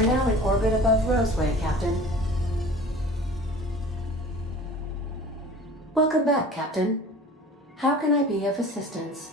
are now in orbit above Roseway, Captain. Welcome back, Captain. How can I be of assistance?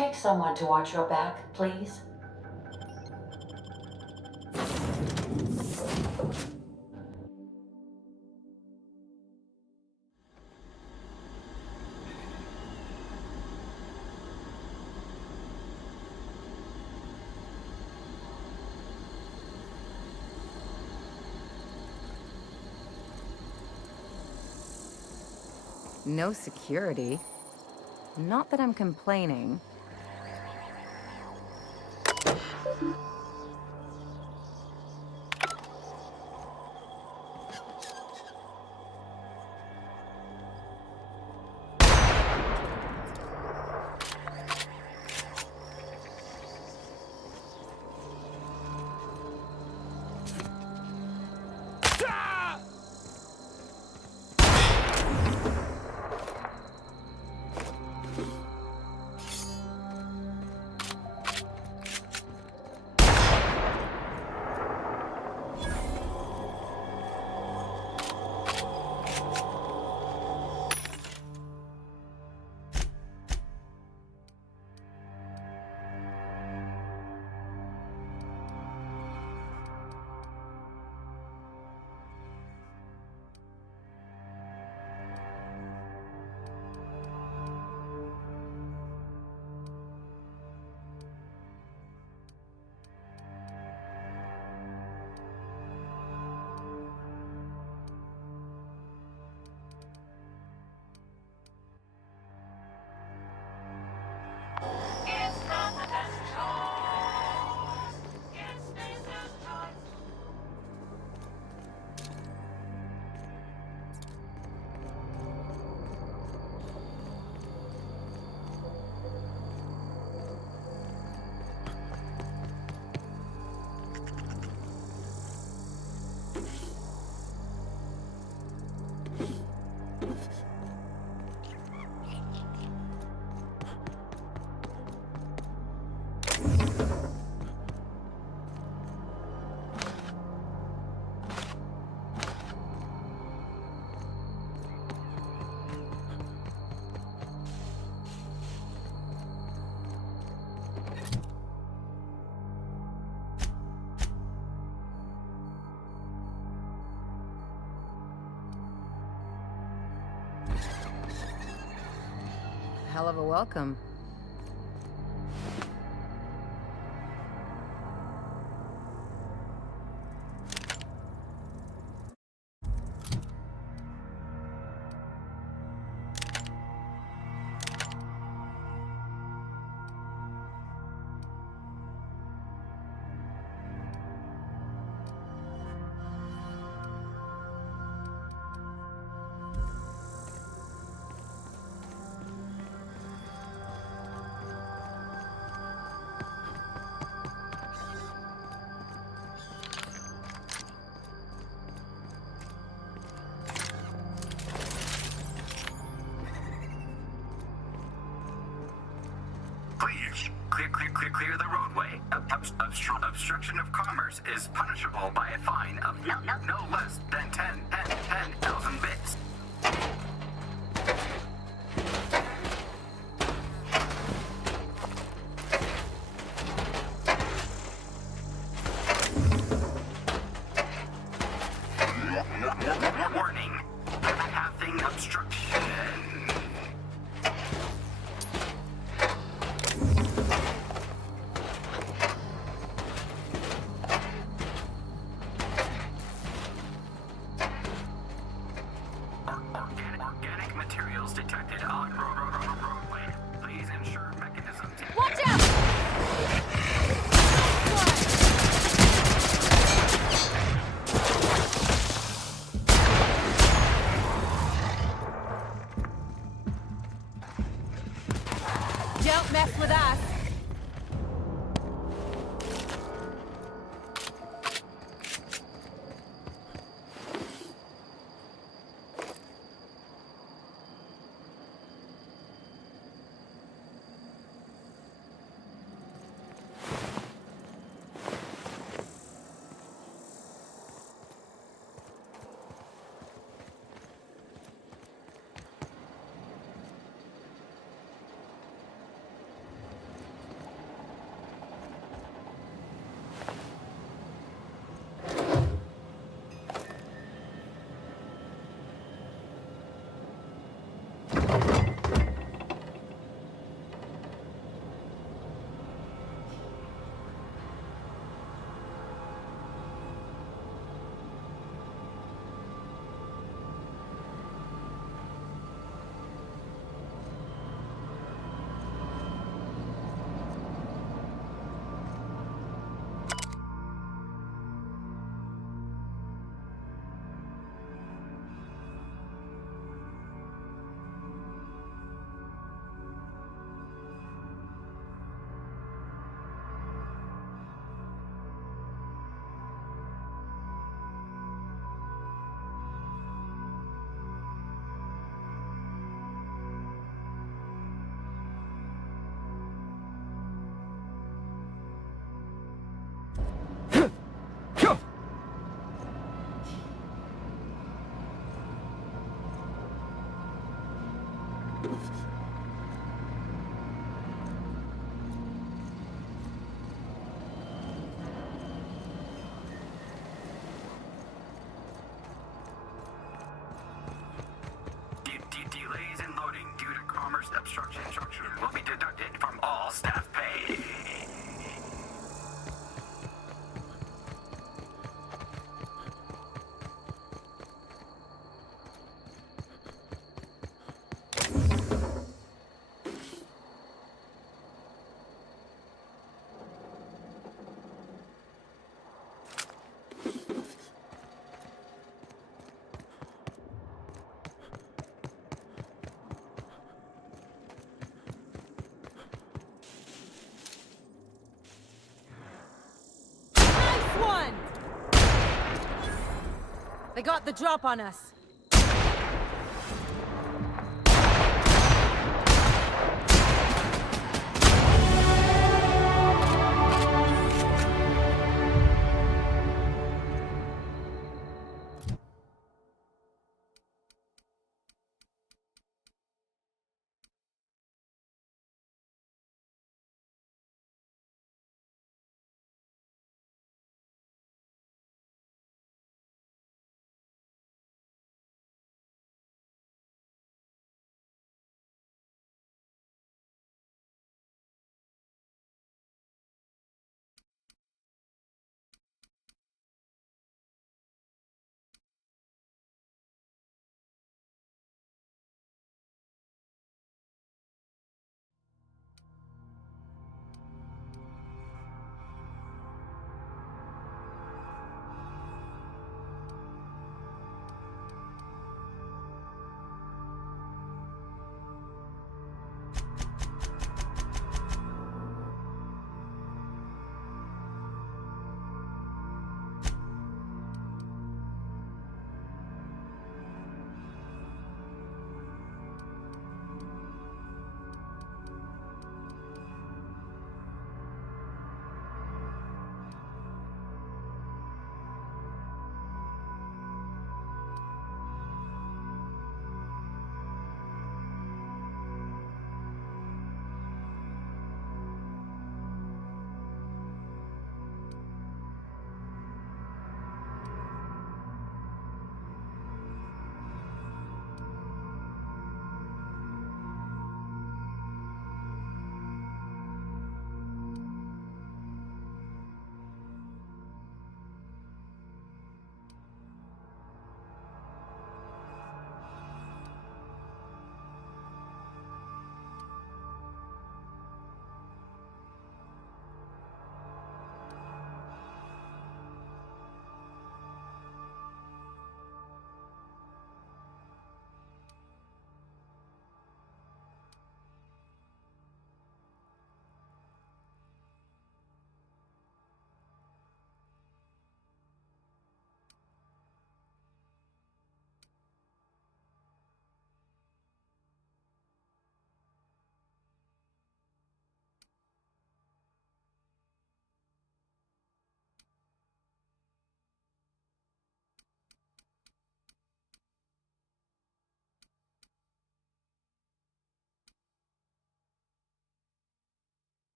take someone to watch your back, please? No security. Not that I'm complaining. Hell of a welcome. Please, clear the roadway. Obstruction of commerce is punishable by a fine of no less than 10,000 bits. Warning, pathing obstruction. Organic materials detected on roadway. Please ensure mechanisms. Watch out! Don't mess with us. be deducted from all staff pay. One! They got the drop on us.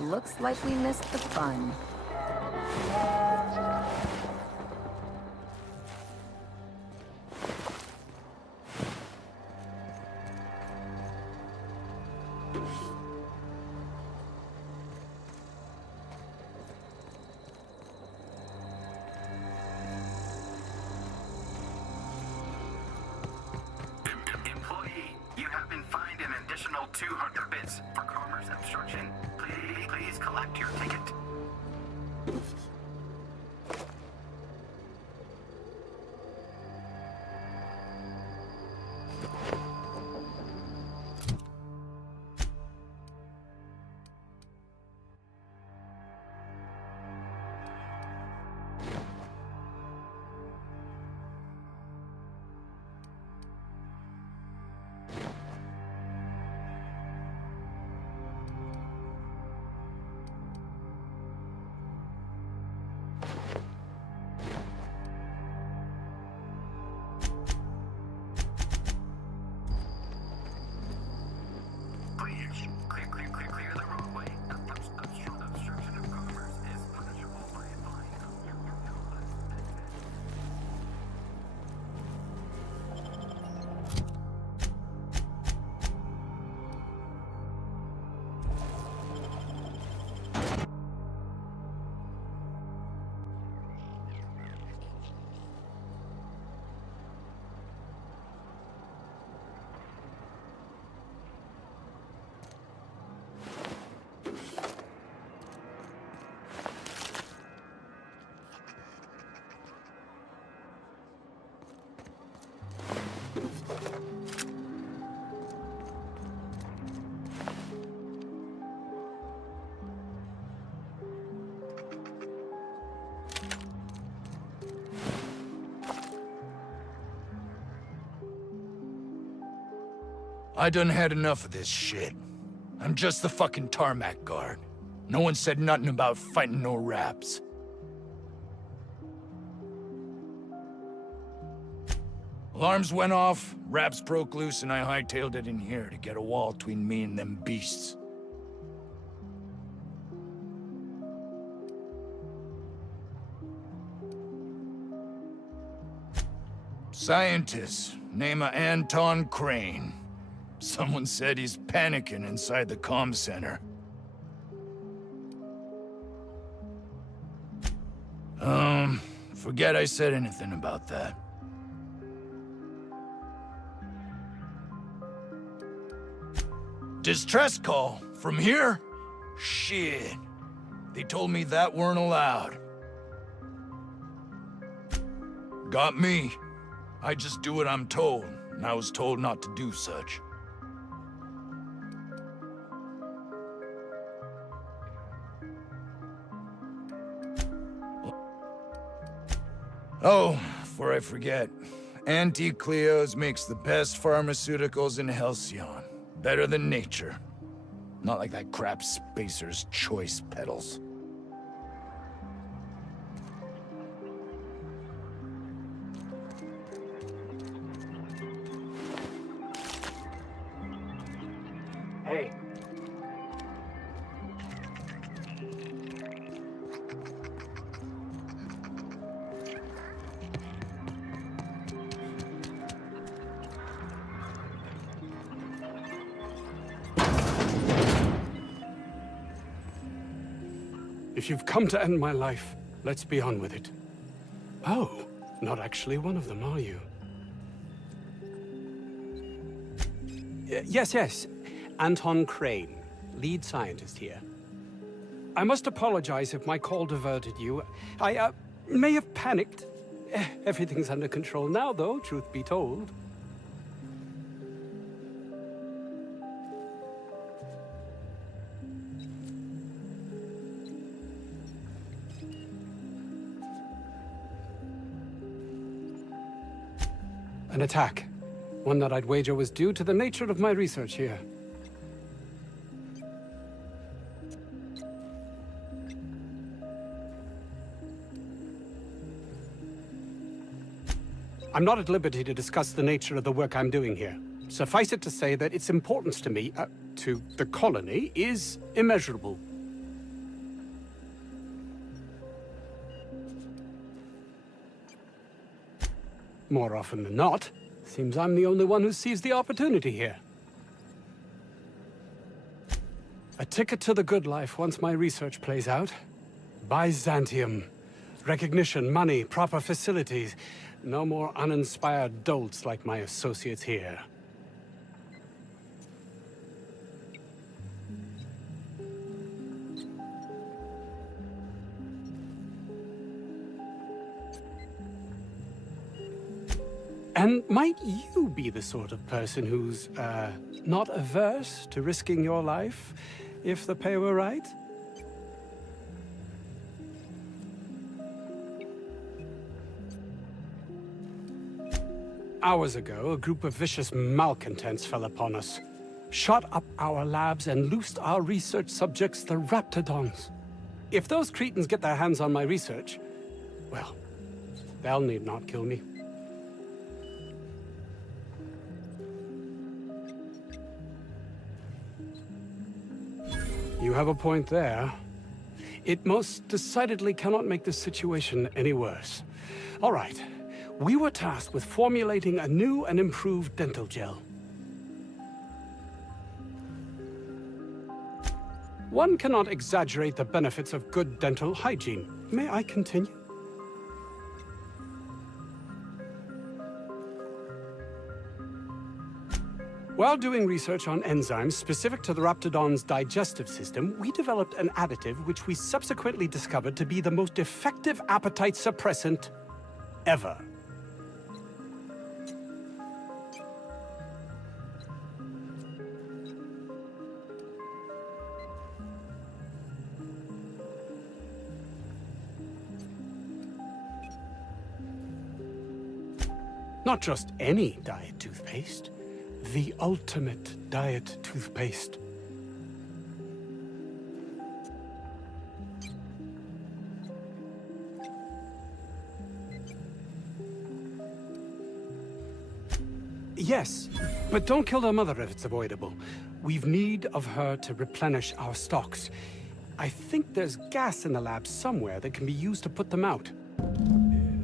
Looks like we missed the fun. Employee, you have been fined an additional 200 bits for commerce obstruction. Please collect your ticket. I done had enough of this shit. I'm just the fucking tarmac guard. No one said nothing about fighting no raps. Alarms went off, raps broke loose, and I hightailed it in here to get a wall between me and them beasts. Scientist, name of Anton Crane. Someone said he's panicking inside the comm center. Forget I said anything about that. Distress call? From here? Shit. They told me that weren't allowed. Got me. I just do what I'm told, and I was told not to do such. Oh, before I forget, Auntie Cleo's makes the best pharmaceuticals in Halcyon. Better than nature. Not like that crap Spacer's Choice pedals. Hey. If you've come to end my life, let's be on with it. Oh, not actually one of them, are you? Yes. Anton Crane, lead scientist here. I must apologize if my call diverted you. I may have panicked. Everything's under control now, though, truth be told. An attack. One that I'd wager was due to the nature of my research here. I'm not at liberty to discuss the nature of the work I'm doing here. Suffice it to say that its importance to me, to the colony, is immeasurable. More often than not, seems I'm the only one who sees the opportunity here. A ticket to the good life once my research plays out. Byzantium. Recognition, money, proper facilities. No more uninspired dolts like my associates here. And might you be the sort of person who's, not averse to risking your life, if the pay were right? Hours ago, a group of vicious malcontents fell upon us, shot up our labs and loosed our research subjects, the Raptidons. If those cretins get their hands on my research, well, they'll need not kill me. You have a point there. It most decidedly cannot make this situation any worse. All right. We were tasked with formulating a new and improved dental gel. One cannot exaggerate the benefits of good dental hygiene. May I continue? While doing research on enzymes specific to the Raptidon's digestive system, we developed an additive which we subsequently discovered to be the most effective appetite suppressant ever. Not just any diet toothpaste. The ultimate diet toothpaste. Yes, but don't kill their mother if it's avoidable. We've need of her to replenish our stocks. I think there's gas in the lab somewhere that can be used to put them out.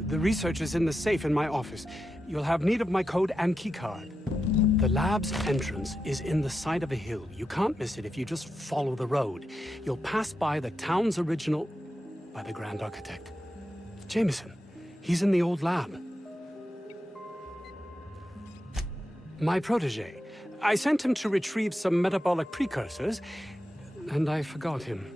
The research is in the safe in my office. You'll have need of my code and keycard. The lab's entrance is in the side of a hill. You can't miss it if you just follow the road. You'll pass by the town's original... by the Grand Architect. Jameson. He's in the old lab. My protege. I sent him to retrieve some metabolic precursors, and I forgot him.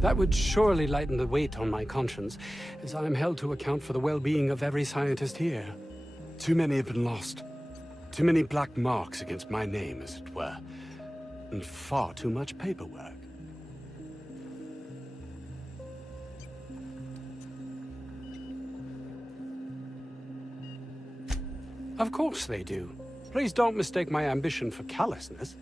That would surely lighten the weight on my conscience, as I am held to account for the well-being of every scientist here. Too many have been lost. Too many black marks against my name, as it were. And far too much paperwork. Of course they do. Please don't mistake my ambition for callousness.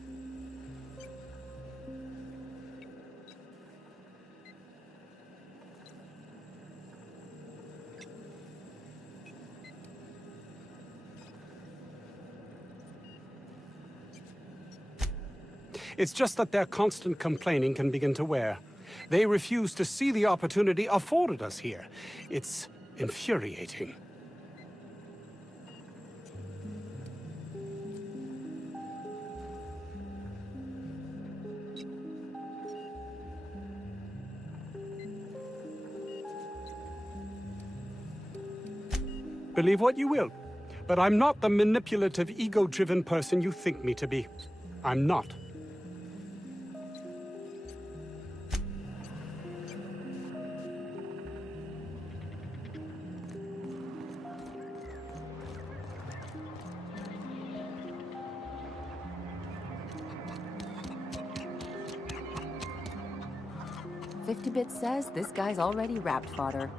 It's just that their constant complaining can begin to wear. They refuse to see the opportunity afforded us here. It's infuriating. Believe what you will, but I'm not the manipulative, ego-driven person you think me to be. I'm not. "50-bit says this guy's already wrapped fodder."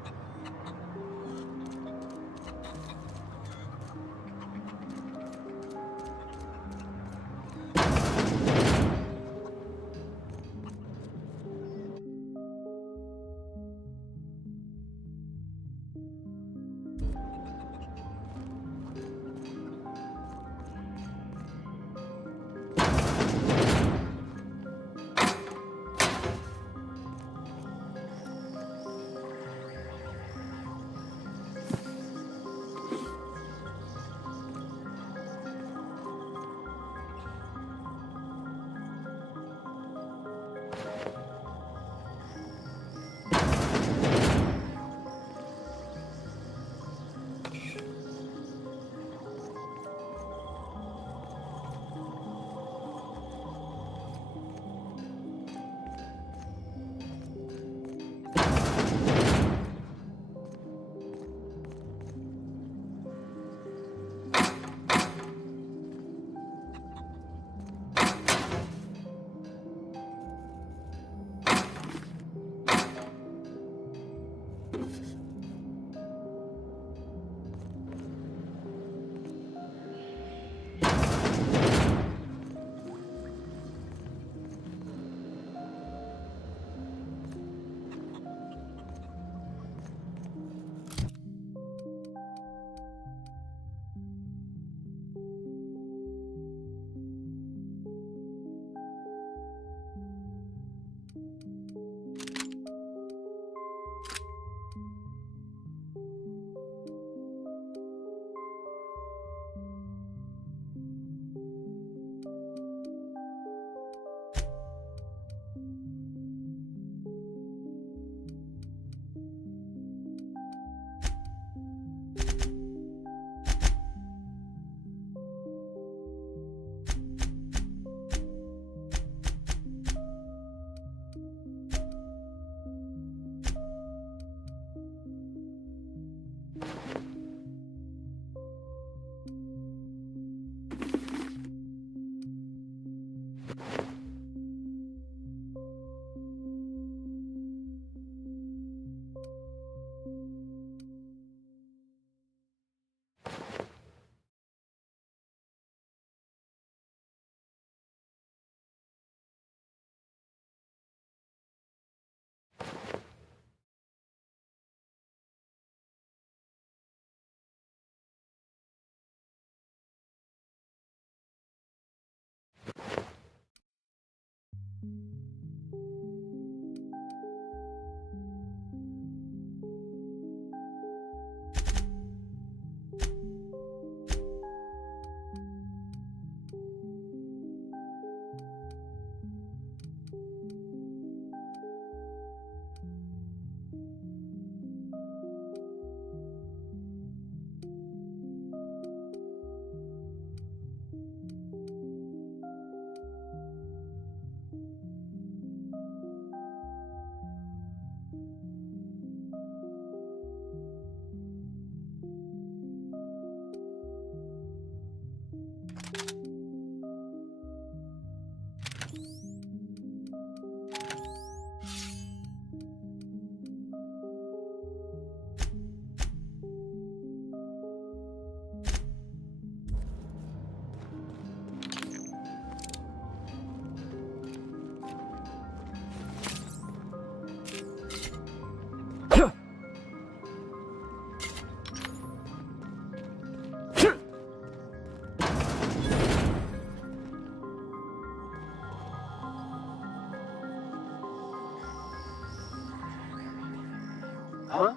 Huh?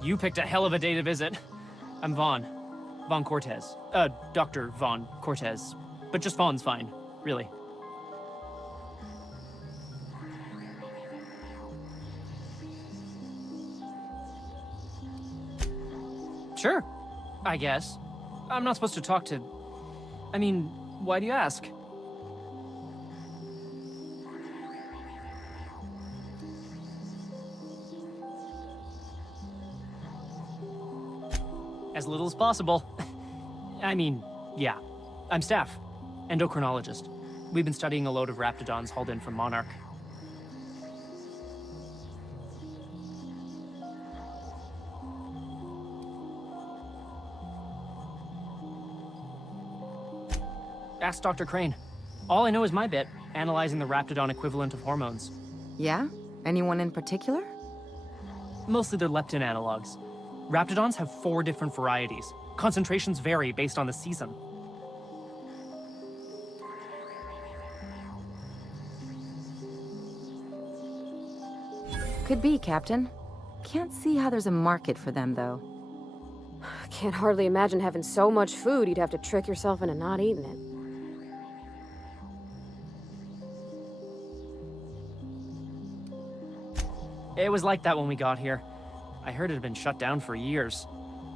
You picked a hell of a day to visit. I'm Vaughn. Vaughn Cortez. Dr. Vaughn Cortez. But just Vaughn's fine, really. Sure, I guess. I'm not supposed to talk to... I mean, why do you ask? As little as possible. I mean, yeah. I'm staff. Endocrinologist. We've been studying a load of raptidons hauled in from Monarch. Ask Dr. Crane. All I know is my bit, analyzing the raptidon equivalent of hormones. Yeah? Anyone in particular? Mostly they're leptin analogs. Raptidons have 4 different varieties. Concentrations vary based on the season. Could be, Captain. Can't see how there's a market for them, though. Can't hardly imagine having so much food you'd have to trick yourself into not eating it. It was like that when we got here. I heard it had been shut down for years.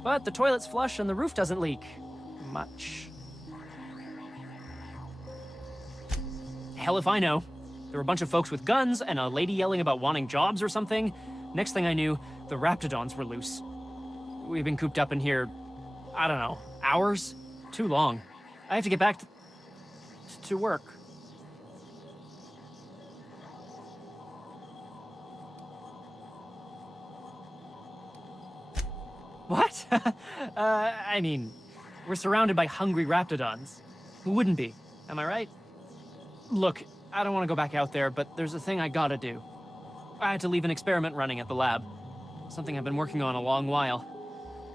But the toilet's flush and the roof doesn't leak. Much. Hell if I know. There were a bunch of folks with guns and a lady yelling about wanting jobs or something. Next thing I knew, the raptidons were loose. We've been cooped up in here, I don't know, hours? Too long. I have to get back to work. What? I mean, we're surrounded by hungry raptidons. Who wouldn't be? Am I right? Look, I don't want to go back out there, but there's a thing I gotta do. I had to leave an experiment running at the lab. Something I've been working on a long while.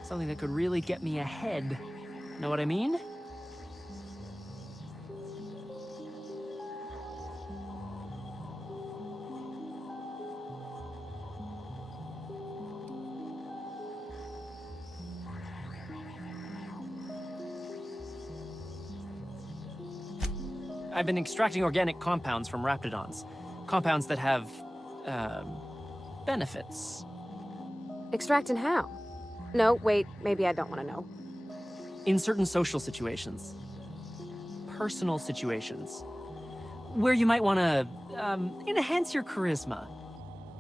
Something that could really get me ahead. Know what I mean? I've been extracting organic compounds from raptidons. Compounds that have, benefits. Extracting how? No, wait, maybe I don't want to know. In certain social situations. Personal situations. Where you might want to, enhance your charisma.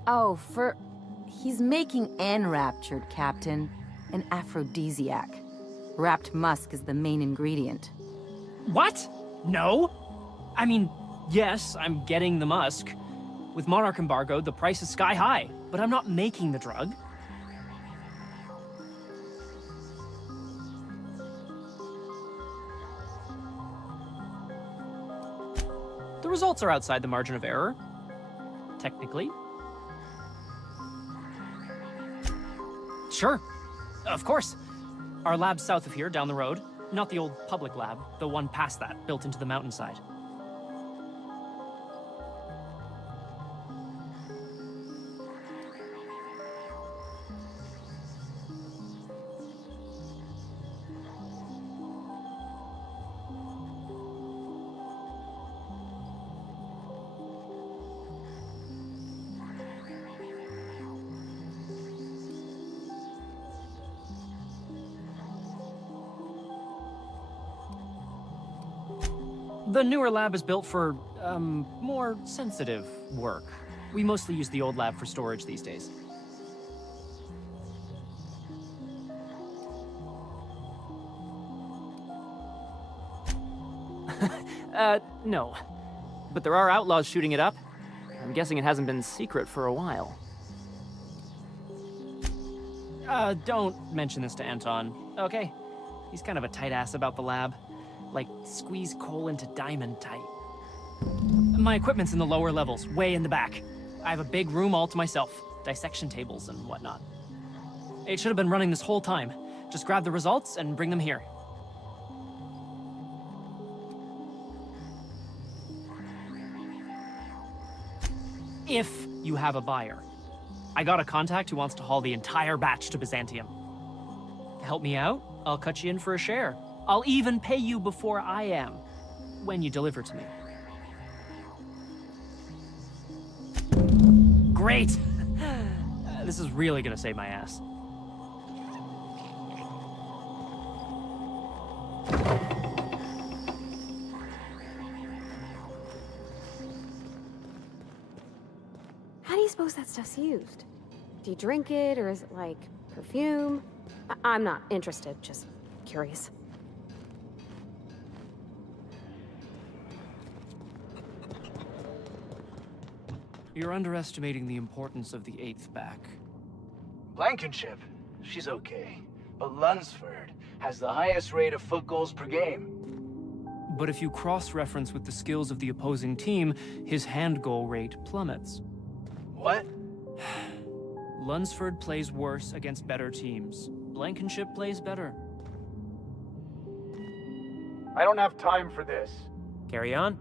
Oh, he's making enraptured, Captain. An aphrodisiac. Wrapped musk is the main ingredient. What? No? I mean, yes, I'm getting the musk. With Monarch embargoed, the price is sky high, but I'm not making the drug. The results are outside the margin of error. Technically. Sure. Of course. Our lab's south of here, down the road. Not the old public lab, the one past that, built into the mountainside. The newer lab is built for, more sensitive work. We mostly use the old lab for storage these days. No. But there are outlaws shooting it up. I'm guessing it hasn't been secret for a while. Don't mention this to Anton, okay? He's kind of a tight ass about the lab. Like, squeeze coal into diamond tight. My equipment's in the lower levels, way in the back. I have a big room all to myself, dissection tables and whatnot. It should have been running this whole time. Just grab the results and bring them here. If you have a buyer. I got a contact who wants to haul the entire batch to Byzantium. Help me out, I'll cut you in for a share. I'll even pay you before I am, when you deliver to me. Great! This is really gonna save my ass. How do you suppose that stuff's used? Do you drink it, or is it like perfume? I'm not interested, just curious. You're underestimating the importance of the 8th back. Blankenship, she's okay. But Lunsford has the highest rate of foot goals per game. But if you cross-reference with the skills of the opposing team, his hand goal rate plummets. What? Lunsford plays worse against better teams. Blankenship plays better. I don't have time for this. Carry on.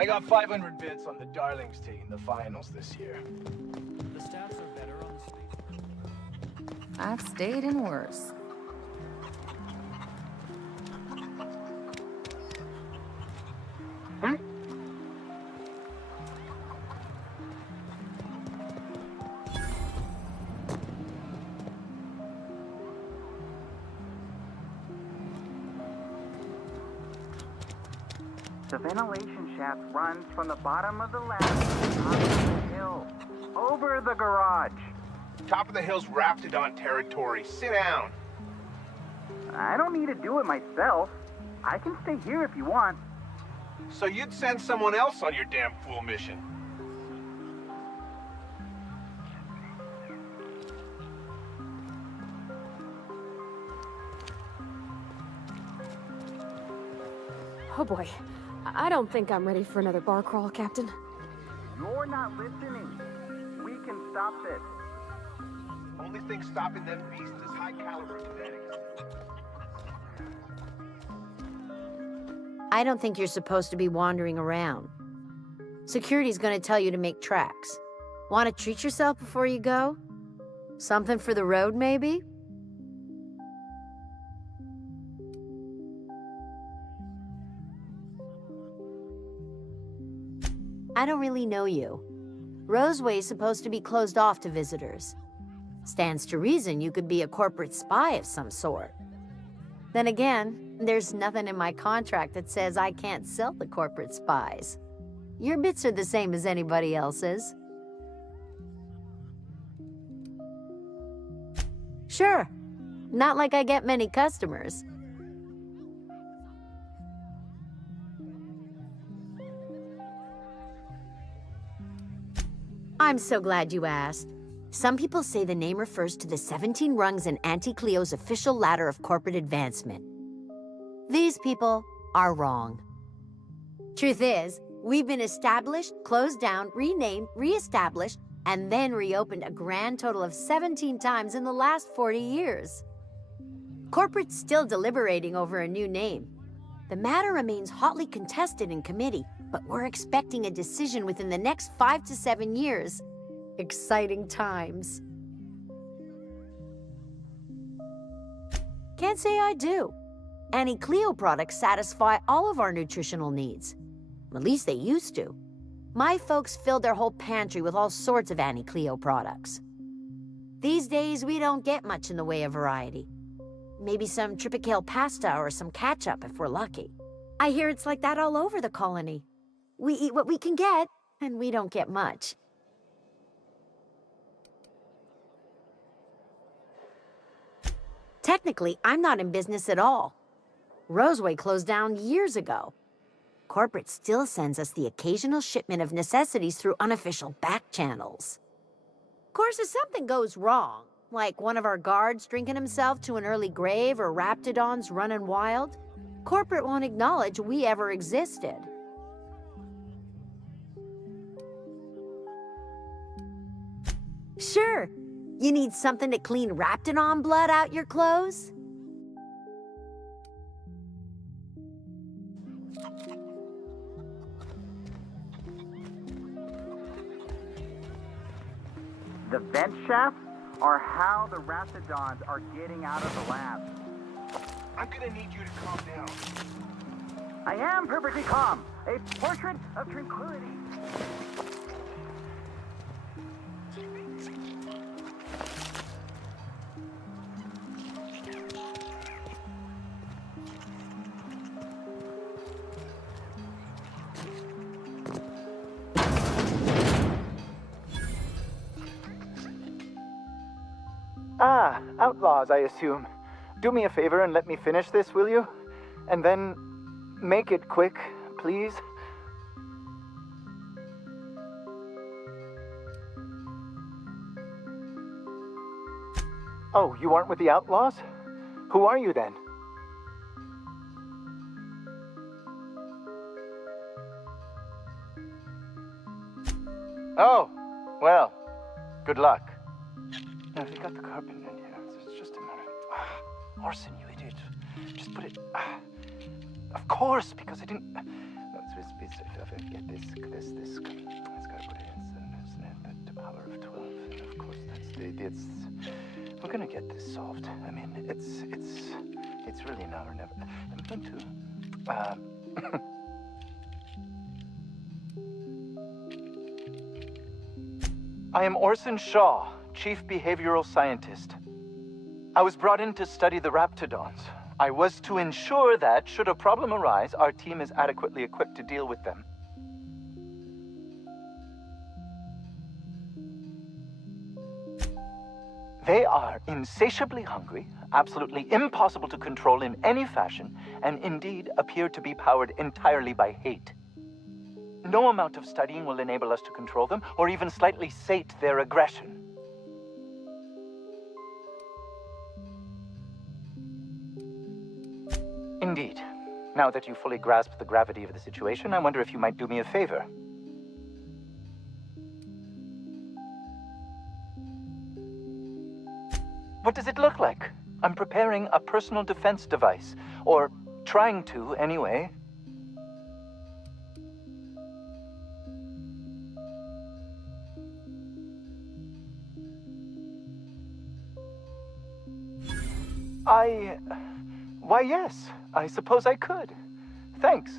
I got 500 bits on the Darlings taking the finals this year. The stats are better on the space. I've stayed in worse. The ventilation shaft runs from the bottom of the lab to the top of the hill, over the garage. Top of the hill's Raptidon territory. Sit down. I don't need to do it myself. I can stay here if you want. So you'd send someone else on your damn fool mission. Oh boy. I don't think I'm ready for another bar crawl, Captain. You're not listening. We can stop this. Only thing stopping them beasts is high caliber kinetics. I don't think you're supposed to be wandering around. Security's gonna tell you to make tracks. Want to treat yourself before you go? Something for the road, maybe? I don't really know you. Roseway's supposed to be closed off to visitors. Stands to reason you could be a corporate spy of some sort. Then again, there's nothing in my contract that says I can't sell the corporate spies. Your bits are the same as anybody else's. Sure. Not like I get many customers. I'm so glad you asked. Some people say the name refers to the 17 rungs in Auntie Cleo's official ladder of corporate advancement. These people are wrong. Truth is, we've been established, closed down, renamed, reestablished, and then reopened a grand total of 17 times in the last 40 years. Corporate's still deliberating over a new name. The matter remains hotly contested in committee, but we're expecting a decision within the next 5 to 7 years. Exciting times. Can't say I do. Annie Cleo products satisfy all of our nutritional needs. At least they used to. My folks filled their whole pantry with all sorts of Annie Cleo products. These days, we don't get much in the way of variety. Maybe some tripicale pasta or some ketchup if we're lucky. I hear it's like that all over the colony. We eat what we can get, and we don't get much. Technically, I'm not in business at all. Roseway closed down years ago. Corporate still sends us the occasional shipment of necessities through unofficial back channels. Of course, if something goes wrong, like one of our guards drinking himself to an early grave or raptidons running wild, corporate won't acknowledge we ever existed. Sure. You need something to clean raptidon blood out your clothes? The vent shafts are how the raptidons are getting out of the lab. I'm gonna need you to calm down. I am perfectly calm. A portrait of tranquility. Ah, outlaws, I assume. Do me a favor and let me finish this, will you? And then make it quick, please. Oh, you aren't with the outlaws? Who are you then? Oh, well, good luck. Now, if you got the carpet in here, it's just a minute. Orson, you idiot. Just put it... of course, because I didn't... No, if I get this... It's gotta put it in the power of 12. And of course, it's... We're gonna get this solved. I mean, it's really now or never. I'm going to... I am Orson Shaw, Chief Behavioral Scientist. I was brought in to study the raptidons. I was to ensure that, should a problem arise, our team is adequately equipped to deal with them. They are insatiably hungry, absolutely impossible to control in any fashion, and indeed appear to be powered entirely by hate. No amount of studying will enable us to control them, or even slightly sate their aggression. Indeed. Now that you fully grasp the gravity of the situation, I wonder if you might do me a favor. What does it look like? I'm preparing a personal defense device, or trying to, anyway. Why, yes. I suppose I could. Thanks.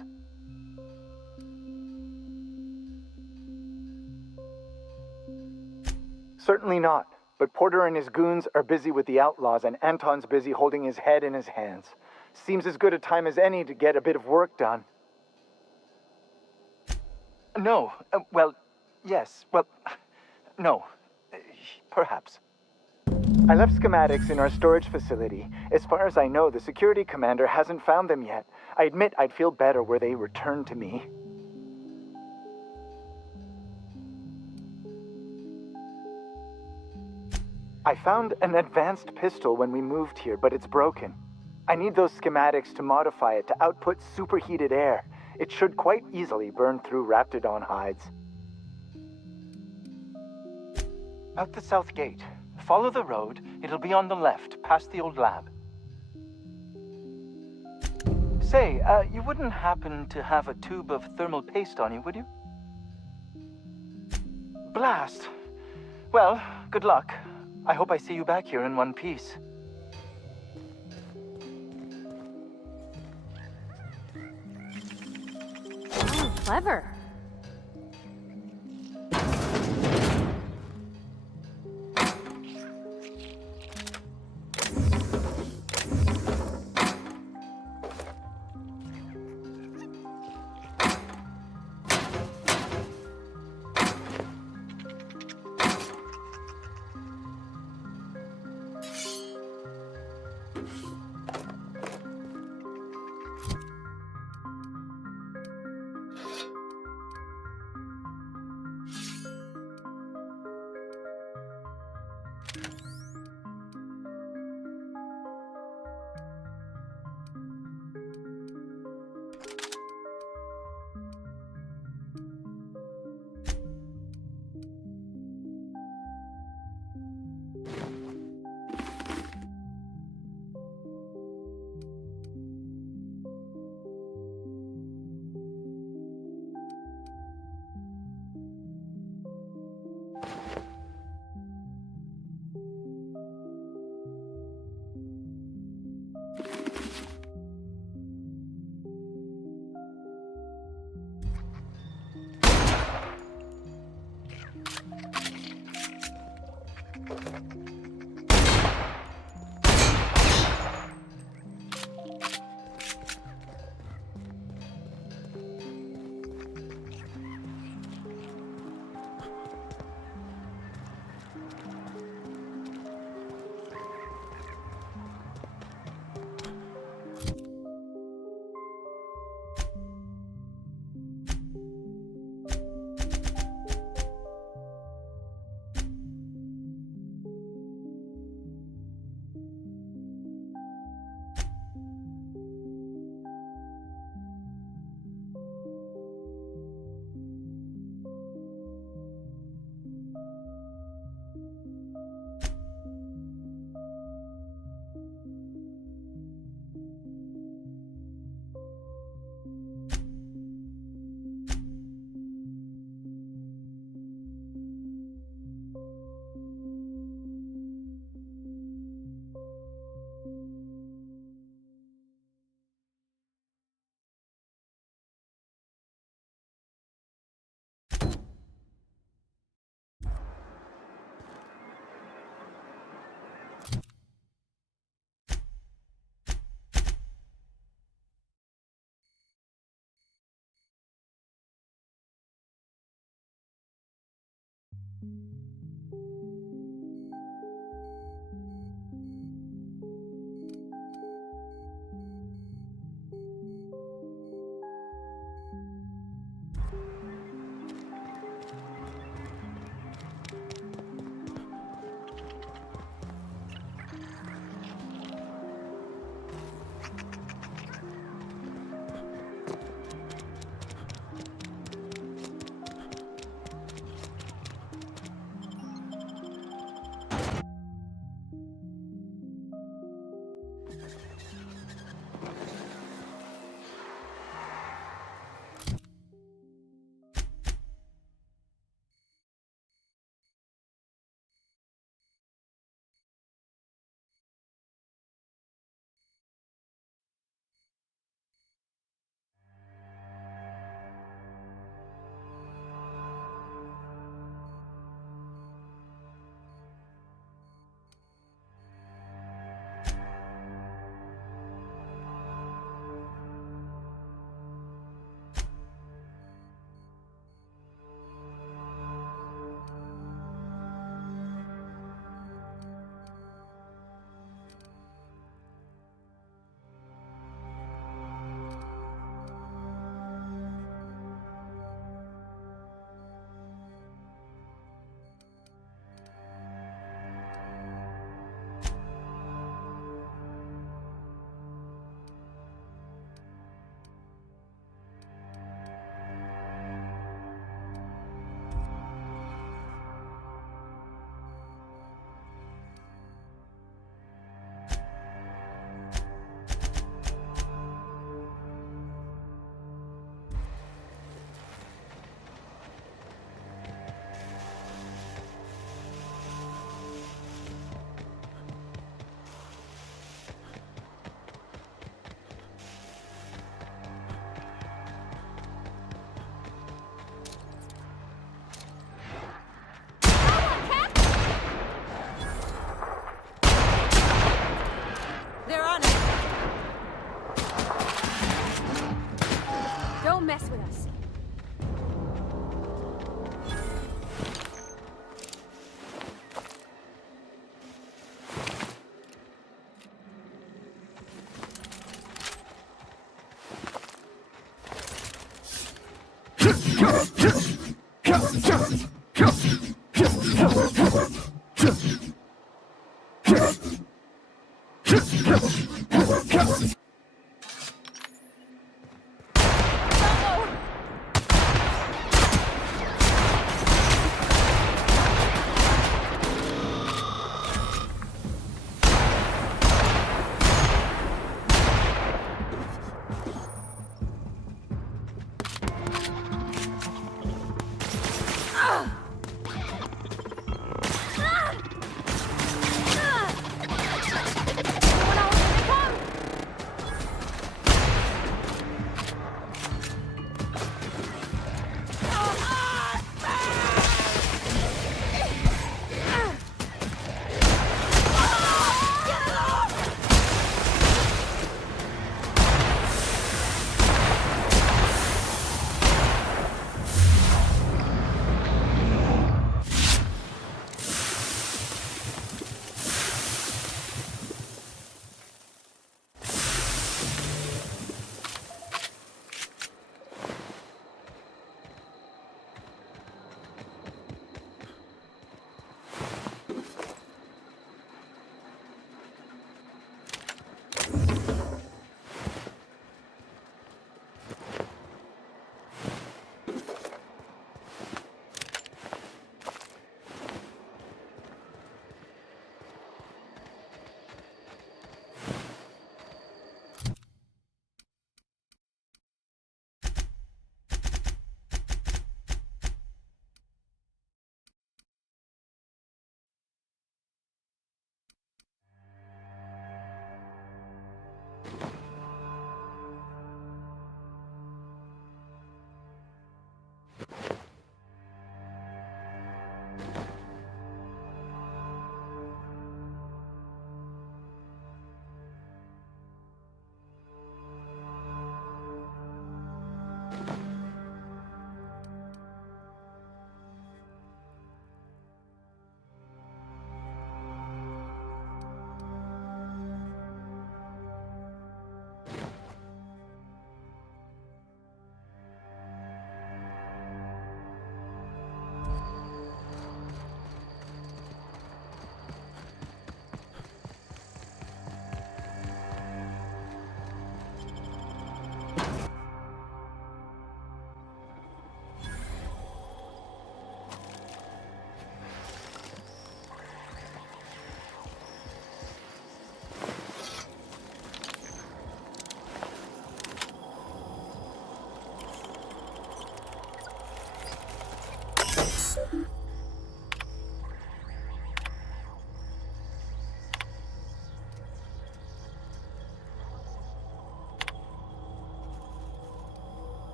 Certainly not. But Porter and his goons are busy with the outlaws, and Anton's busy holding his head in his hands. Seems as good a time as any to get a bit of work done. No. Well, yes. Well, no. Perhaps. I left schematics in our storage facility. As far as I know, the security commander hasn't found them yet. I admit I'd feel better were they returned to me. I found an advanced pistol when we moved here, but it's broken. I need those schematics to modify it to output superheated air. It should quite easily burn through Raptidon hides. Out the south gate. Follow the road. It'll be on the left, past the old lab. Say, you wouldn't happen to have a tube of thermal paste on you, would you? Blast. Well, good luck. I hope I see you back here in one piece. Oh, clever.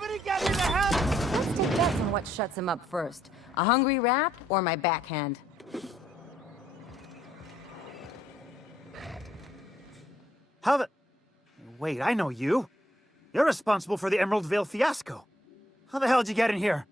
Somebody get me the help! Let's take bets on what shuts him up first. A hungry rap or my backhand? How the... Wait, I know you. You're responsible for the Emerald Vale fiasco. How the hell did you get in here?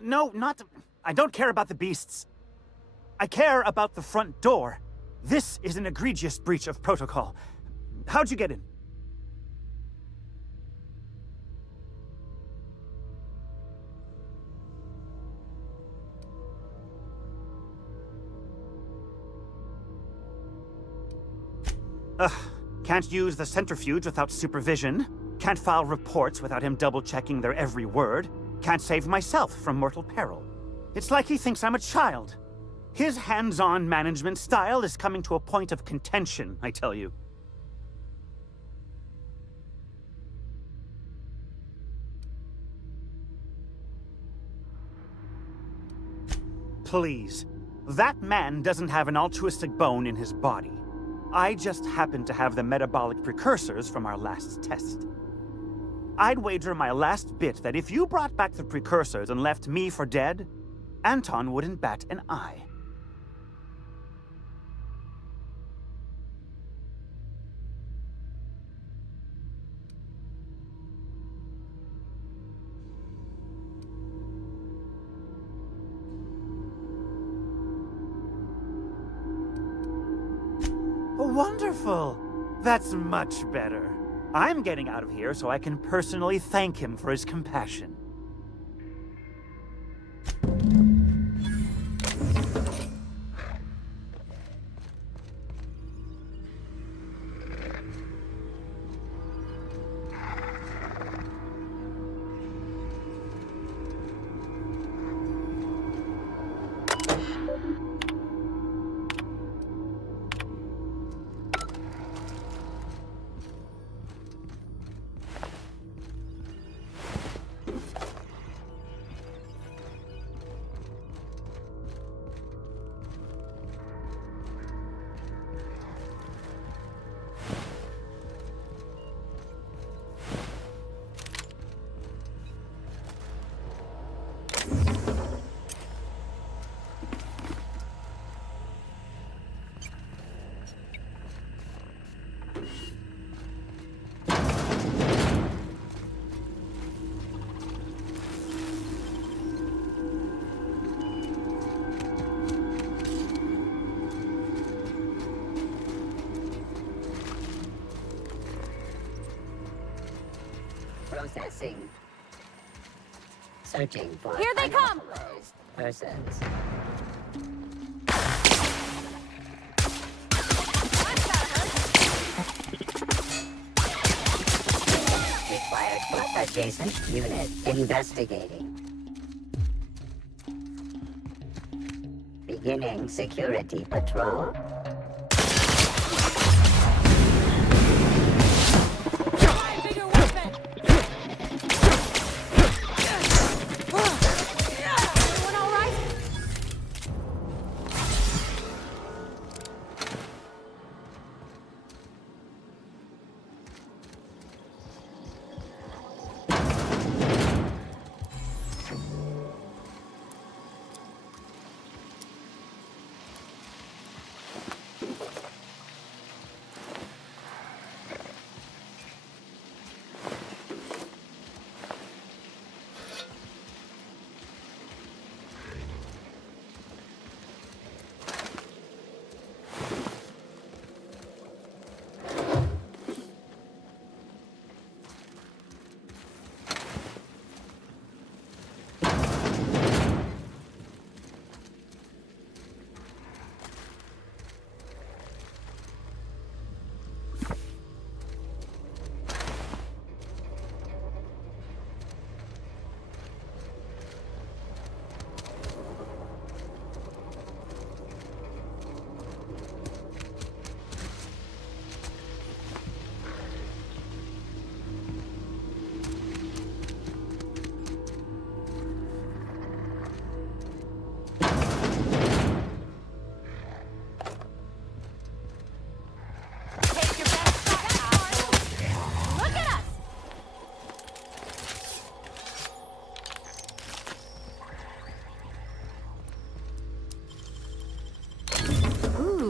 No, not... I don't care about the beasts. I care about the front door. This is an egregious breach of protocol. How'd you get in? Can't use the centrifuge without supervision. Can't file reports without him double-checking their every word. Can't save myself from mortal peril. It's like he thinks I'm a child. His hands-on management style is coming to a point of contention, I tell you. Please. That man doesn't have an altruistic bone in his body. I just happen to have the metabolic precursors from our last test. I'd wager my last bit that if you brought back the precursors and left me for dead, Anton wouldn't bat an eye. Wonderful! That's much better. I'm getting out of here so I can personally thank him for his compassion. Processing. Searching for Here they come! unauthorized persons. Required adjacent unit investigating. Beginning security patrol.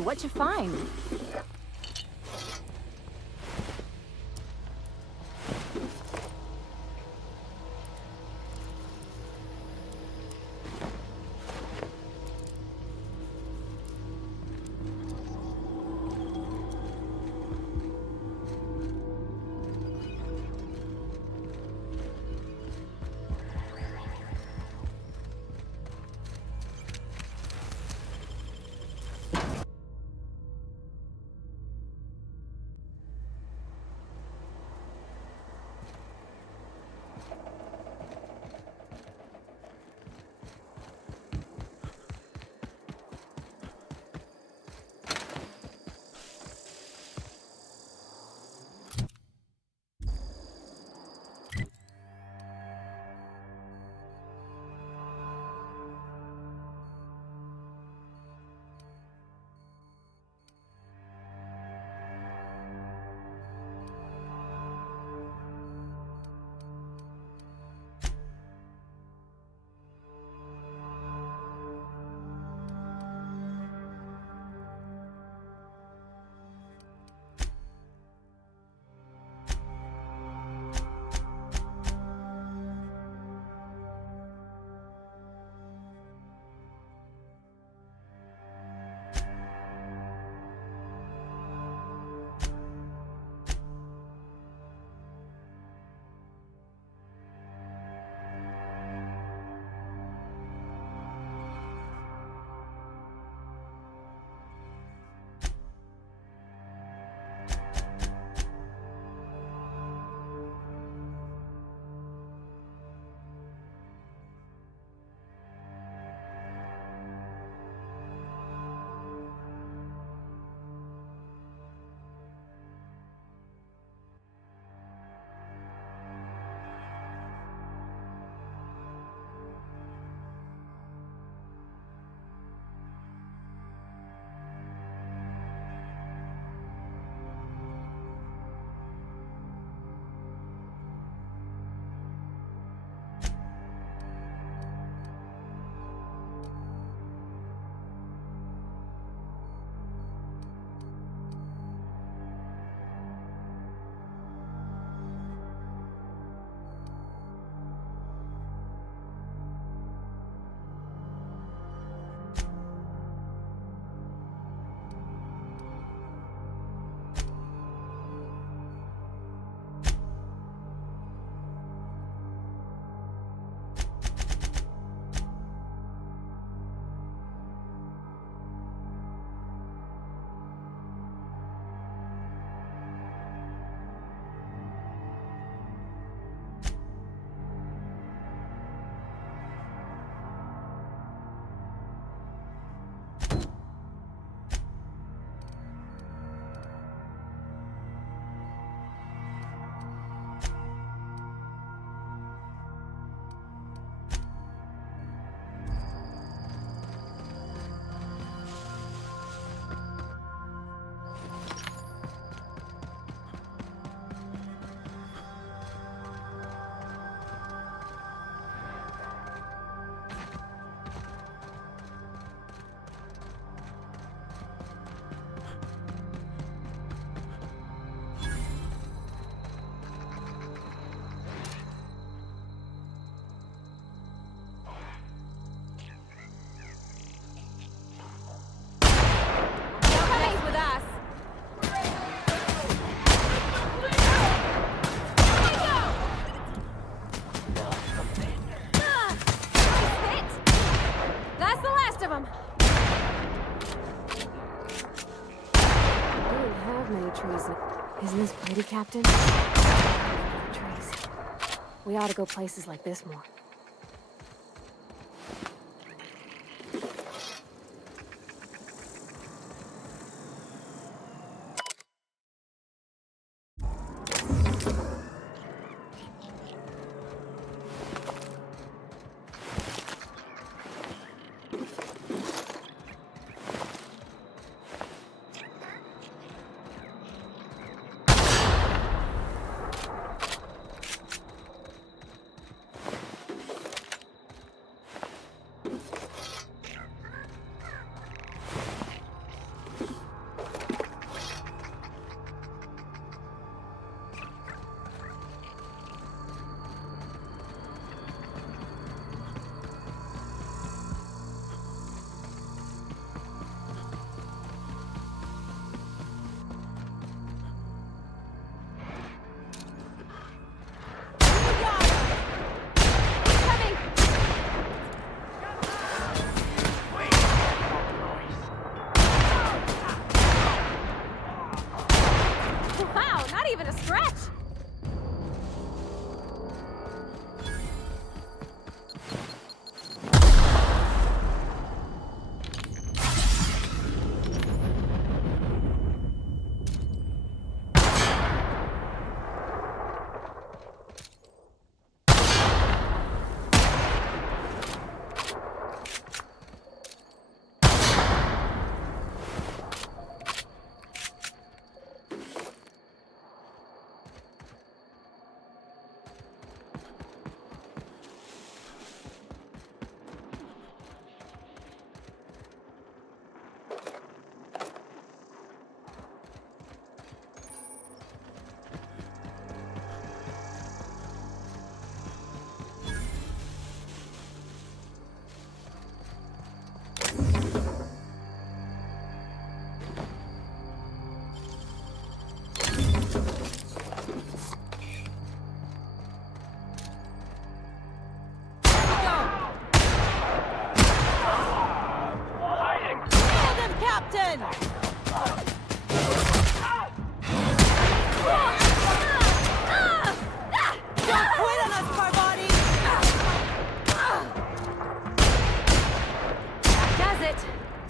What'd you find? Isn't this pretty, Captain? Trees. We ought to go places like this more.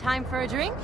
Time for a drink?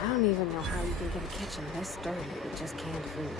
I don't even know how you can get a kitchen this dirty with just canned food.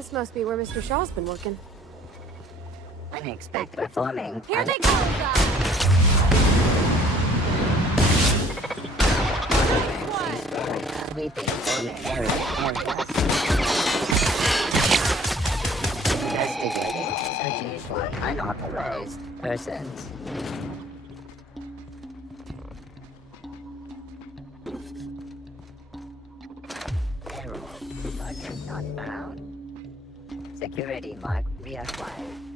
This must be where Mr. Shaw's been working. Unexpected performing. Here they go! Sweeping area. Investigating. Searching for unauthorized persons. Error. Marker not found. Security mark reacquired.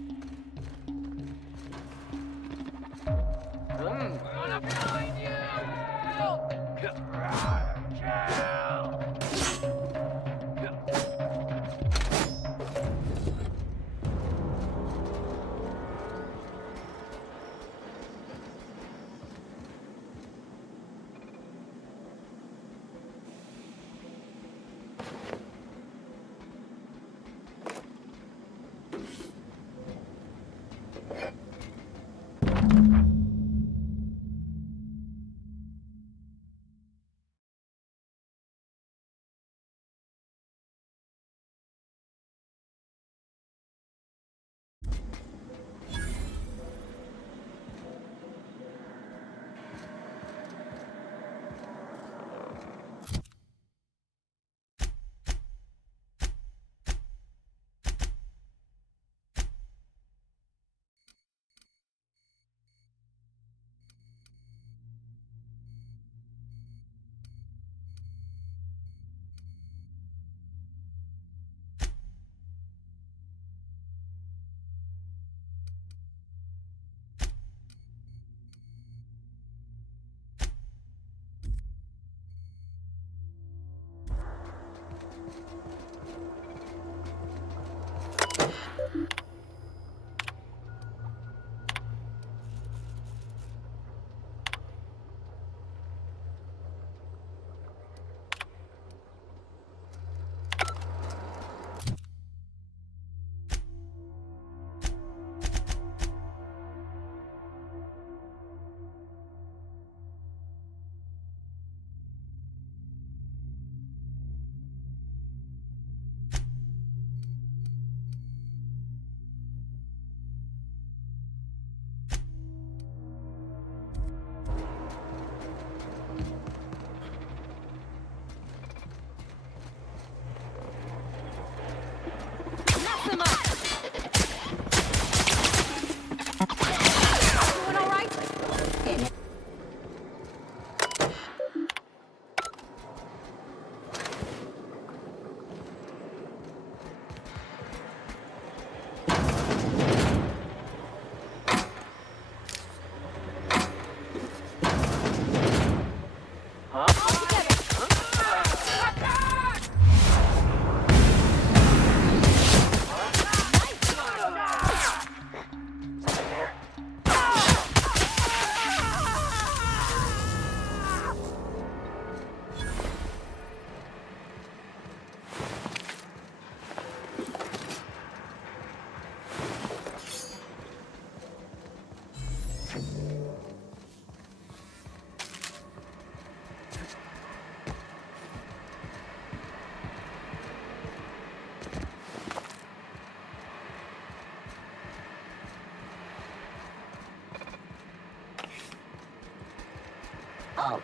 Oh.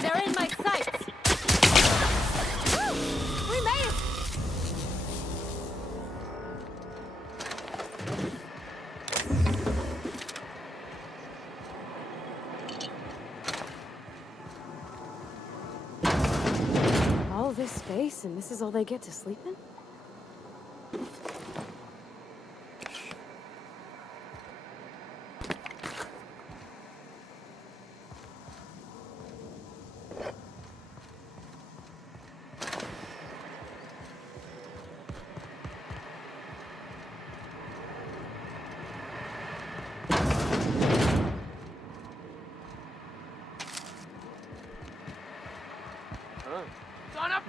They're in my sights! Woo! We made it! All this space, and this is all they get to sleep in?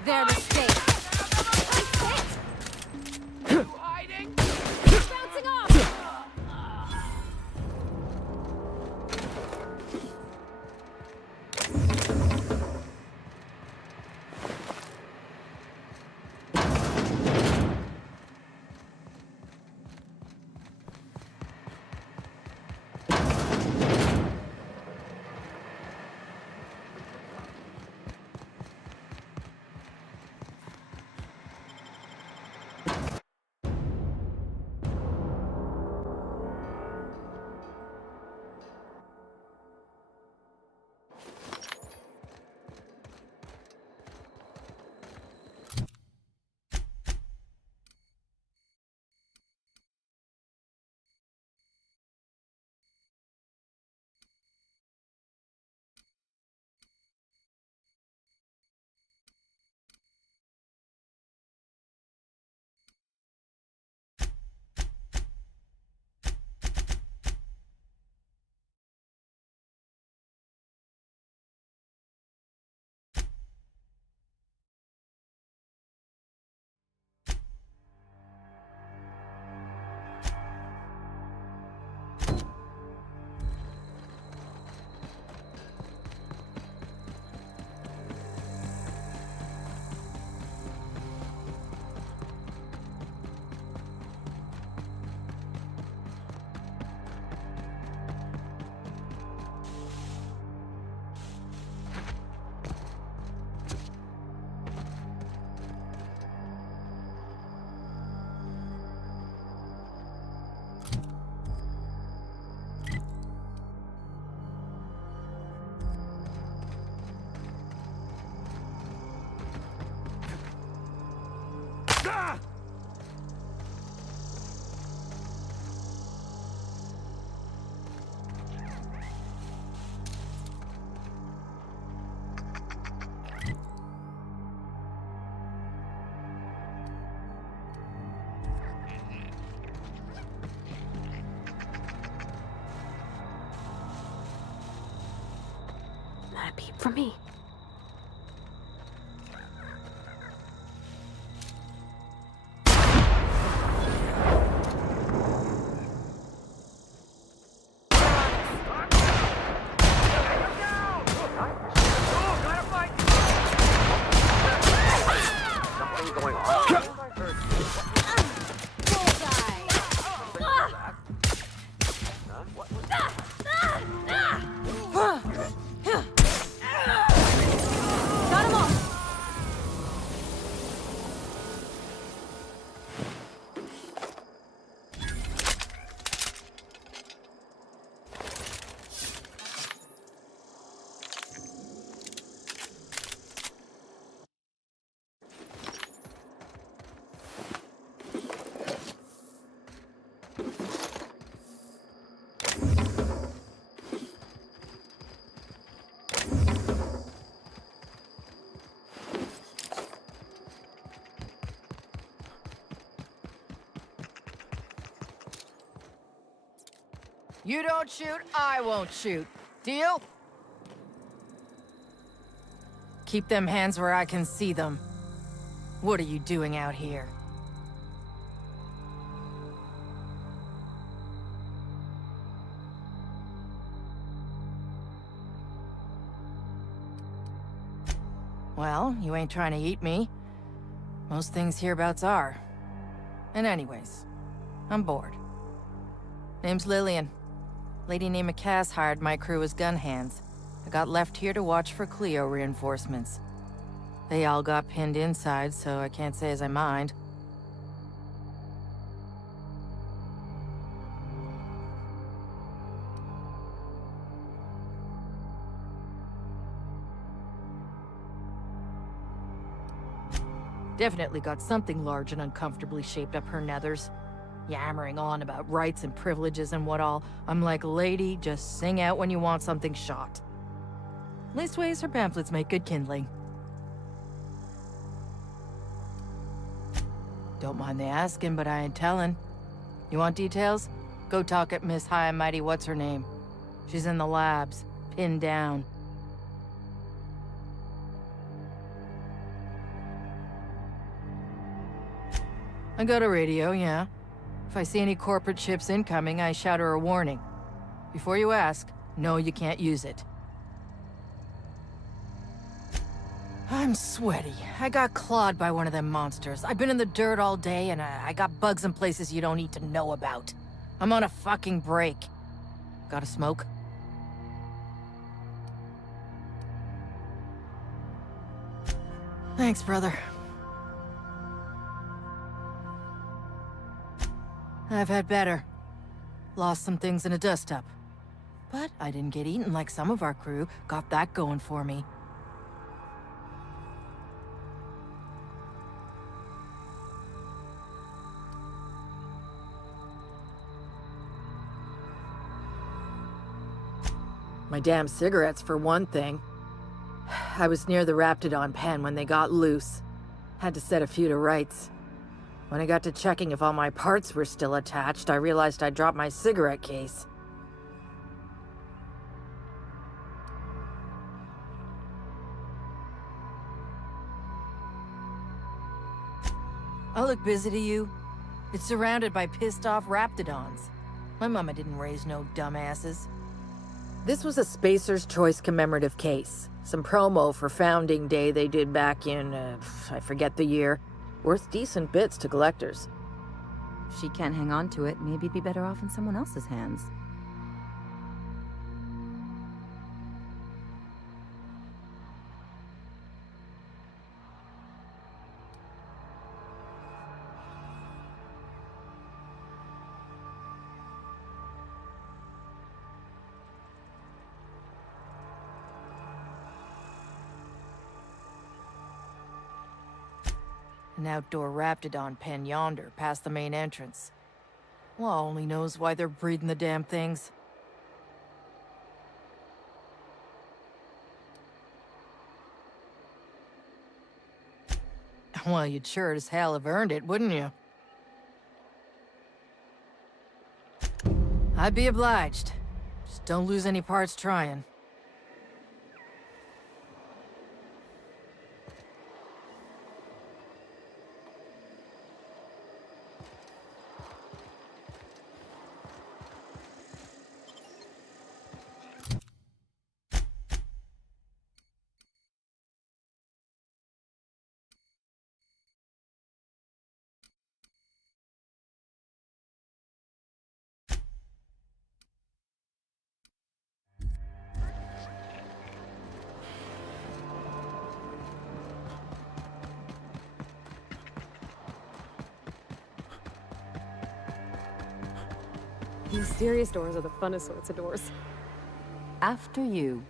There to stay. Hiding? Bouncing off! Not a peep from me. You don't shoot, I won't shoot. Deal? Keep them hands where I can see them. What are you doing out here? Well, you ain't trying to eat me. Most things hereabouts are. And anyways, I'm bored. Name's Lillian. Lady named McCass hired my crew as gun hands. I got left here to watch for Cleo reinforcements. They all got pinned inside, so I can't say as I mind. Definitely got something large and uncomfortably shaped up her nethers. Yammering on about rights and privileges and what all. I'm like, lady, just sing out when you want something shot. Leastways, her pamphlets make good kindling. Don't mind the asking, but I ain't telling. You want details? Go talk at Miss High and Mighty What's-Her-Name. She's in the labs, pinned down. I got a radio, yeah. If I see any corporate ships incoming, I shout her a warning. Before you ask, no, you can't use it. I'm sweaty. I got clawed by one of them monsters. I've been in the dirt all day, and I got bugs in places you don't need to know about. I'm on a fucking break. Got a smoke? Thanks, brother. I've had better. Lost some things in a dust-up. But I didn't get eaten like some of our crew. Got that going for me. My damn cigarettes, for one thing. I was near the Raptidon pen when they got loose. Had to set a few to rights. When I got to checking if all my parts were still attached, I realized I'd dropped my cigarette case. I look busy to you? It's surrounded by pissed-off Raptidons. My mama didn't raise no dumbasses. This was a Spacer's Choice commemorative case. Some promo for Founding Day they did back in, I forget the year. Worth decent bits to collectors. If she can't hang on to it, maybe it'd be better off in someone else's hands. An outdoor Raptidon pen yonder, past the main entrance. Law only knows why they're breeding the damn things. Well, you'd sure as hell have earned it, wouldn't you? I'd be obliged. Just don't lose any parts trying. These serious doors are the funnest sorts of doors. After you.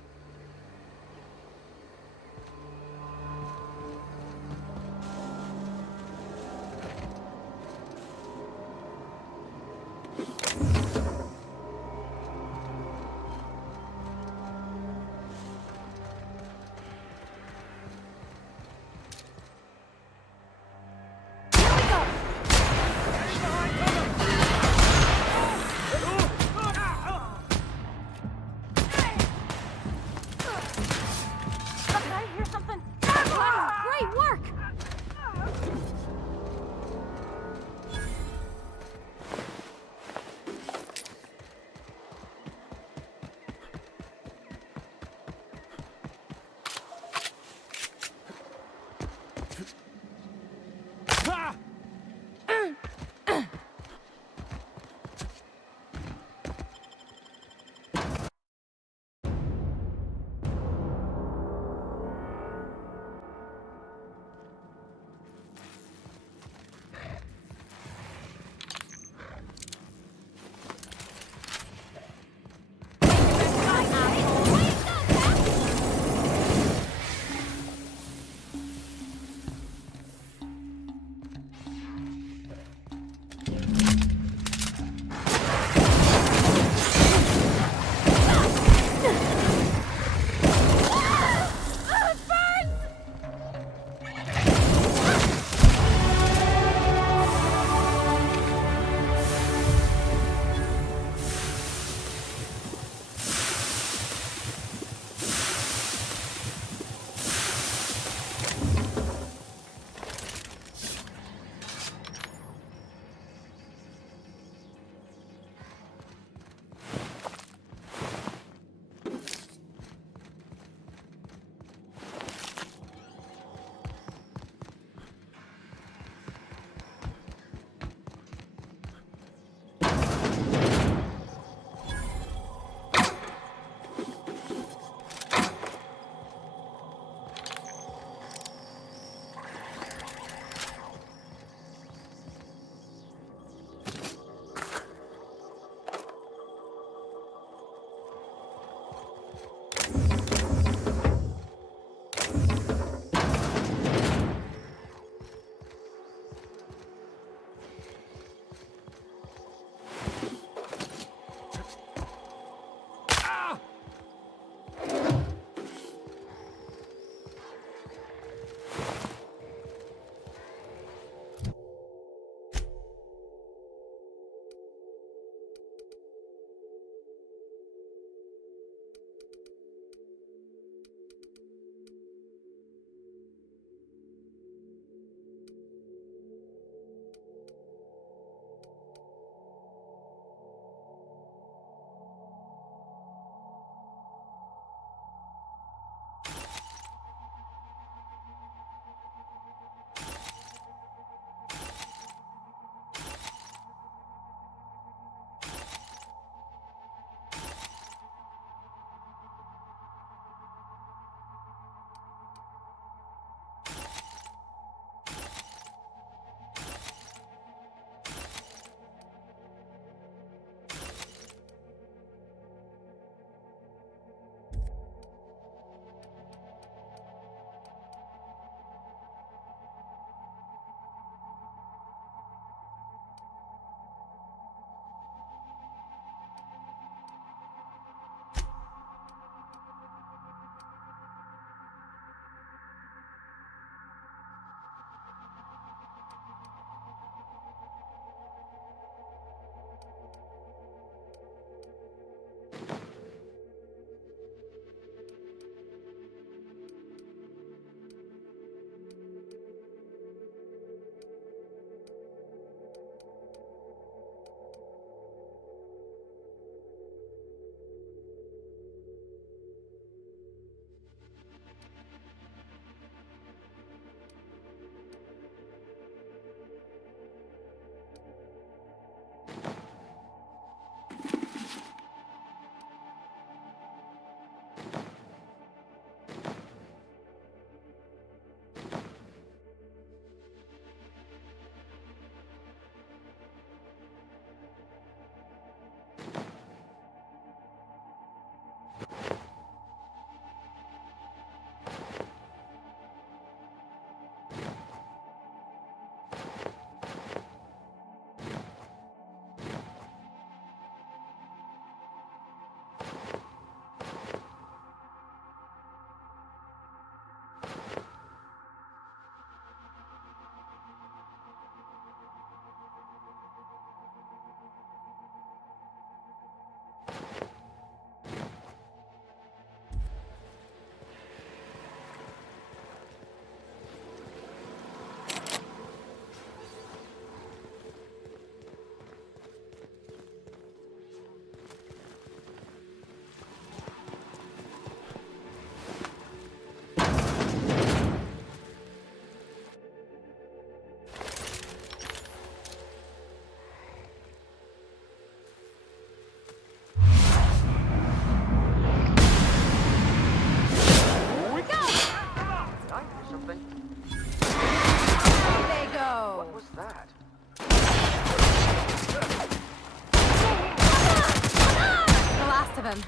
them.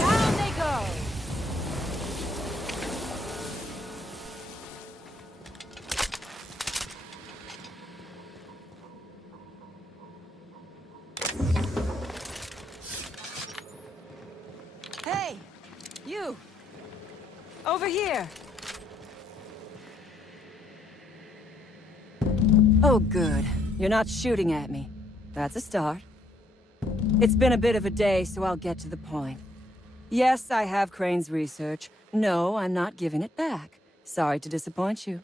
Down they go! Hey! You! Over here! Oh, good. You're not shooting at me. That's a start. It's been a bit of a day, so I'll get to the point. Yes, I have Crane's research. No, I'm not giving it back. Sorry to disappoint you.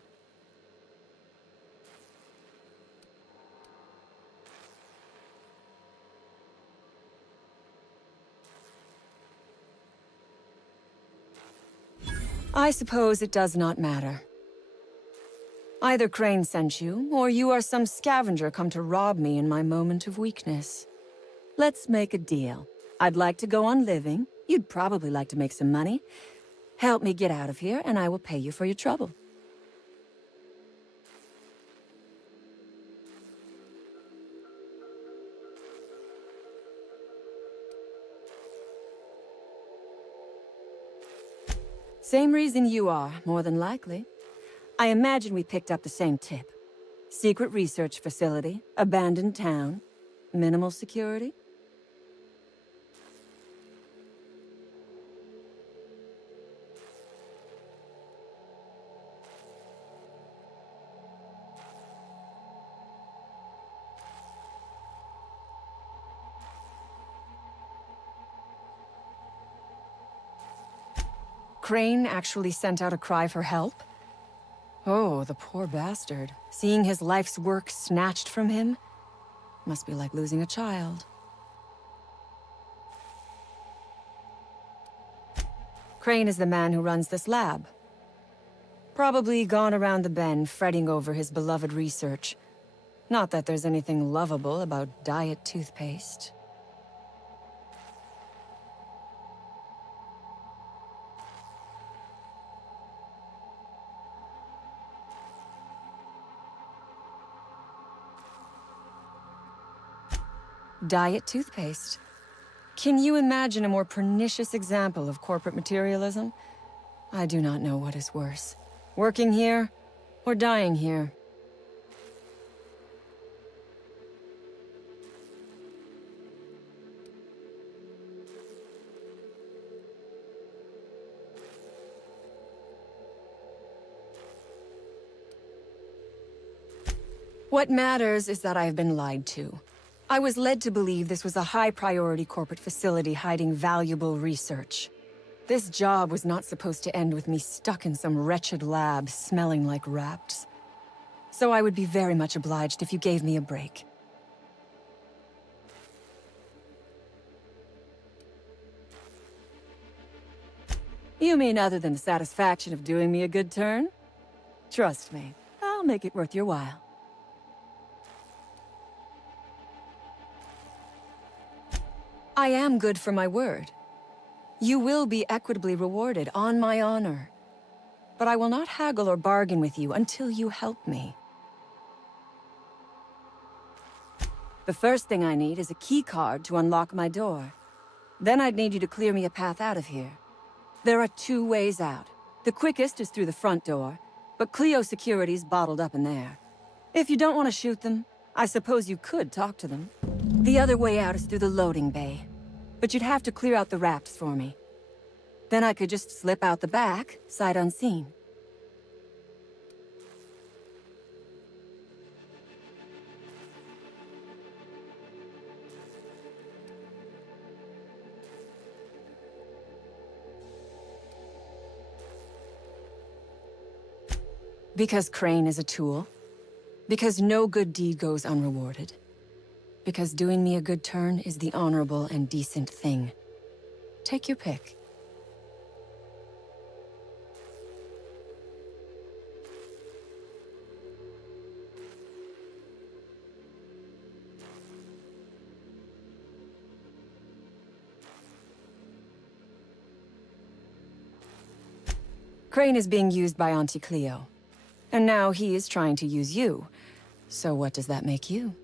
I suppose it does not matter. Either Crane sent you, or you are some scavenger come to rob me in my moment of weakness. Let's make a deal. I'd like to go on living. You'd probably like to make some money. Help me get out of here, and I will pay you for your trouble. Same reason you are, more than likely. I imagine we picked up the same tip. Secret research facility, abandoned town, minimal security. Crane actually sent out a cry for help? Oh, the poor bastard. Seeing his life's work snatched from him? Must be like losing a child. Crane is the man who runs this lab. Probably gone around the bend fretting over his beloved research. Not that there's anything lovable about diet toothpaste. Diet toothpaste. Can you imagine a more pernicious example of corporate materialism? I do not know what is worse. Working here, or dying here. What matters is that I have been lied to. I was led to believe this was a high-priority corporate facility hiding valuable research. This job was not supposed to end with me stuck in some wretched lab smelling like rats. So I would be very much obliged if you gave me a break. You mean other than the satisfaction of doing me a good turn? Trust me, I'll make it worth your while. I am good for my word. You will be equitably rewarded, on my honor. But I will not haggle or bargain with you until you help me. The first thing I need is a key card to unlock my door. Then I'd need you to clear me a path out of here. There are 2 ways out. The quickest is through the front door, but Cleo security's bottled up in there. If you don't want to shoot them, I suppose you could talk to them. The other way out is through the loading bay. But you'd have to clear out the wraps for me. Then I could just slip out the back, sight unseen. Because Crane is a tool. Because no good deed goes unrewarded. Because doing me a good turn is the honorable and decent thing. Take your pick. Crane is being used by Auntie Cleo. And now he is trying to use you. So what does that make you?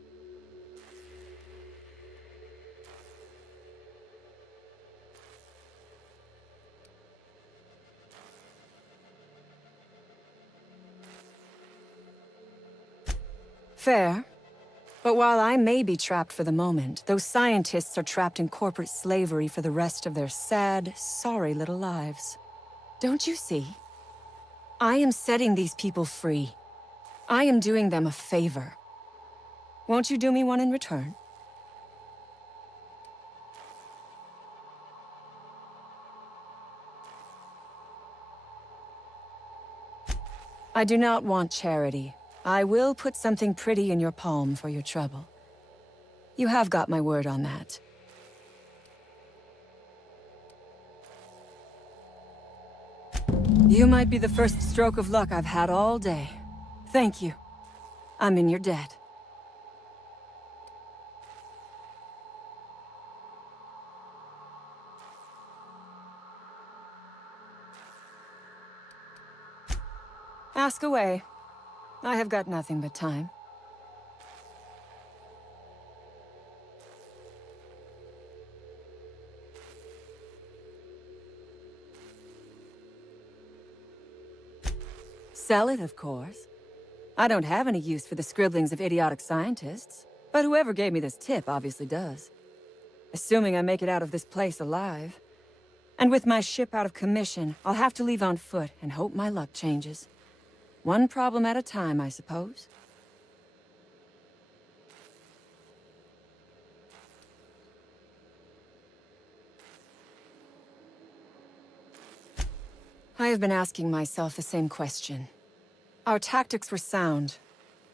Fair. But while I may be trapped for the moment, those scientists are trapped in corporate slavery for the rest of their sad, sorry little lives. Don't you see? I am setting these people free. I am doing them a favor. Won't you do me one in return? I do not want charity. I will put something pretty in your palm for your trouble. You have got my word on that. You might be the first stroke of luck I've had all day. Thank you. I'm in your debt. Ask away. I have got nothing but time. Sell it, of course. I don't have any use for the scribblings of idiotic scientists, but whoever gave me this tip obviously does. Assuming I make it out of this place alive. And with my ship out of commission, I'll have to leave on foot and hope my luck changes. One problem at a time, I suppose. I have been asking myself the same question. Our tactics were sound,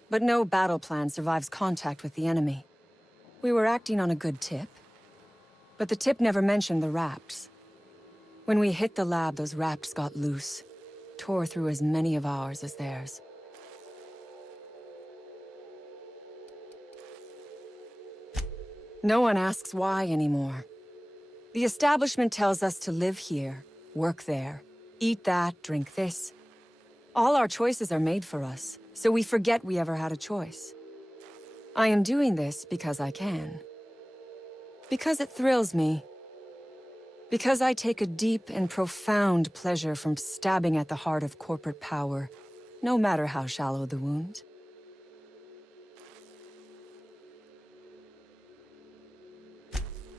but no battle plan survives contact with the enemy. We were acting on a good tip, but the tip never mentioned the Raps. When we hit the lab, those Raps got loose, tore through as many of ours as theirs. No one asks why anymore. The establishment tells us to live here, work there, eat that, drink this. All our choices are made for us, so we forget we ever had a choice. I am doing this because I can. Because it thrills me. Because I take a deep and profound pleasure from stabbing at the heart of corporate power, no matter how shallow the wound.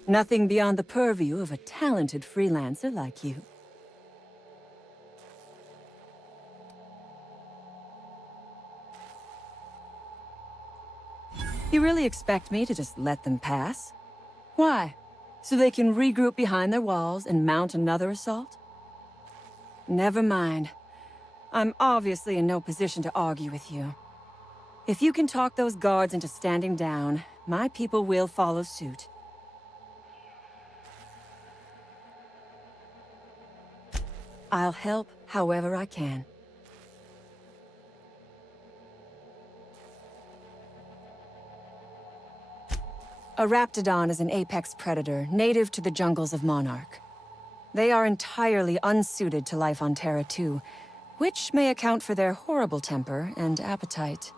Nothing beyond the purview of a talented freelancer like you. You really expect me to just let them pass? Why? So they can regroup behind their walls and mount another assault? Never mind. I'm obviously in no position to argue with you. If you can talk those guards into standing down, my people will follow suit. I'll help however I can. A Raptidon is an apex predator, native to the jungles of Monarch. They are entirely unsuited to life on Terra 2, which may account for their horrible temper and appetite.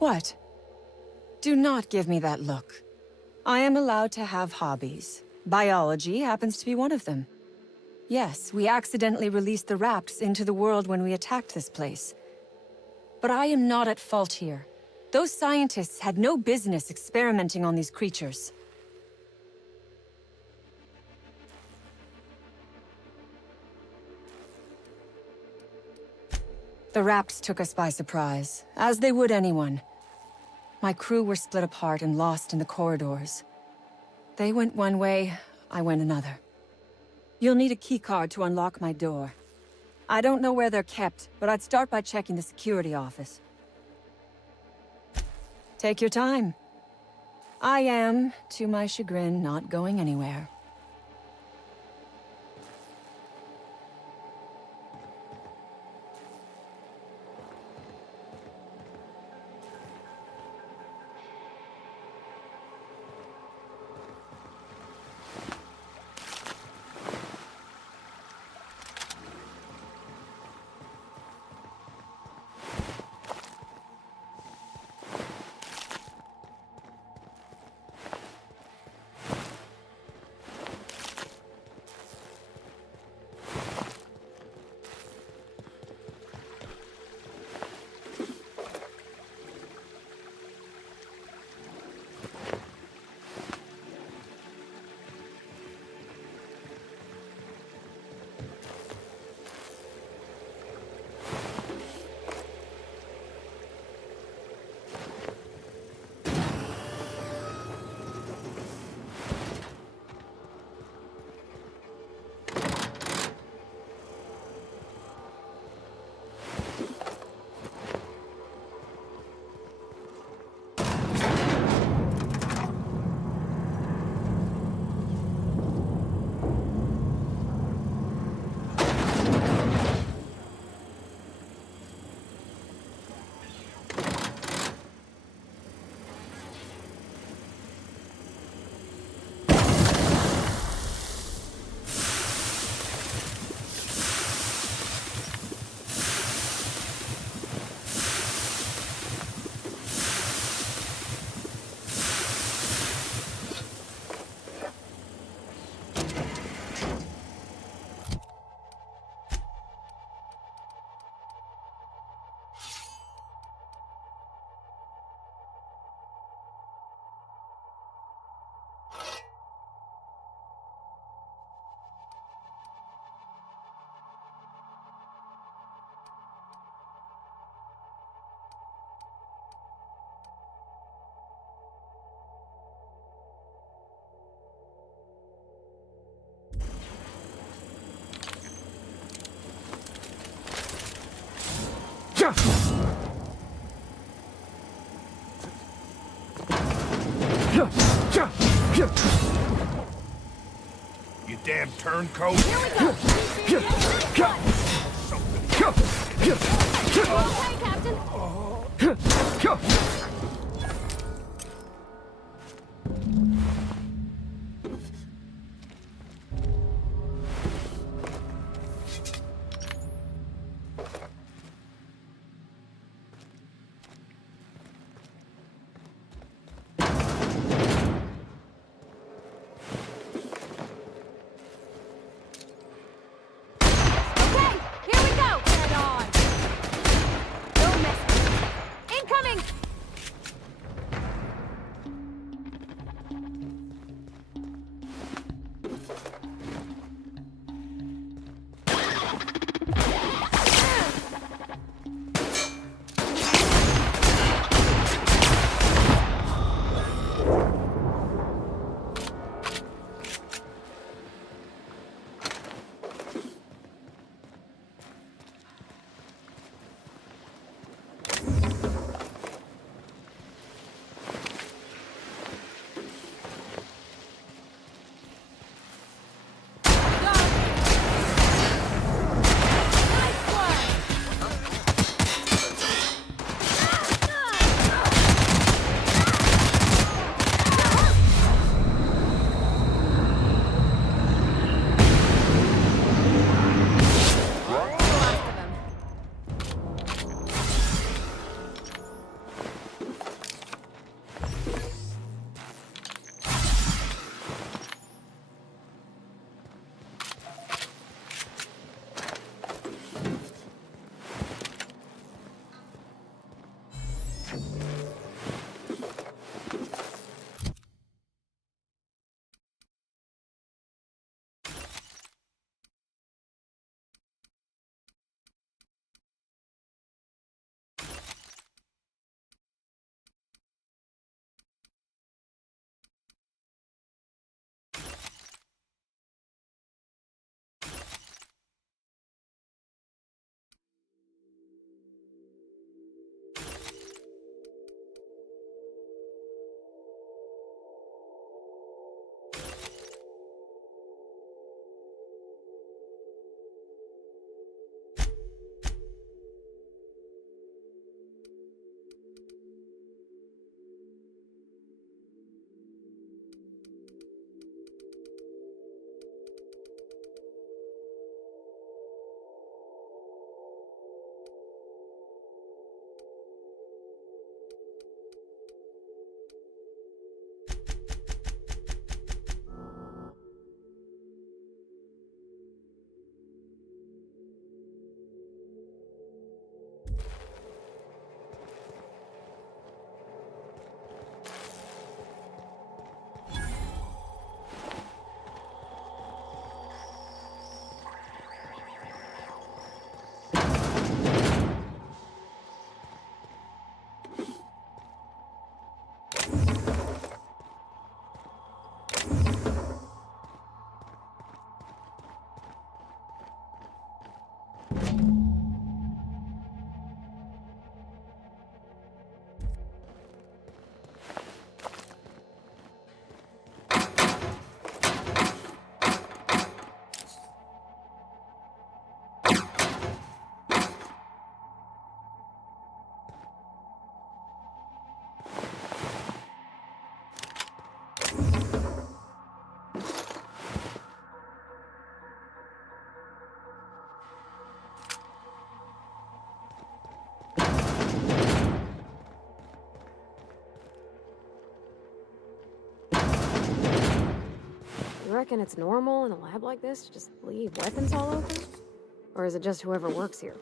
What? Do not give me that look. I am allowed to have hobbies. Biology happens to be one of them. Yes, we accidentally released the Raps into the world when we attacked this place. But I am not at fault here. Those scientists had no business experimenting on these creatures. The Raps took us by surprise, as they would anyone. My crew were split apart and lost in the corridors. They went one way, I went another. You'll need a keycard to unlock my door. I don't know where they're kept, but I'd start by checking the security office. Take your time. I am, to my chagrin, not going anywhere. You damn turncoat! Here we go! Okay, Captain! You reckon it's normal in a lab like this to just leave weapons all over? Or is it just whoever works here?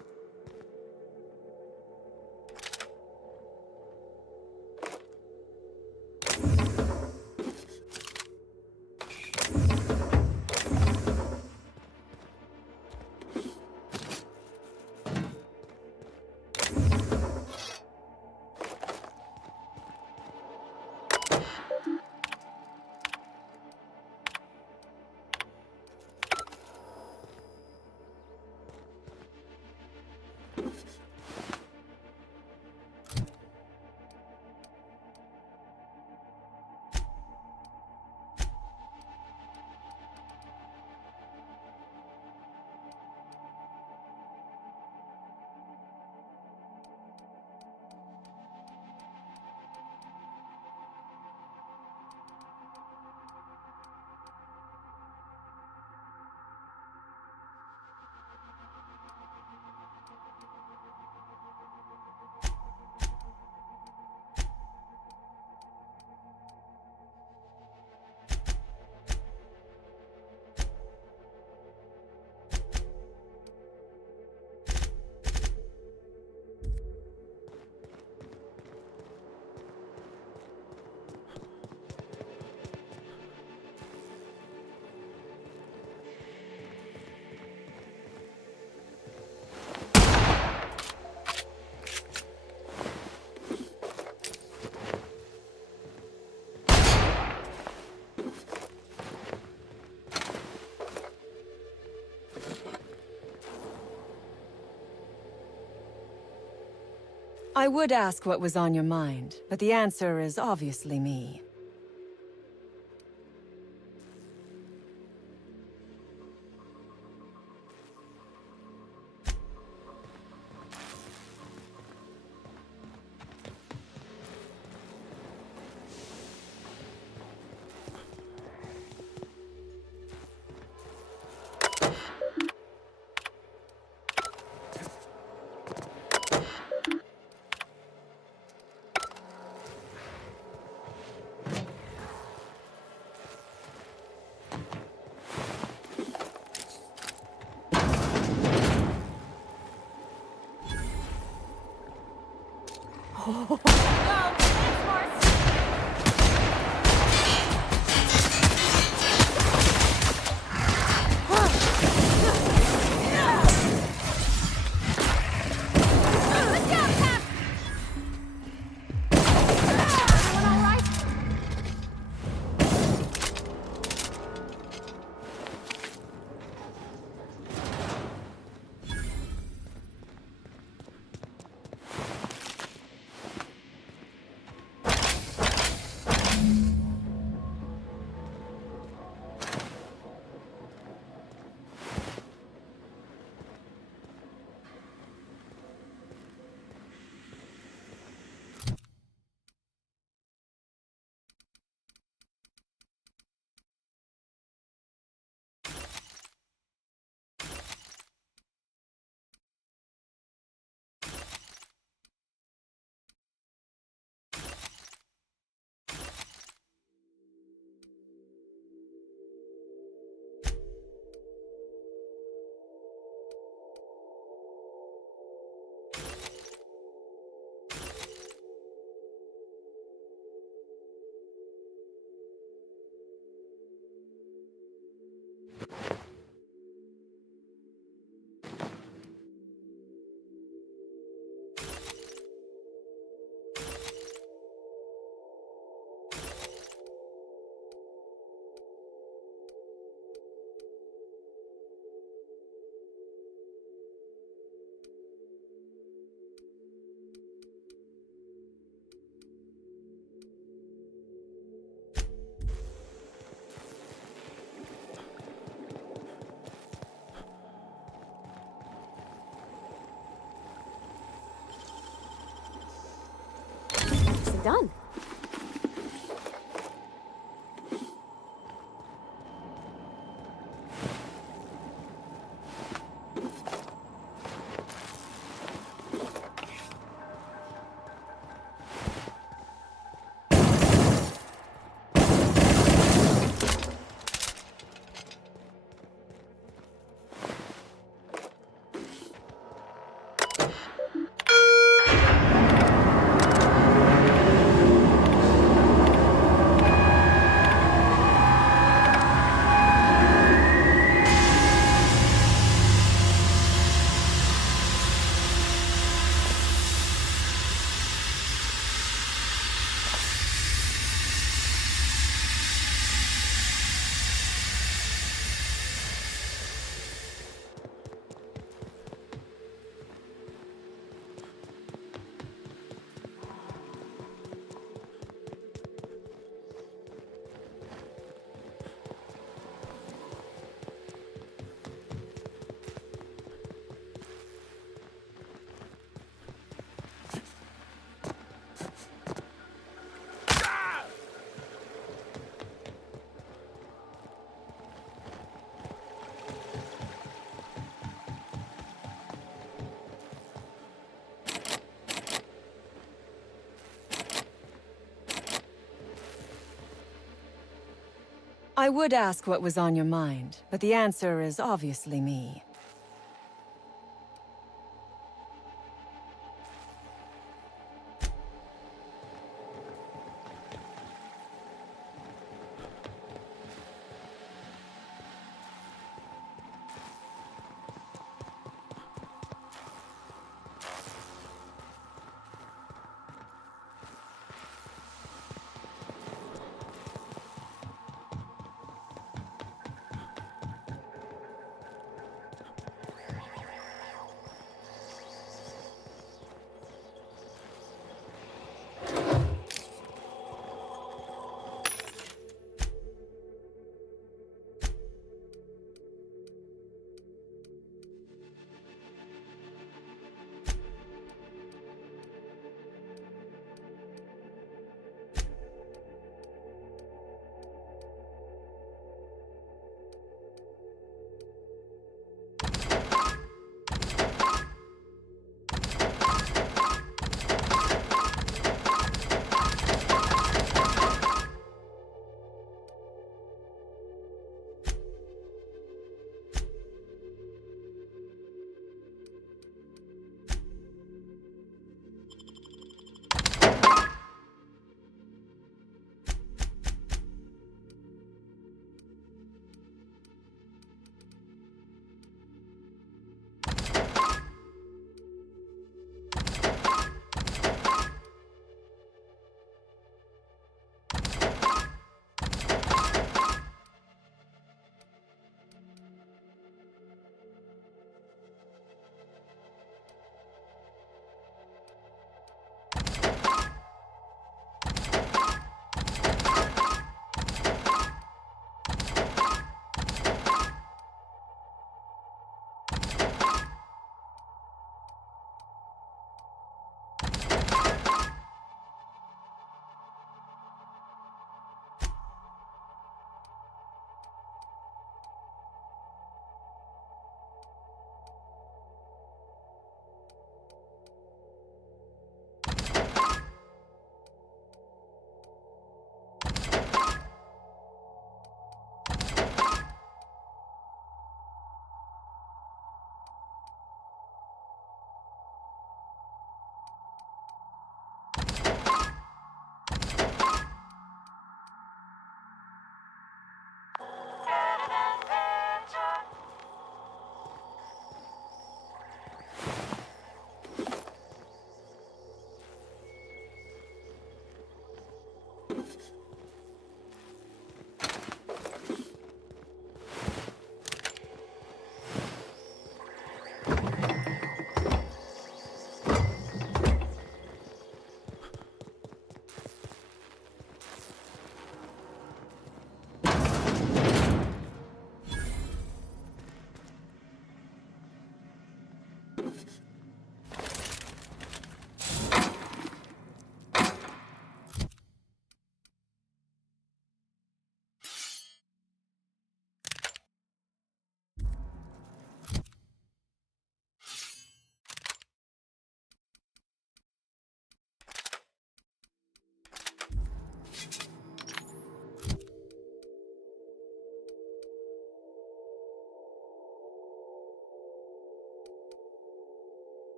I would ask what was on your mind, but the answer is obviously me. Done. I would ask what was on your mind, but the answer is obviously me.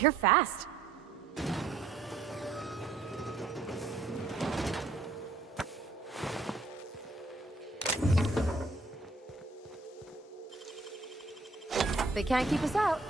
You're fast. They can't keep us out.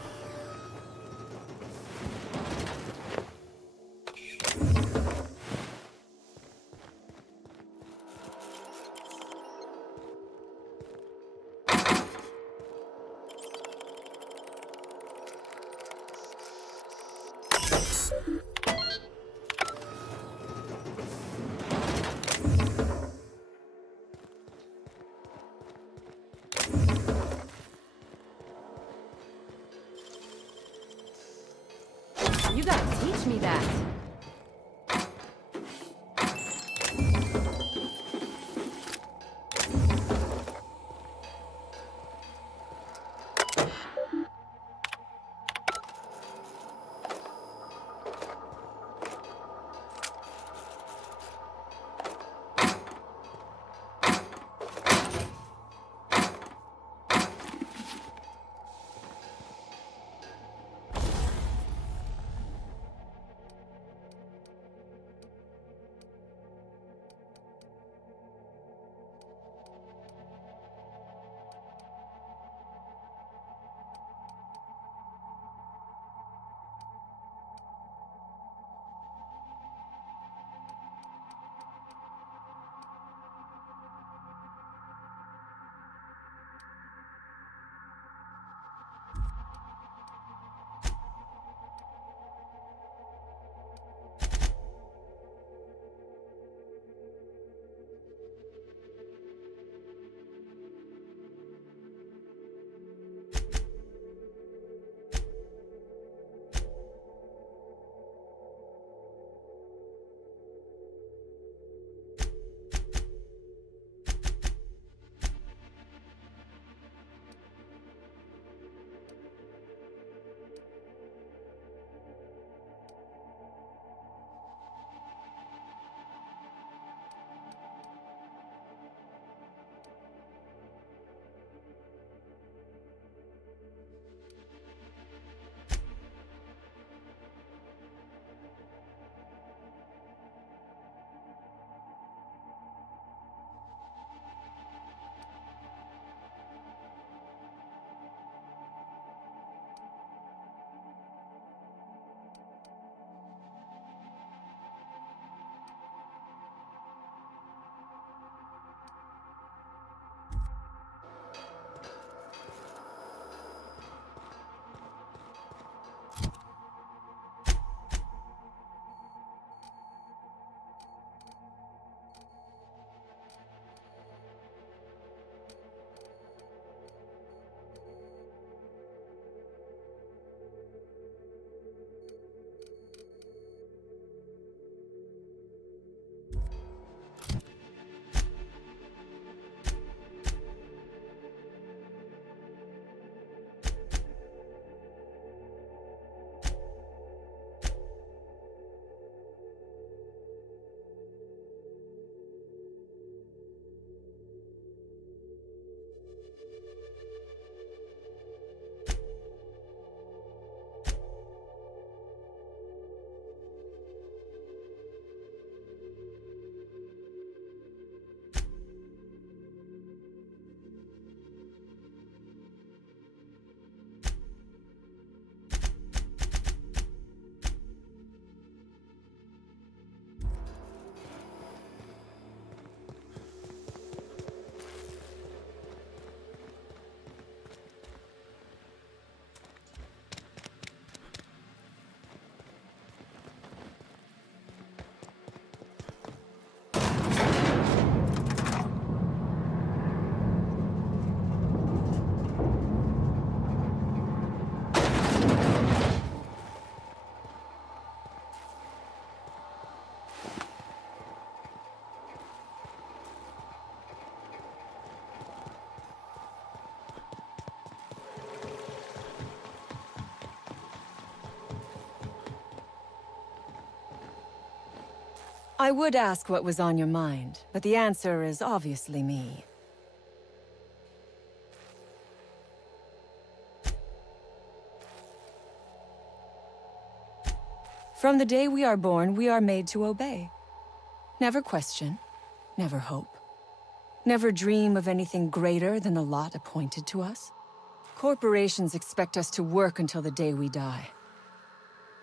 You gotta teach me that. I would ask what was on your mind, but the answer is obviously me. From the day we are born, we are made to obey. Never question, never hope. Never dream of anything greater than the lot appointed to us. Corporations expect us to work until the day we die.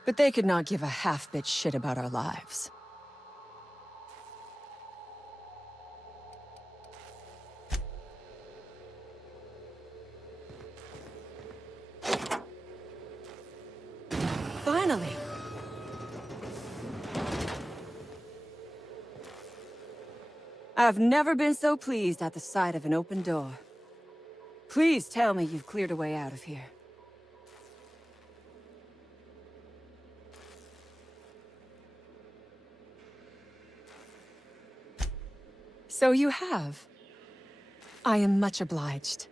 But they could not give a half-bit shit about our lives. Finally! I've never been so pleased at the sight of an open door. Please tell me you've cleared a way out of here. So you have. I am much obliged.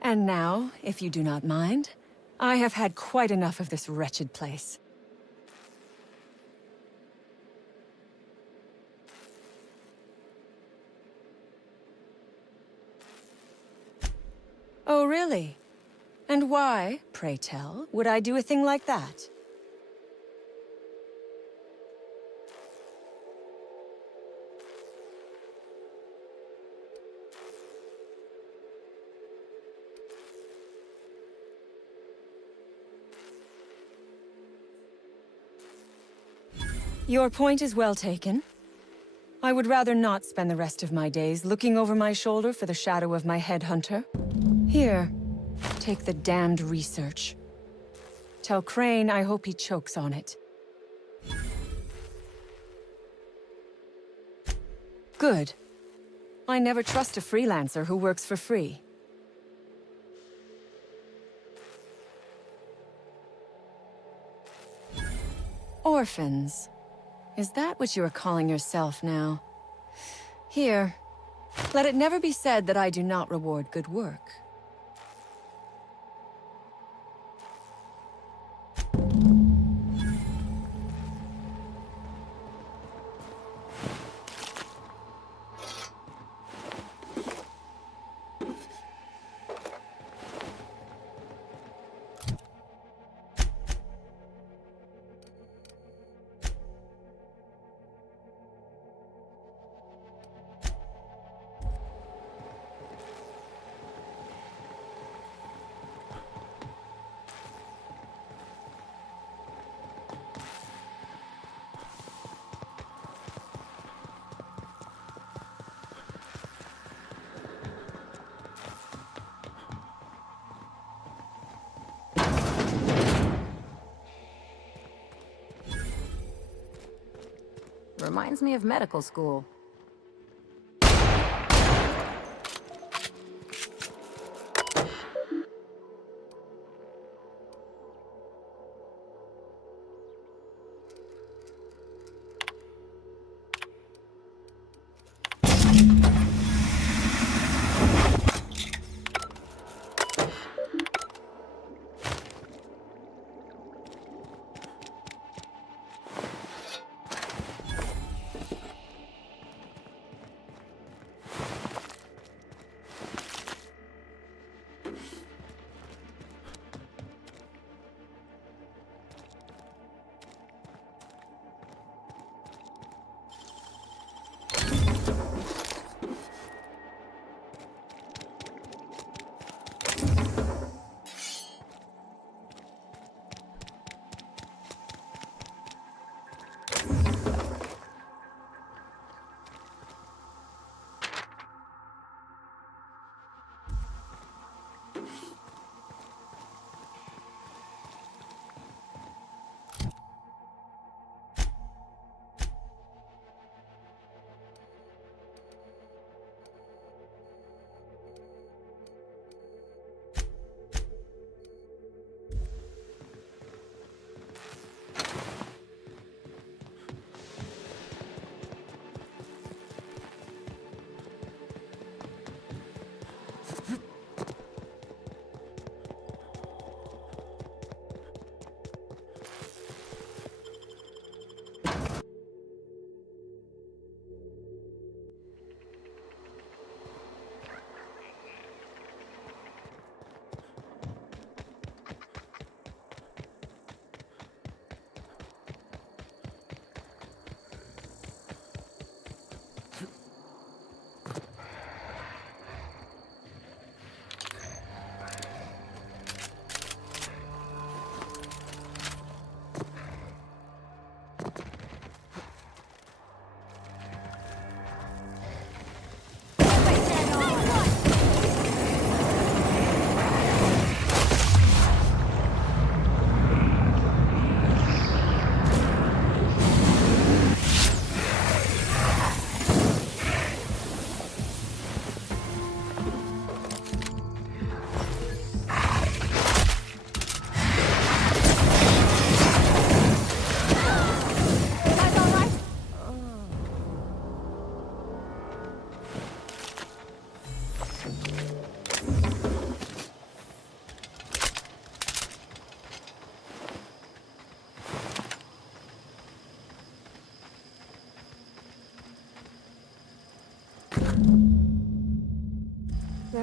And now, if you do not mind, I have had quite enough of this wretched place. Oh, really? And why, pray tell, would I do a thing like that? Your point is well taken. I would rather not spend the rest of my days looking over my shoulder for the shadow of my headhunter. Here, take the damned research. Tell Crane I hope he chokes on it. Good. I never trust a freelancer who works for free. Orphans. Is that what you are calling yourself now? Here, let it never be said that I do not reward good work. Reminds me of medical school.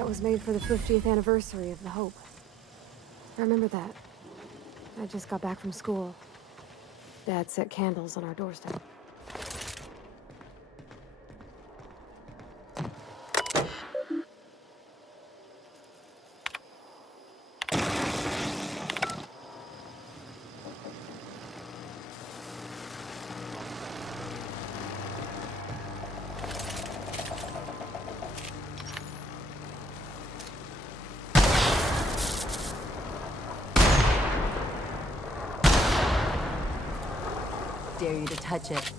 was made for the 50th anniversary of the Hope. I remember that. I just got back from school. Dad set candles on our doorstep. Dare you to touch it.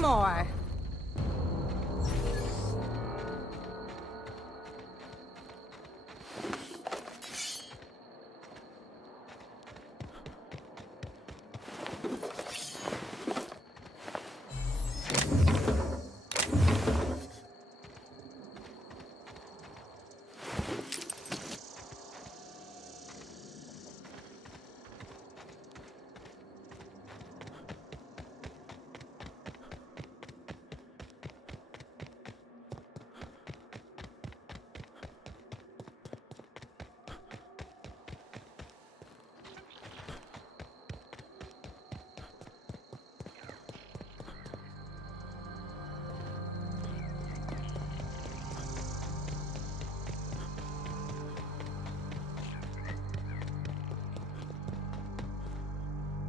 More.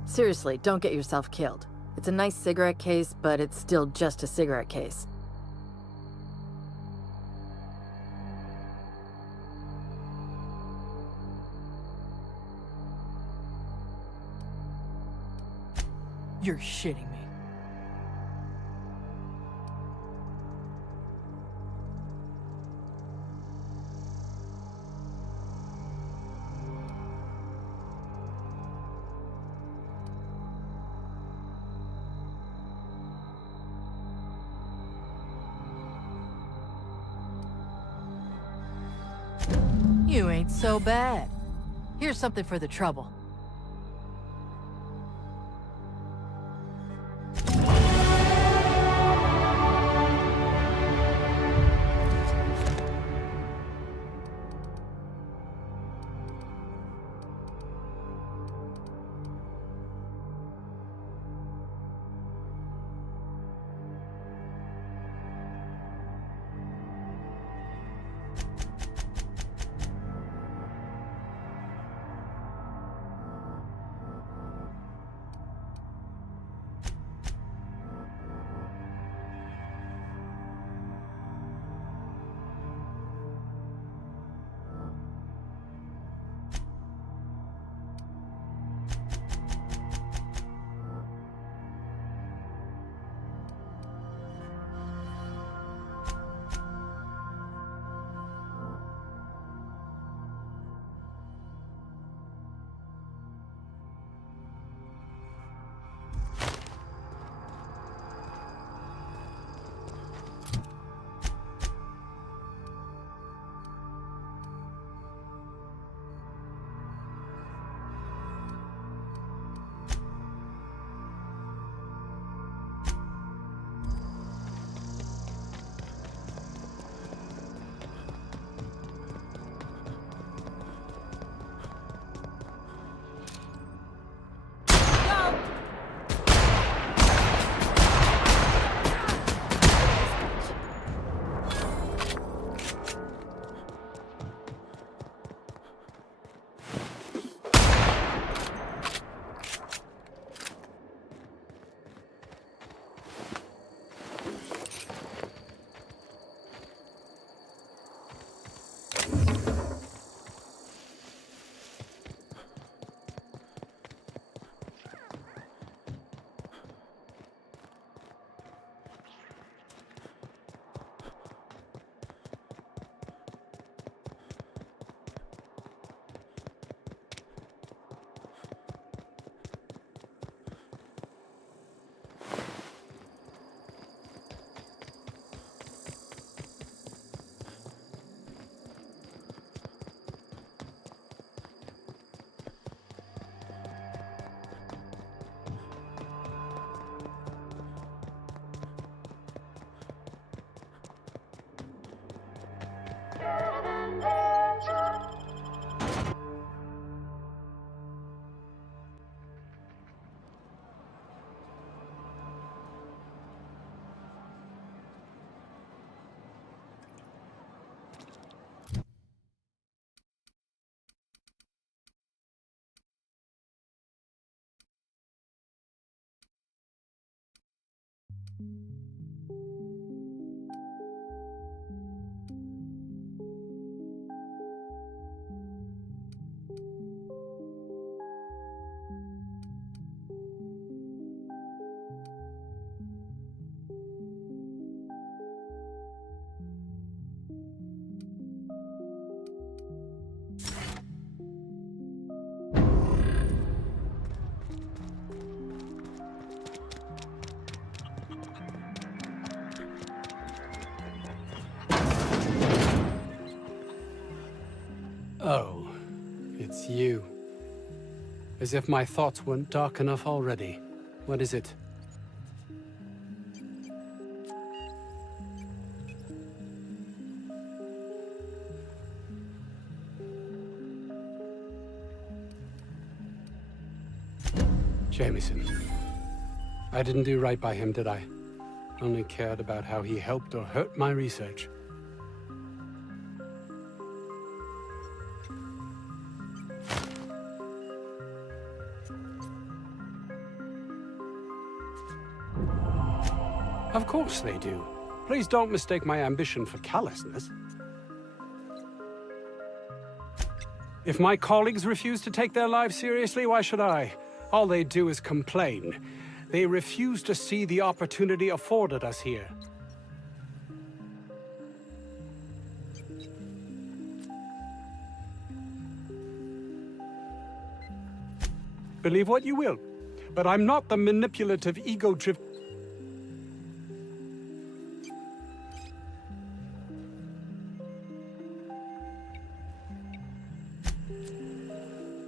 Seriously, don't get yourself killed. It's a nice cigarette case, but it's still just a cigarette case. You're shitting me. You ain't so bad. Here's something for the trouble. Oh, it's you. As if my thoughts weren't dark enough already. What is it? Jameson. I didn't do right by him, did I? Only cared about how he helped or hurt my research. Of course they do. Please don't mistake my ambition for callousness. If my colleagues refuse to take their lives seriously, why should I? All they do is complain. They refuse to see the opportunity afforded us here. Believe what you will, but I'm not the manipulative, ego-driven...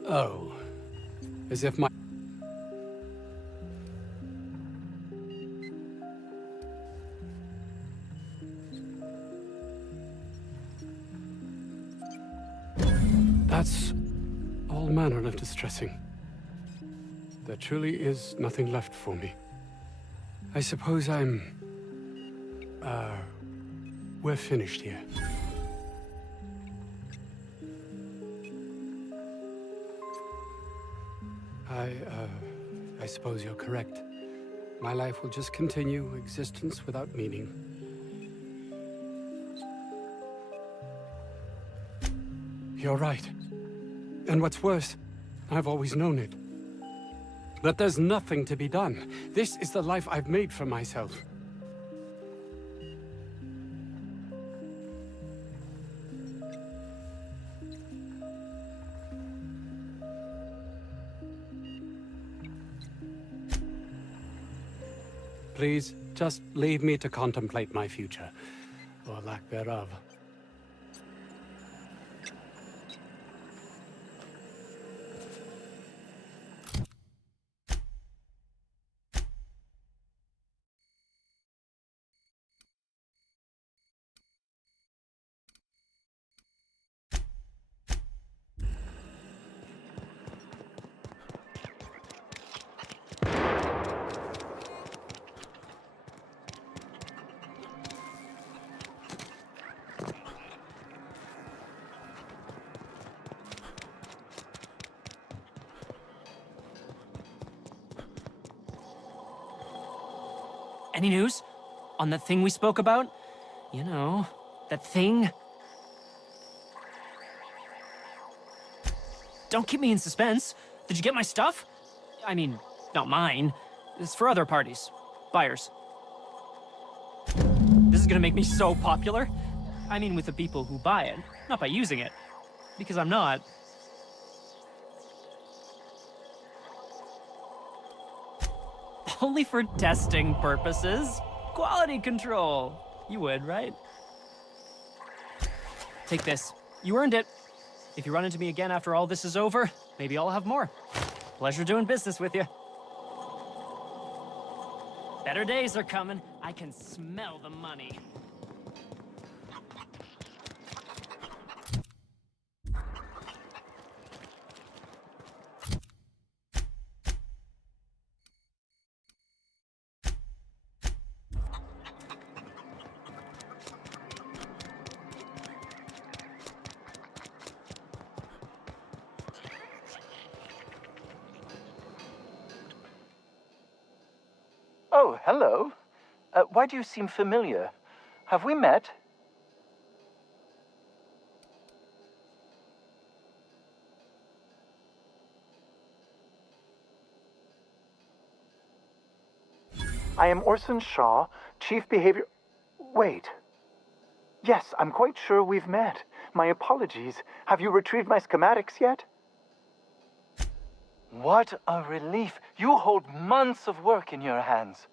Oh. As if my... That's all manner of distressing. There truly is nothing left for me. I suppose we're finished here. I suppose you're correct. My life will just continue, existence without meaning. You're right. And what's worse, I've always known it. But there's nothing to be done. This is the life I've made for myself. Please, just leave me to contemplate my future, or lack thereof. Any news? On that thing we spoke about? You know, that thing? Don't keep me in suspense. Did you get my stuff? I mean, not mine. It's for other parties. Buyers. This is gonna make me so popular. I mean with the people who buy it, not by using it. Because I'm not. Only for testing purposes. Quality control. You would, right? Take this. You earned it. If you run into me again after all this is over, maybe I'll have more. Pleasure doing business with you. Better days are coming. I can smell the money. Oh, hello. Why do you seem familiar? Have we met? I am Orson Shaw, Chief Behavior... Wait. Yes, I'm quite sure we've met. My apologies. Have you retrieved my schematics yet? What a relief. You hold months of work in your hands.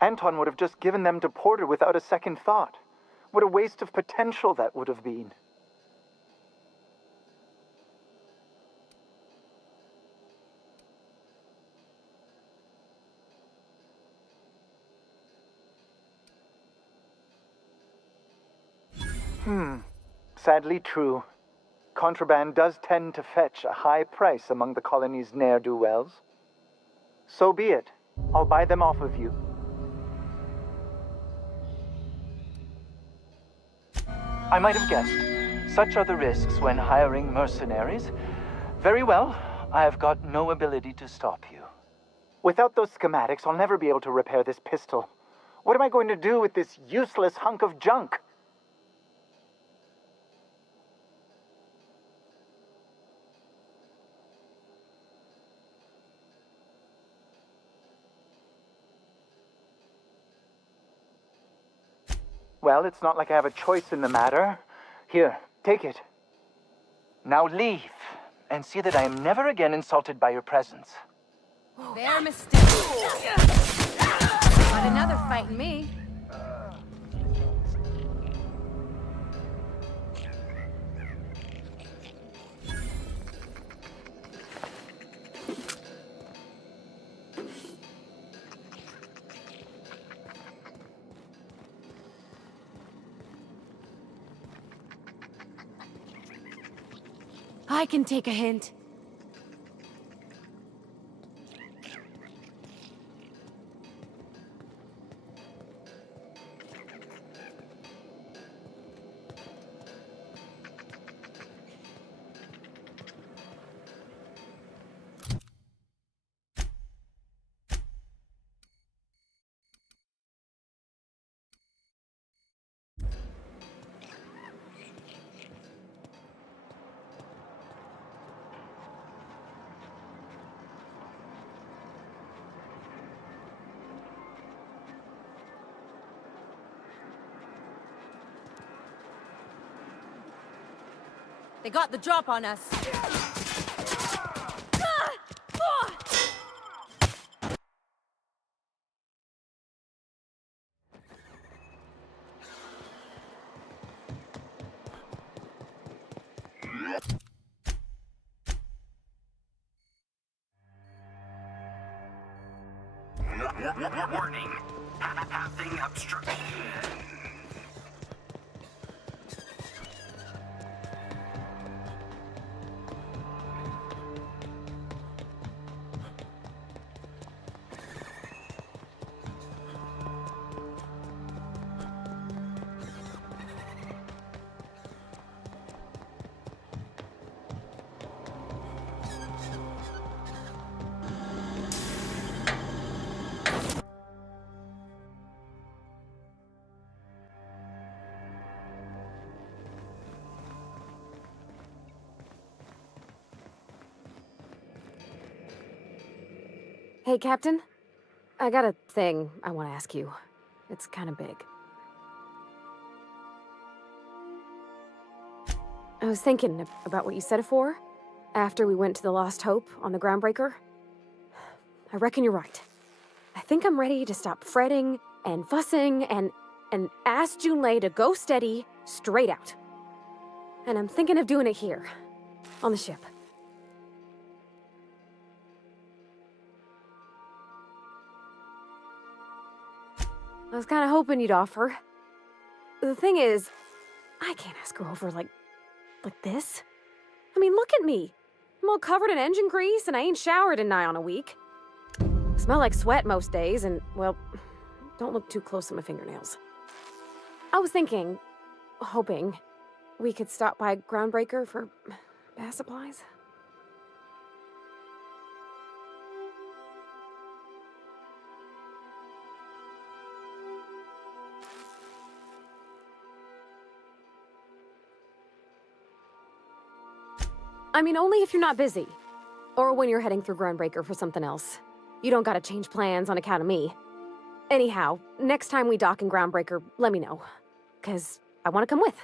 Anton would have just given them to Porter without a second thought. What a waste of potential that would have been. Sadly true. Contraband does tend to fetch a high price among the colony's ne'er-do-wells. So be it. I'll buy them off of you. I might have guessed. Such are the risks when hiring mercenaries. Very well, I have got no ability to stop you. Without those schematics, I'll never be able to repair this pistol. What am I going to do with this useless hunk of junk? Well, it's not like I have a choice in the matter. Here, take it. Now leave, and see that I am never again insulted by your presence. Their mistake. Not another fighting me. I can take a hint. They got the drop on us. Warning. Passing obstruction. Hey, Captain. I got a thing I want to ask you. It's kind of big. I was thinking about what you said before, after we went to the Lost Hope on the Groundbreaker. I reckon you're right. I think I'm ready to stop fretting and fussing and ask Junlei to go steady, straight out. And I'm thinking of doing it here, on the ship. I was kind of hoping you'd offer. The thing is, I can't ask her over like this. I mean, look at me. I'm all covered in engine grease and I ain't showered in nigh on a week. Smell like sweat most days and, well, don't look too close at my fingernails. I was thinking, hoping, we could stop by Groundbreaker for bath supplies. I mean, only if you're not busy. Or when you're heading through Groundbreaker for something else. You don't gotta change plans on account of me. Anyhow, next time we dock in Groundbreaker, let me know. 'Cause I want to come with.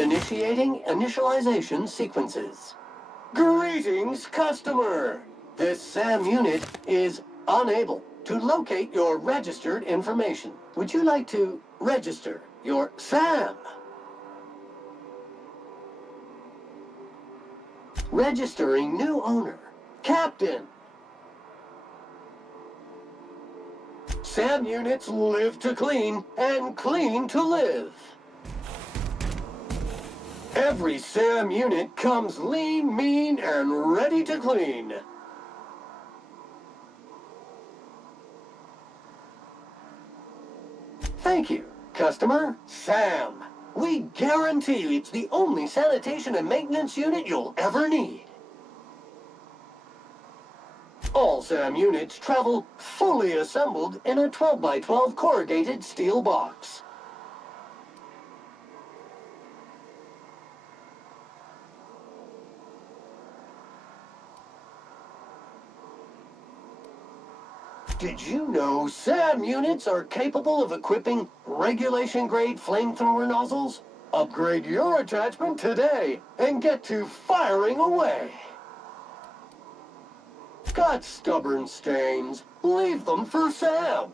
Initiating initialization sequences. Greetings, customer! This SAM unit is unable to locate your registered information. Would you like to register your SAM? Registering new owner. Captain. SAM units live to clean and clean to live. Every SAM unit comes lean, mean, and ready to clean. Thank you, customer. SAM. We guarantee it's the only sanitation and maintenance unit you'll ever need. All SAM units travel fully assembled in a 12x12 corrugated steel box. Did you know SAM units are capable of equipping regulation-grade flamethrower nozzles? Upgrade your attachment today and get to firing away. Got stubborn stains? Leave them for Sam.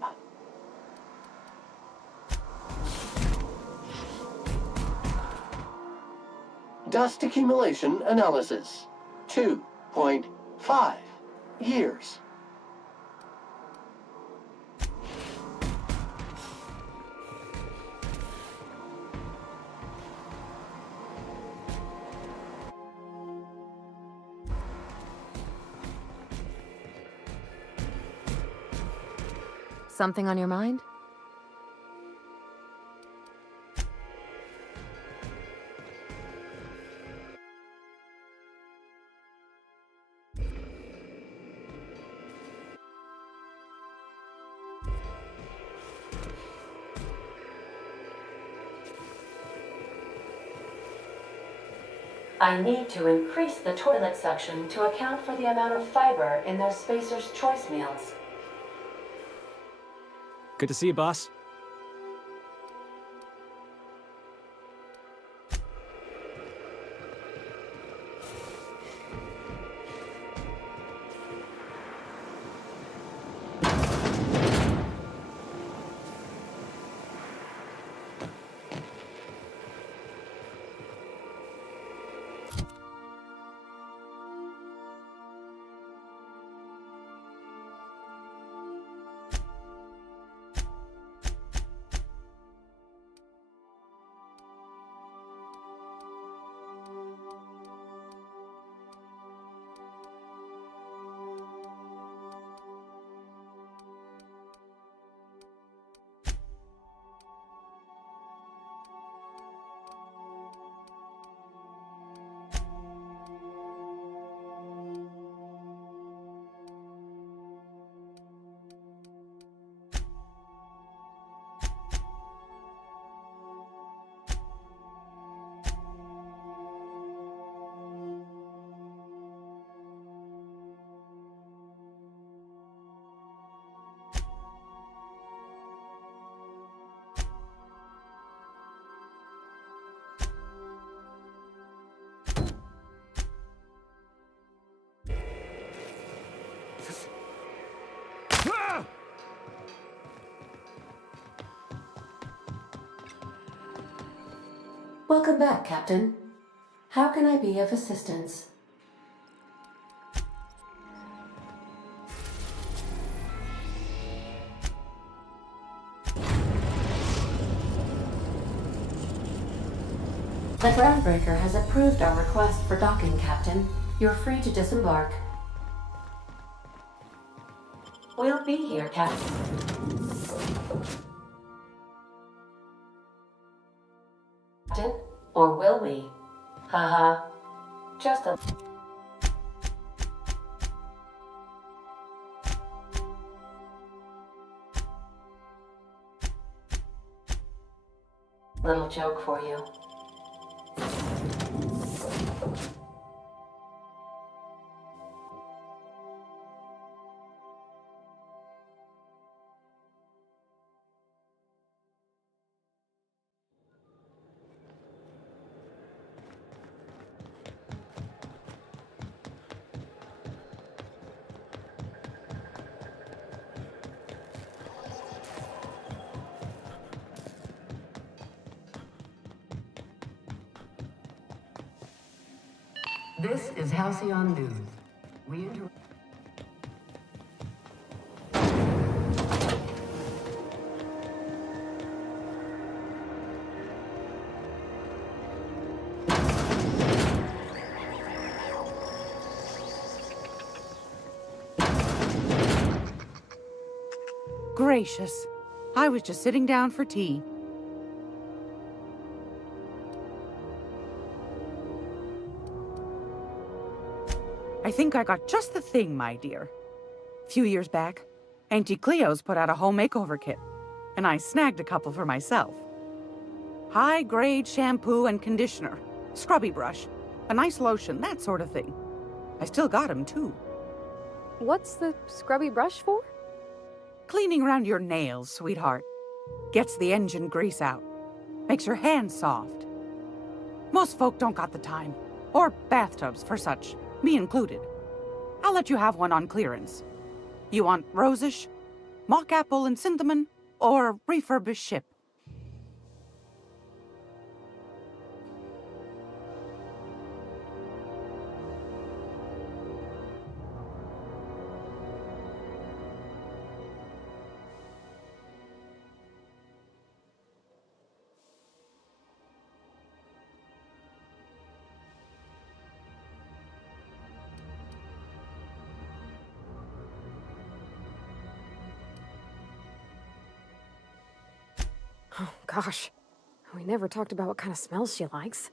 Dust accumulation analysis. 2.5 years. Something on your mind? I need to increase the toilet suction to account for the amount of fiber in those Spacer's Choice meals. Good to see you, boss. Welcome back, Captain. How can I be of assistance? The Groundbreaker has approved our request for docking, Captain. You're free to disembark. We'll be here, Captain. Or will we? Haha. Just a little joke for you. This is Halcyon News. We Gracious. I was just sitting down for tea. I think I got just the thing, my dear. A few years back, Auntie Cleo's put out a home makeover kit, and I snagged a couple for myself. High-grade shampoo and conditioner, scrubby brush, a nice lotion, that sort of thing. I still got 'em, too. What's the scrubby brush for? Cleaning around your nails, sweetheart. Gets the engine grease out. Makes your hands soft. Most folk don't got the time. Or bathtubs for such, me included. I'll let you have one on clearance. You want rosish, mock apple and cinnamon, or refurbished ship? Oh, gosh. We never talked about what kind of smells she likes.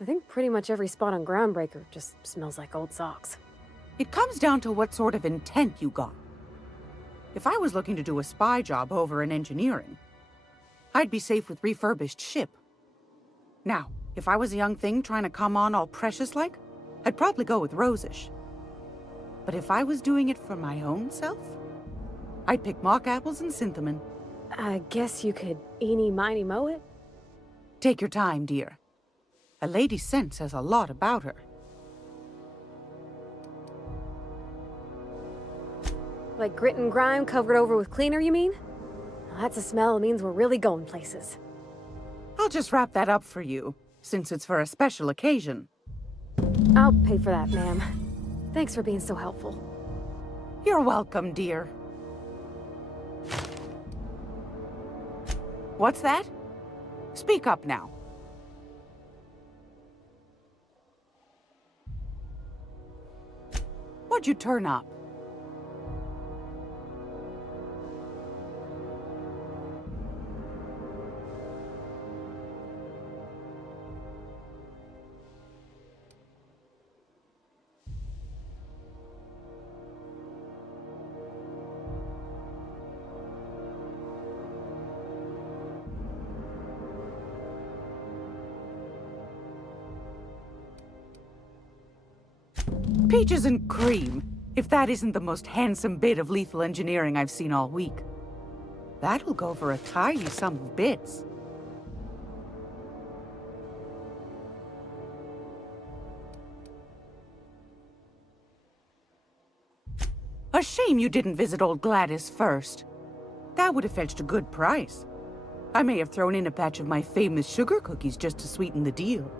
I think pretty much every spot on Groundbreaker just smells like old socks. It comes down to what sort of intent you got. If I was looking to do a spy job over in engineering, I'd be safe with refurbished ship. Now, if I was a young thing trying to come on all precious-like, I'd probably go with rosish. But if I was doing it for my own self, I'd pick mock apples and cinnamon. I guess you could eeny-miny mow it? Take your time, dear. A lady's scent says a lot about her. Like grit and grime covered over with cleaner, you mean? Well, that's a smell that means we're really going places. I'll just wrap that up for you, since it's for a special occasion. I'll pay for that, ma'am. Thanks for being so helpful. You're welcome, dear. What's that? Speak up now. What'd you turn up? Peaches and cream, if that isn't the most handsome bit of lethal engineering I've seen all week. That'll go for a tidy sum of bits. A shame you didn't visit old Gladys first. That would have fetched a good price. I may have thrown in a batch of my famous sugar cookies just to sweeten the deal.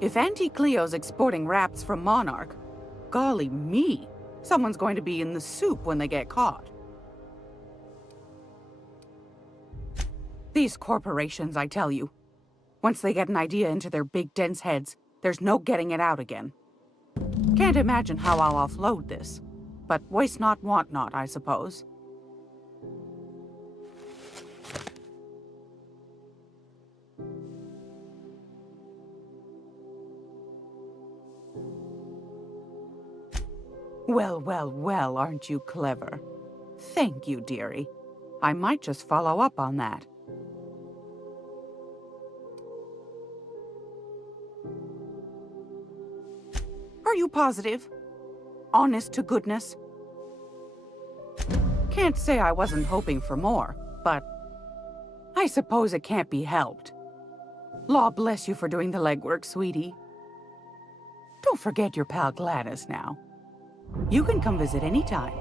If Auntie Cleo's exporting wraps from Monarch, golly me, someone's going to be in the soup when they get caught. These corporations, I tell you. Once they get an idea into their big dense heads, there's no getting it out again. Can't imagine how I'll offload this. But waste not, want not, I suppose. Well, well, well, aren't you clever? Thank you, dearie. I might just follow up on that. Are you positive? Honest to goodness? Can't say I wasn't hoping for more, but I suppose it can't be helped. Law bless you for doing the legwork, sweetie. Don't forget your pal Gladys now. You can come visit anytime.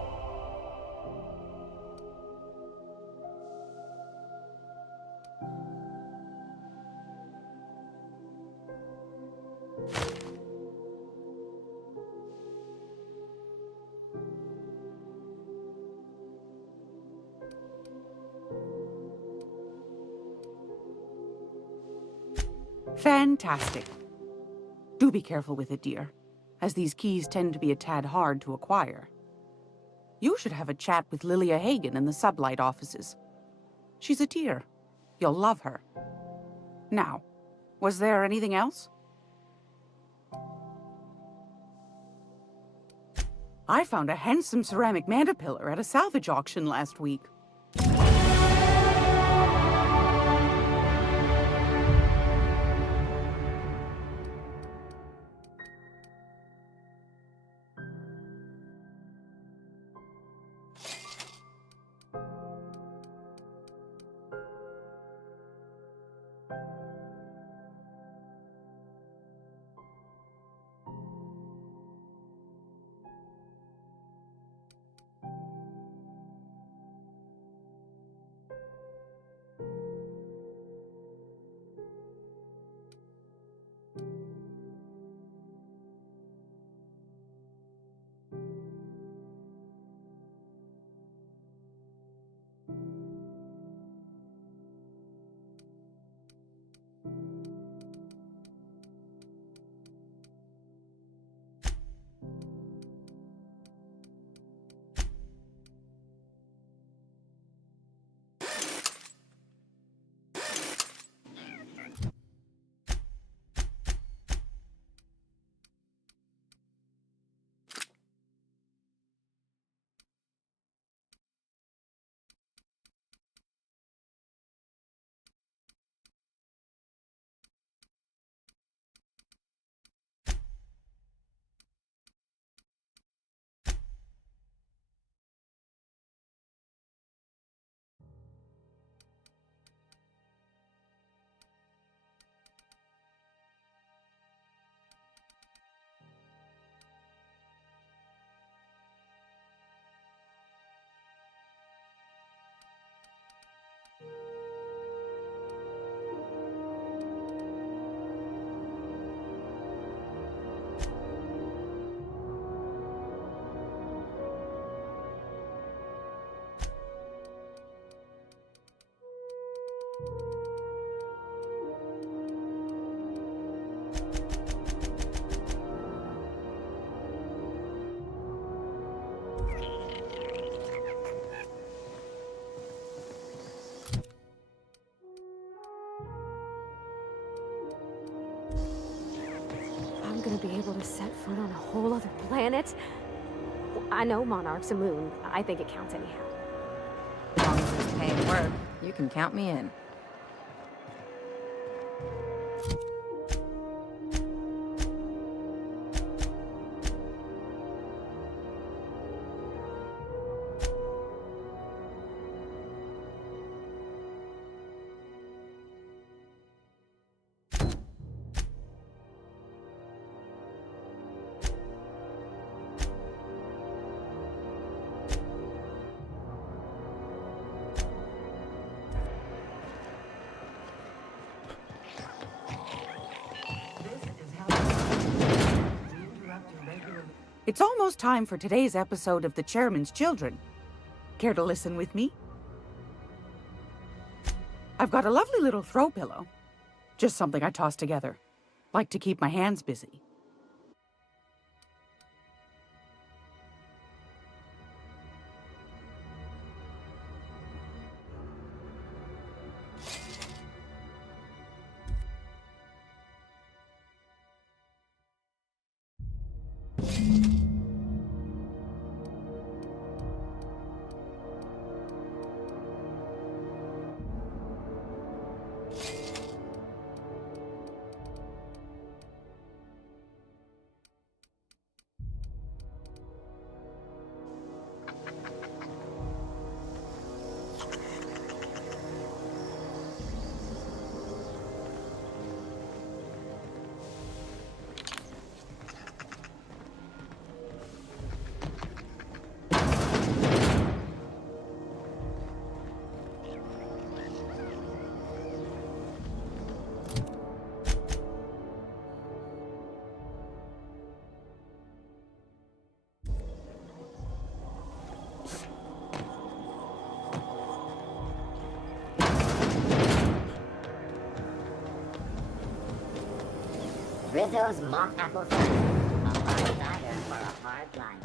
Fantastic. Do be careful with it, dear, as these keys tend to be a tad hard to acquire. You should have a chat with Lilia Hagen in the Sublight offices. She's a dear. You'll love her. Now, was there anything else? I found a handsome ceramic mandapillar at a salvage auction last week. I'm gonna be able to set foot on a whole other planet? I know Monarch's a moon. I think it counts anyhow. As long as it's paying work, you can count me in. It's almost time for today's episode of The Chairman's Children. Care to listen with me? I've got a lovely little throw pillow. Just something I toss together. Like to keep my hands busy. Rizzo's mock apple cider. A hard cider for a hard life.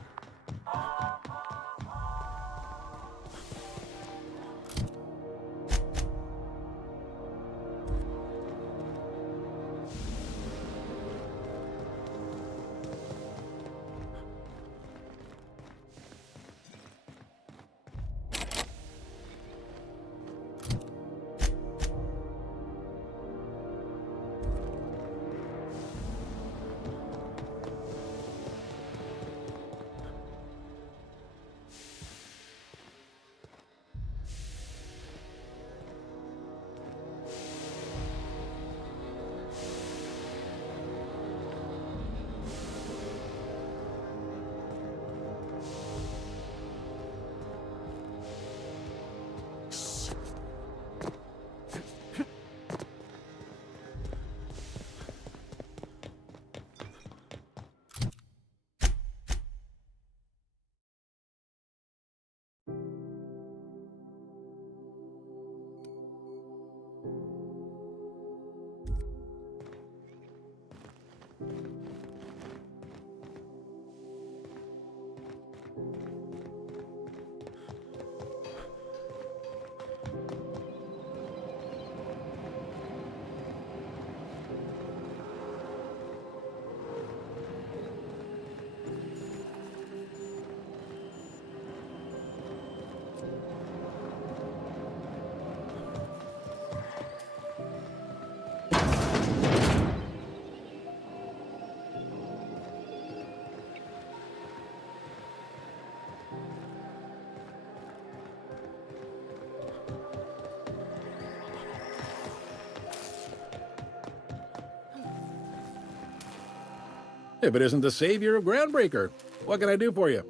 If it isn't the savior of Groundbreaker, what can I do for you?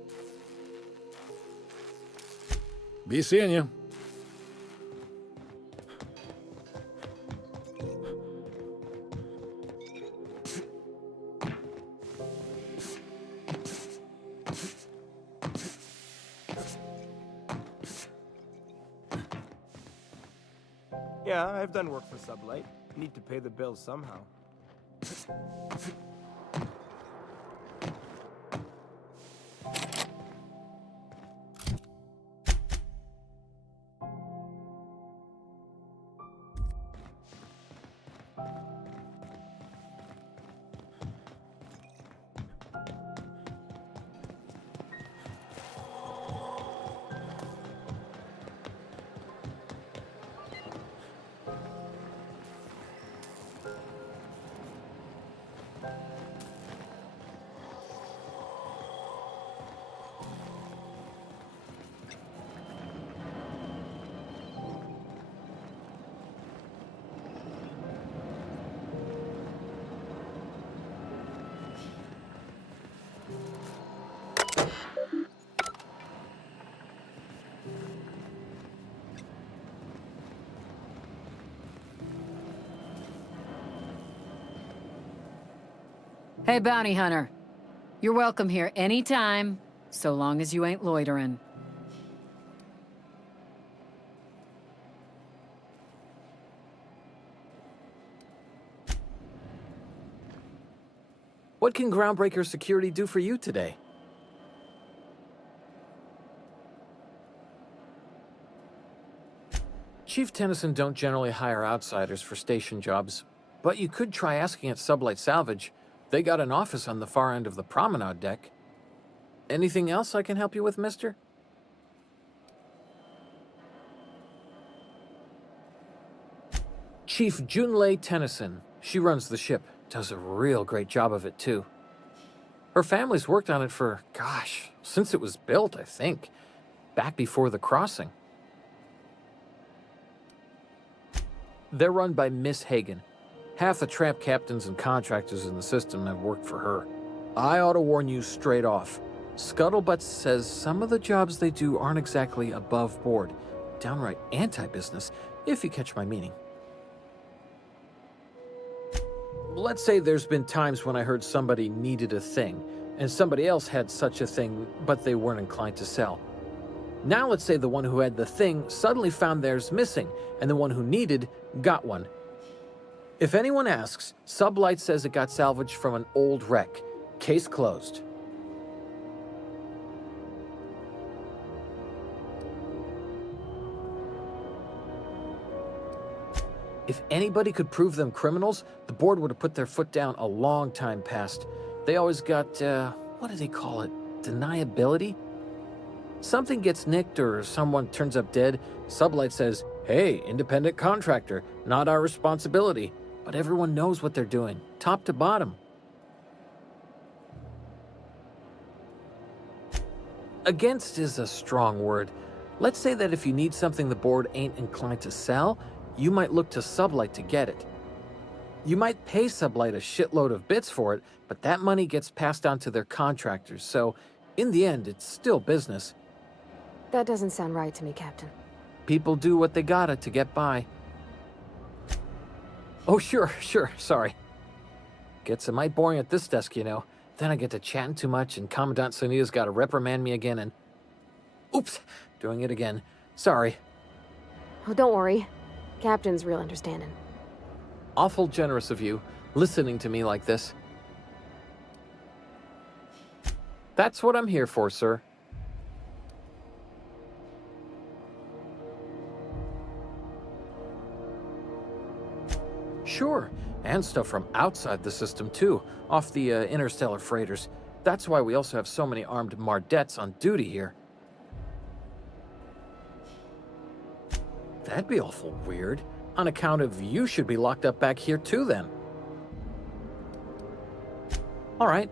Be seeing you. Yeah, I've done work for Sublight. Need to pay the bills somehow. Hey, bounty hunter. You're welcome here anytime, so long as you ain't loitering. What can Groundbreaker Security do for you today? Chief Tennyson don't generally hire outsiders for station jobs, but you could try asking at Sublight Salvage. They got an office on the far end of the promenade deck. Anything else I can help you with, mister? Chief Junlei Tennyson. She runs the ship. Does a real great job of it, too. Her family's worked on it for, gosh, since it was built, I think. Back before the crossing. They're run by Miss Hagen. Half the tramp captains and contractors in the system have worked for her. I ought to warn you straight off. Scuttlebutt says some of the jobs they do aren't exactly above board. Downright anti-business, if you catch my meaning. Let's say there's been times when I heard somebody needed a thing, and somebody else had such a thing, but they weren't inclined to sell. Now let's say the one who had the thing suddenly found theirs missing, and the one who needed got one. If anyone asks, Sublight says it got salvaged from an old wreck. Case closed. If anybody could prove them criminals, the board would have put their foot down a long time past. They always got, what do they call it? Deniability? Something gets nicked or someone turns up dead, Sublight says, hey, independent contractor, not our responsibility. But everyone knows what they're doing, top to bottom. Against is a strong word. Let's say that if you need something the board ain't inclined to sell, you might look to Sublight to get it. You might pay Sublight a shitload of bits for it, but that money gets passed on to their contractors, so in the end, it's still business. That doesn't sound right to me, Captain. People do what they gotta to get by. Oh, sure, sorry. Gets a mite boring at this desk, you know. Then I get to chatting too much and Commandant Sonia's gotta reprimand me again and... Oops, doing it again. Sorry. Oh, don't worry. Captain's real understanding. Awful generous of you, listening to me like this. That's what I'm here for, sir. Sure, and stuff from outside the system too, off the interstellar freighters. That's why we also have so many armed Mardettes on duty here. That'd be awful weird. On account of you should be locked up back here too then. All right.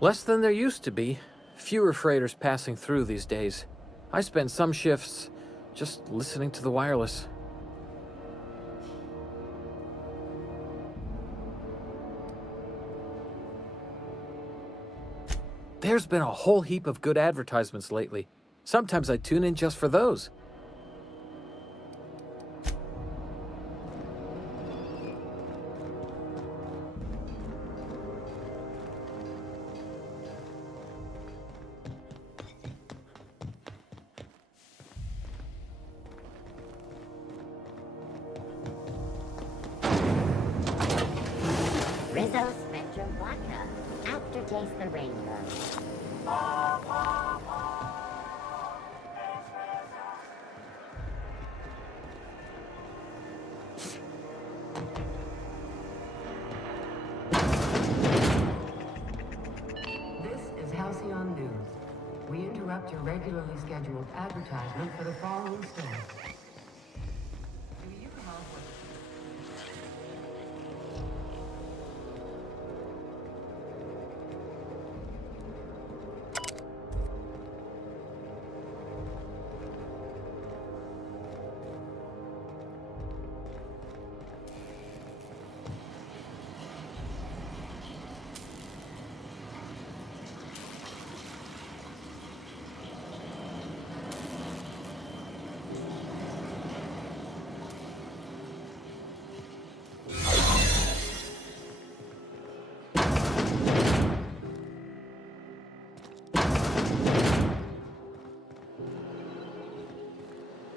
Less than there used to be. Fewer freighters passing through these days. I spend some shifts just listening to the wireless. There's been a whole heap of good advertisements lately. Sometimes I tune in just for those. Rizzo Spectrum Vodka. Aftertaste the rainbow. This is Halcyon News. We interrupt your regularly scheduled advertisement for the following story. Do you have what...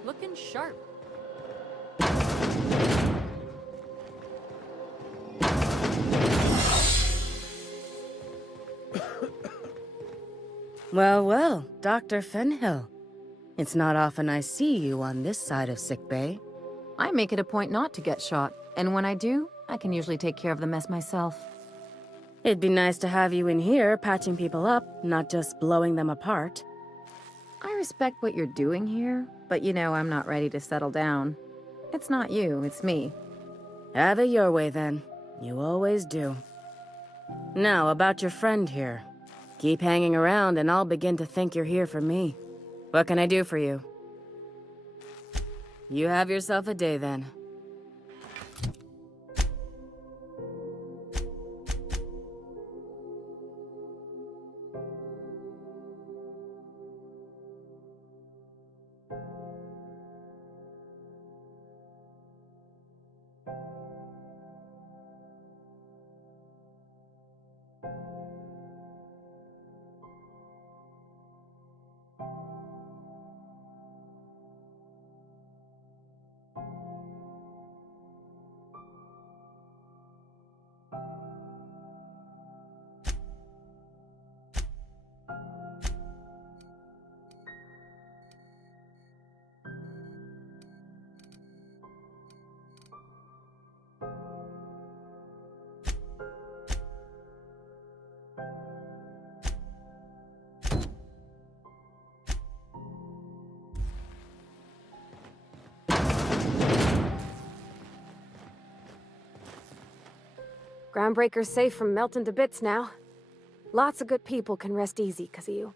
Looking sharp. Well, well, Dr. Fenhill. It's not often I see you on this side of sickbay. I make it a point not to get shot, and when I do, I can usually take care of the mess myself. It'd be nice to have you in here patching people up, not just blowing them apart. I respect what you're doing here, but you know I'm not ready to settle down. It's not you, it's me. Have it your way, then. You always do. Now, about your friend here. Keep hanging around and I'll begin to think you're here for me. What can I do for you? You have yourself a day, then. Groundbreaker's safe from melting to bits now. Lots of good people can rest easy because of you.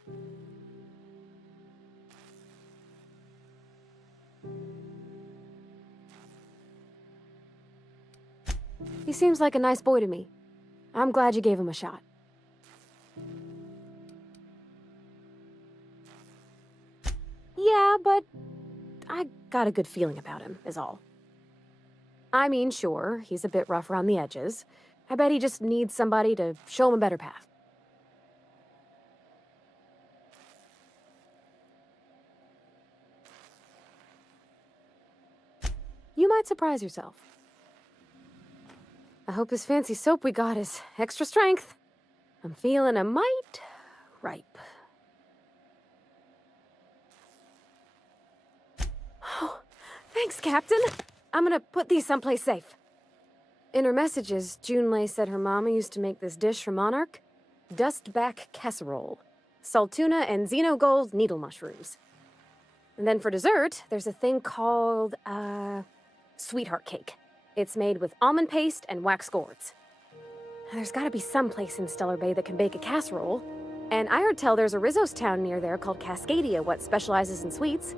He seems like a nice boy to me. I'm glad you gave him a shot. Yeah, but I got a good feeling about him, is all. I mean, sure, he's a bit rough around the edges. I bet he just needs somebody to show him a better path. You might surprise yourself. I hope this fancy soap we got is extra strength. I'm feeling a mite ripe. Oh, thanks, Captain. I'm gonna put these someplace safe. In her messages, Junlei said her mama used to make this dish for Monarch. Dustback casserole. Saltuna and xenogold needle mushrooms. And then for dessert, there's a thing called, sweetheart cake. It's made with almond paste and wax gourds. There's gotta be some place in Stellar Bay that can bake a casserole. And I heard tell there's a Rizzo's town near there called Cascadia, what specializes in sweets.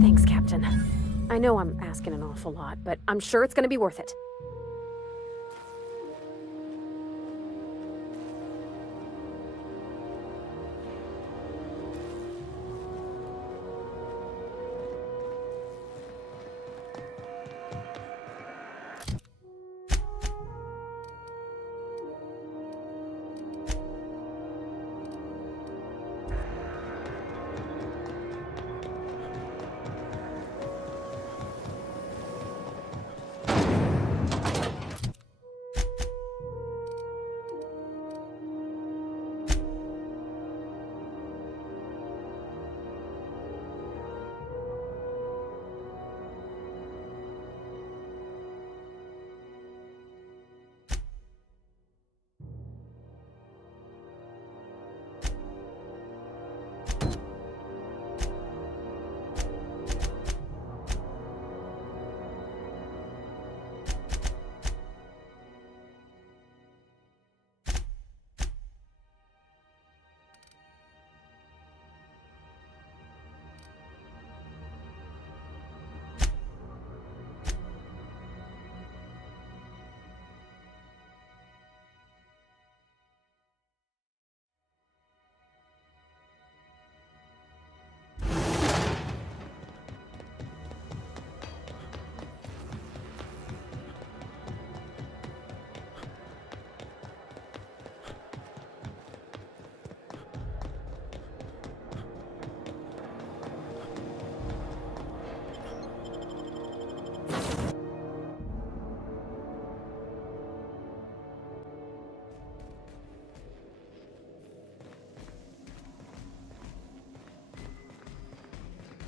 Thanks, Captain. I know I'm asking an awful lot, but I'm sure it's gonna be worth it.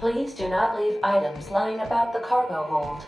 Please do not leave items lying about the cargo hold.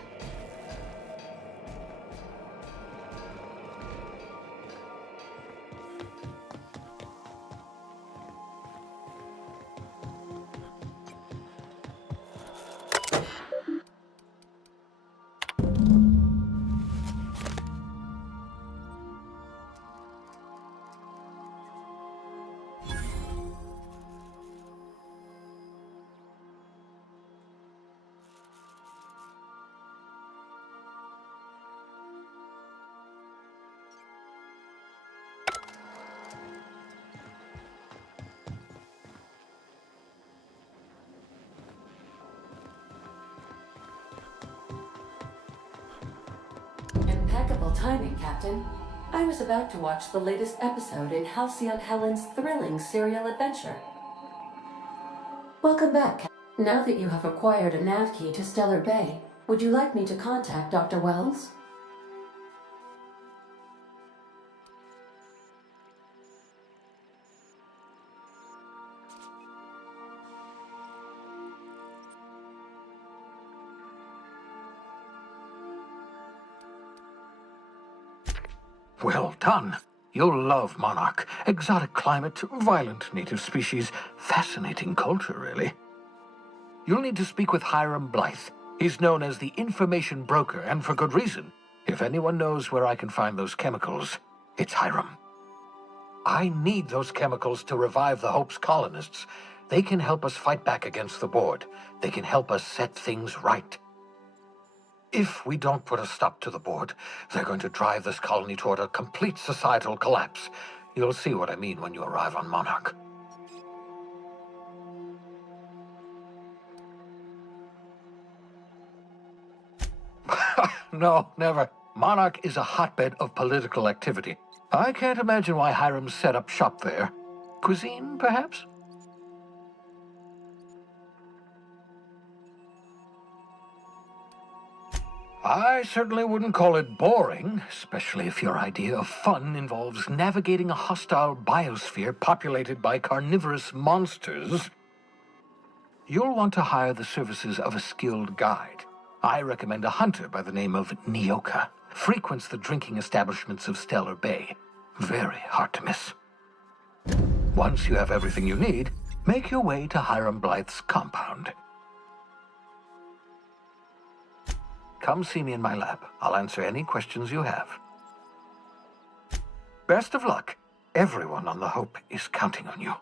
Impeccable timing, Captain. I was about to watch the latest episode in Halcyon Helen's thrilling serial adventure. Welcome back, Captain. Now that you have acquired a nav key to Stellar Bay, would you like me to contact Dr. Wells? Well done. You'll love Monarch. Exotic climate, violent native species, fascinating culture, really. You'll need to speak with Hiram Blythe. He's known as the information broker, and for good reason. If anyone knows where I can find those chemicals, it's Hiram. I need those chemicals to revive the Hope's colonists. They can help us fight back against the Board. They can help us set things right. If we don't put a stop to the Board, they're going to drive this colony toward a complete societal collapse. You'll see what I mean when you arrive on Monarch. No, never. Monarch is a hotbed of political activity. I can't imagine why Hiram set up shop there. Cuisine, perhaps? I certainly wouldn't call it boring, especially if your idea of fun involves navigating a hostile biosphere populated by carnivorous monsters. You'll want to hire the services of a skilled guide. I recommend a hunter by the name of Nyoka. Frequents the drinking establishments of Stellar Bay. Very hard to miss. Once you have everything you need, make your way to Hiram Blythe's compound. Come see me in my lab. I'll answer any questions you have. Best of luck. Everyone on the Hope is counting on you.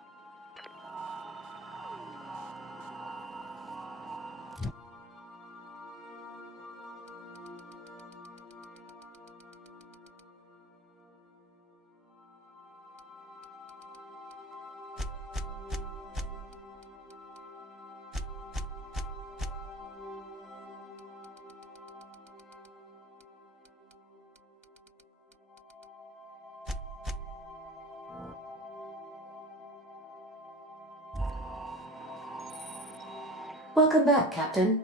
Welcome back, Captain.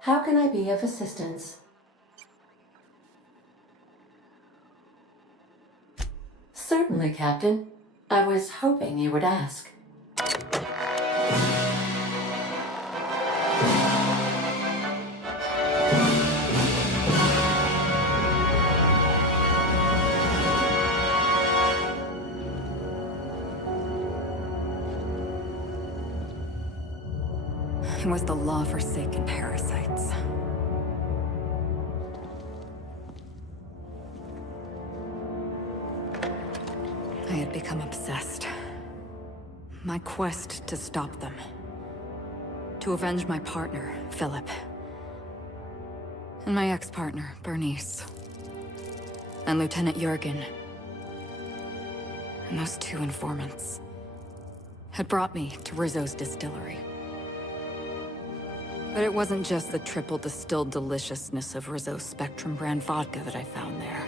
How can I be of assistance? Certainly, Captain. I was hoping you would ask. It was the law-forsaken parasites. I had become obsessed. My quest to stop them. To avenge my partner, Philip. And my ex-partner, Bernice. And Lieutenant Jurgen. And those two informants had brought me to Rizzo's distillery. But it wasn't just the triple distilled deliciousness of Rizzo's Spectrum brand vodka that I found there.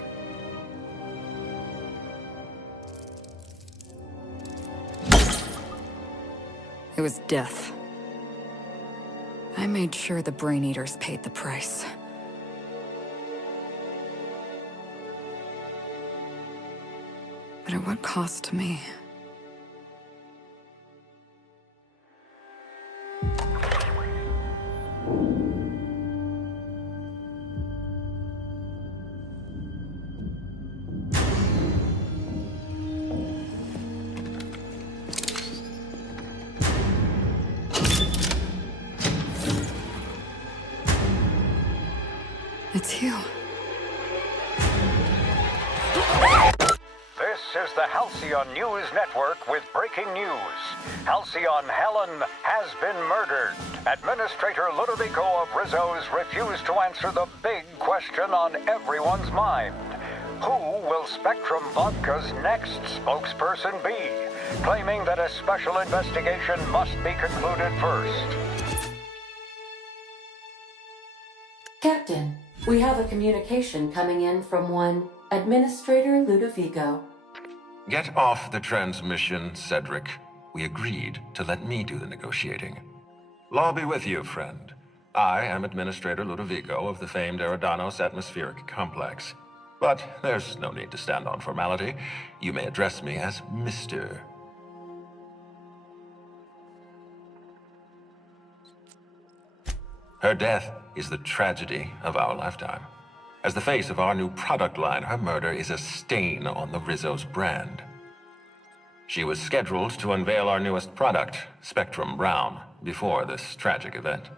It was death. I made sure the Brain Eaters paid the price. But at what cost to me? It's you. This is the Halcyon News Network with breaking news. Halcyon Helen has been murdered. Administrator Ludovico of Rizzo's refused to answer the big question on everyone's mind. Who will Spectrum Vodka's next spokesperson be? Claiming that a special investigation must be concluded first. Captain, we have a communication coming in from one Administrator Ludovico. Get off the transmission, Cedric. We agreed to let me do the negotiating. Law be with you, friend. I am Administrator Ludovico of the famed Eridanos Atmospheric Complex. But there's no need to stand on formality. You may address me as Mr. Her death is the tragedy of our lifetime. As the face of our new product line, her murder is a stain on the Rizzo's brand. She was scheduled to unveil our newest product, Spectrum Brown, before this tragic event.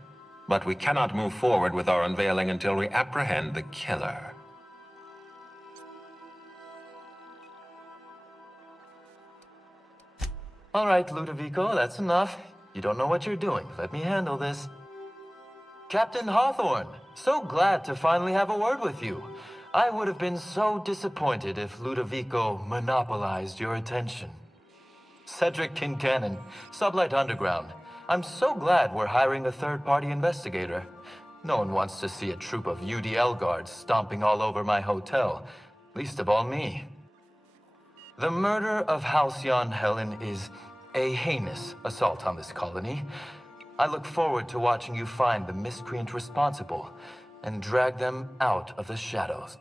But we cannot move forward with our unveiling until we apprehend the killer. All right, Ludovico, that's enough. You don't know what you're doing. Let me handle this. Captain Hawthorne, so glad to finally have a word with you. I would have been so disappointed if Ludovico monopolized your attention. Cedric Kincannon, Sublight Underground. I'm so glad we're hiring a third-party investigator. No one wants to see a troop of UDL guards stomping all over my hotel, least of all me. The murder of Halcyon Helen is a heinous assault on this colony. I look forward to watching you find the miscreant responsible and drag them out of the shadows.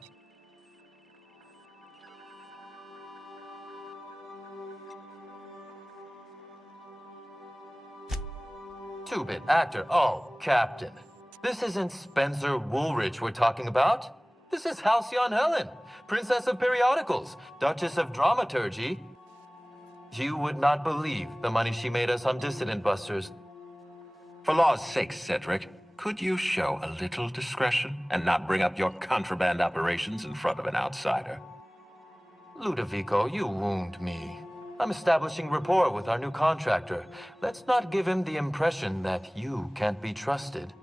Two-bit actor. Oh, Captain. This isn't Spencer Woolridge we're talking about. This is Halcyon Helen, Princess of Periodicals, Duchess of Dramaturgy. You would not believe the money she made us on Dissident Busters. For law's sake, Cedric, could you show a little discretion and not bring up your contraband operations in front of an outsider? Ludovico, you wound me. I'm establishing rapport with our new contractor. Let's not give him the impression that you can't be trusted.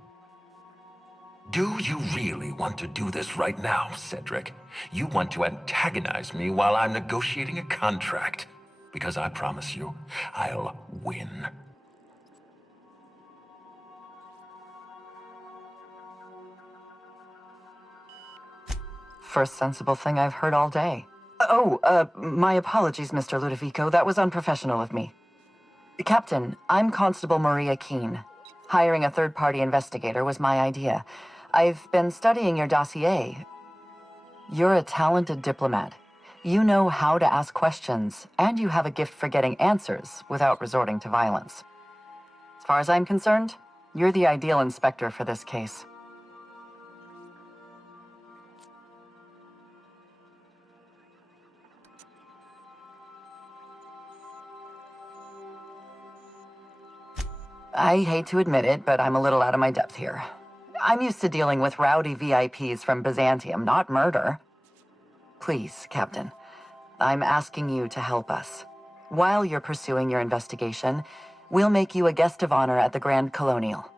Do you really want to do this right now, Cedric? You want to antagonize me while I'm negotiating a contract. Because I promise you, I'll win. First sensible thing I've heard all day. My apologies, Mr. Ludovico. That was unprofessional of me. Captain, I'm Constable Maria Keene. Hiring a third-party investigator was my idea. I've been studying your dossier. You're a talented diplomat. You know how to ask questions, and you have a gift for getting answers without resorting to violence. As far as I'm concerned, you're the ideal inspector for this case. I hate to admit it, but I'm a little out of my depth here. I'm used to dealing with rowdy VIPs from Byzantium, not murder. Please, Captain, I'm asking you to help us. While you're pursuing your investigation, we'll make you a guest of honor at the Grand Colonial.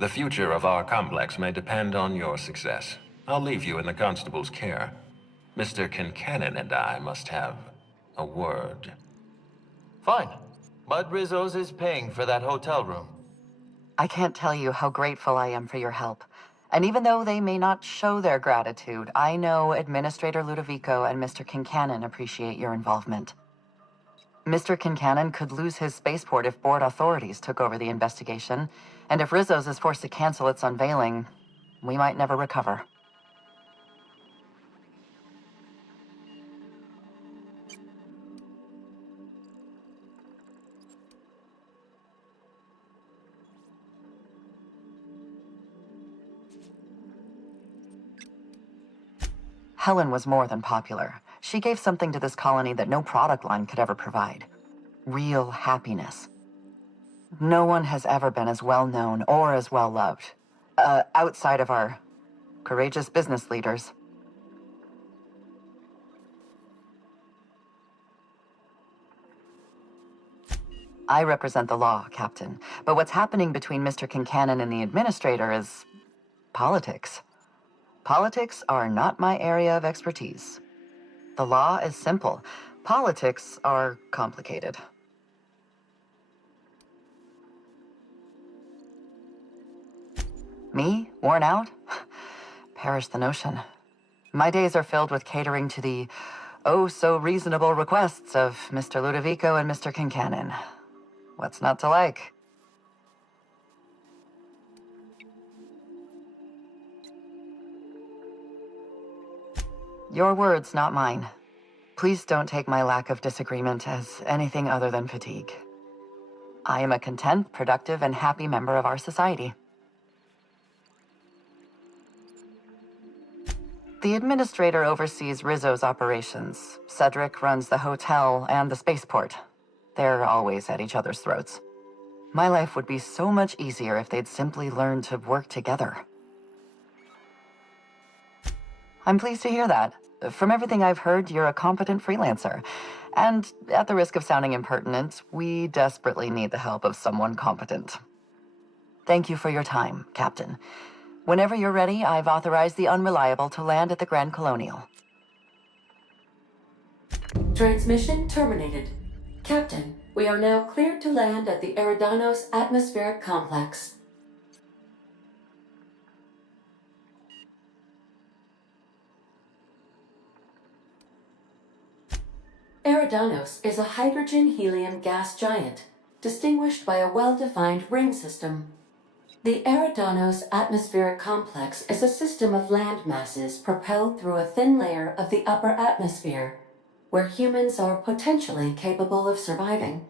The future of our complex may depend on your success. I'll leave you in the constable's care. Mr. Kincannon and I must have a word. Fine. Bud Rizzo's is paying for that hotel room. I can't tell you how grateful I am for your help. And even though they may not show their gratitude, I know Administrator Ludovico and Mr. Kincannon appreciate your involvement. Mr. Kincannon could lose his spaceport if board authorities took over the investigation, and if Rizzo's is forced to cancel its unveiling, we might never recover. Helen was more than popular. She gave something to this colony that no product line could ever provide. Real happiness. No one has ever been as well known or as well loved. Outside of our courageous business leaders. I represent the law, Captain. But what's happening between Mr. Kincannon and the Administrator is politics. Politics are not my area of expertise. The law is simple. Politics are complicated. Me? Worn out? Perish the notion. My days are filled with catering to the oh-so-reasonable requests of Mr. Ludovico and Mr. Kincannon. What's not to like? Your words, not mine. Please don't take my lack of disagreement as anything other than fatigue. I am a content, productive, and happy member of our society. The administrator oversees Rizzo's operations. Cedric runs the hotel and the spaceport. They're always at each other's throats. My life would be so much easier if they'd simply learned to work together. I'm pleased to hear that. From everything I've heard, you're a competent freelancer. And at the risk of sounding impertinent, we desperately need the help of someone competent. Thank you for your time, Captain. Whenever you're ready, I've authorized the Unreliable to land at the Grand Colonial. Transmission terminated. Captain, we are now cleared to land at the Eridanos Atmospheric Complex. Eridanos is a hydrogen-helium gas giant, distinguished by a well-defined ring system. The Eridanos Atmospheric Complex is a system of land masses propelled through a thin layer of the upper atmosphere, where humans are potentially capable of surviving.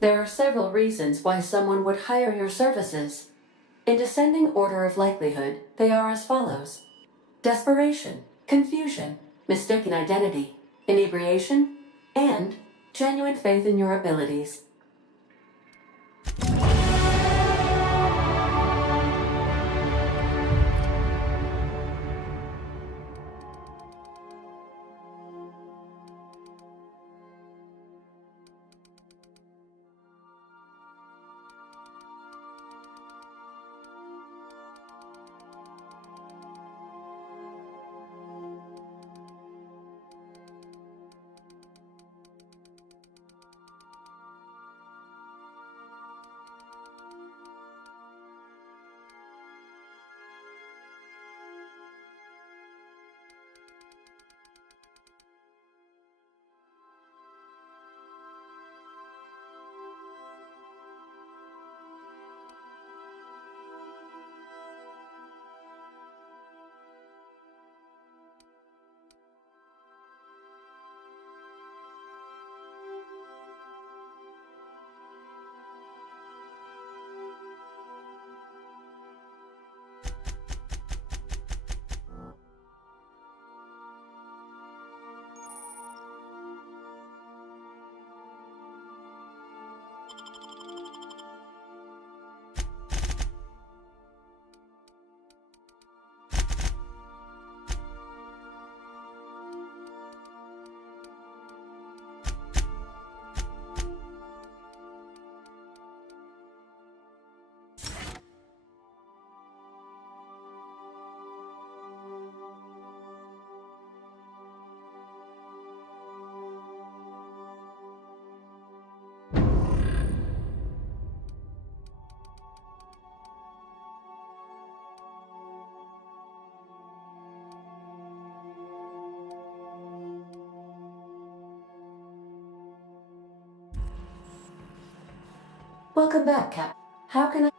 There are several reasons why someone would hire your services. In descending order of likelihood, they are as follows: desperation, confusion, mistaken identity, inebriation, and genuine faith in your abilities. Welcome back, Cap. How can I...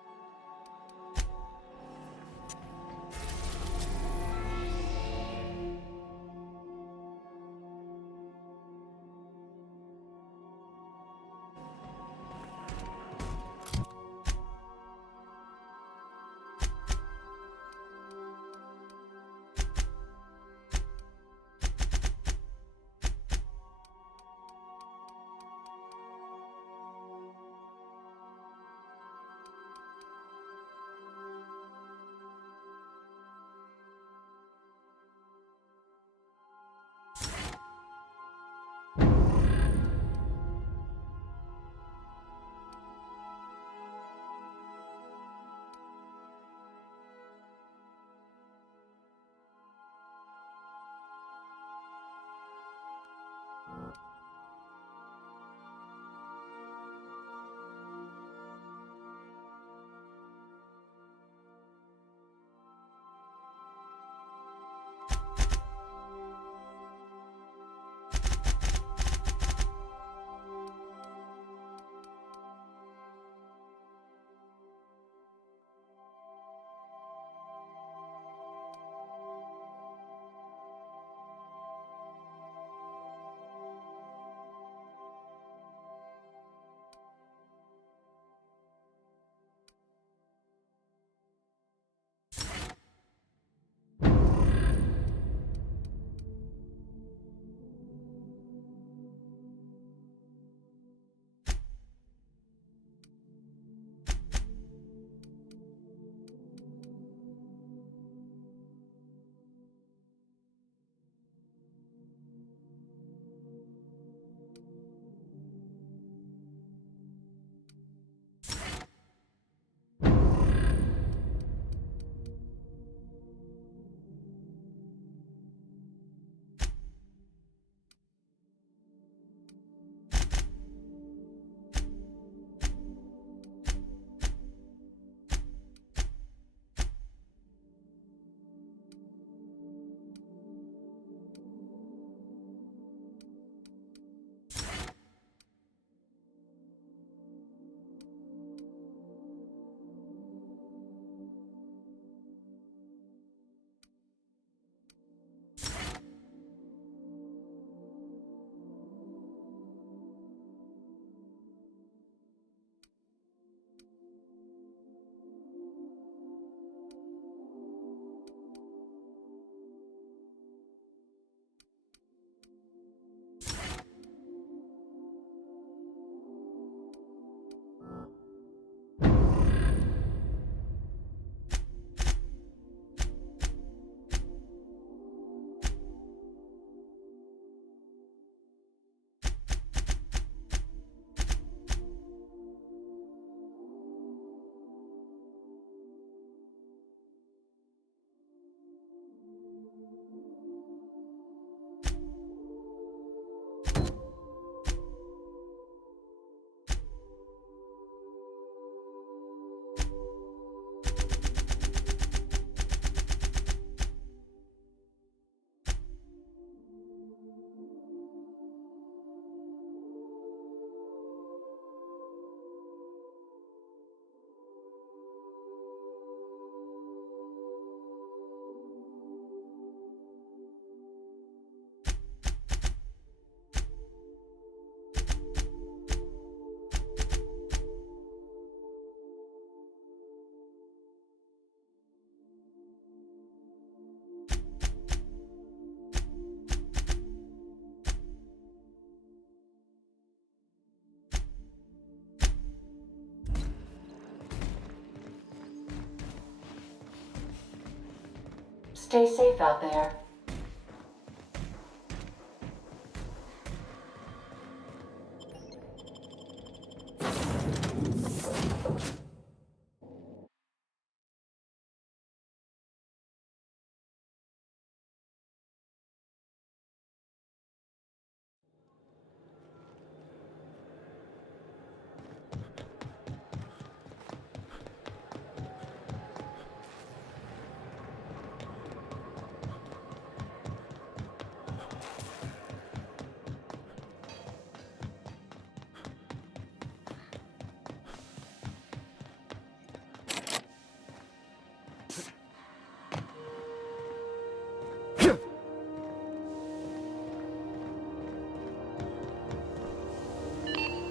Stay safe out there.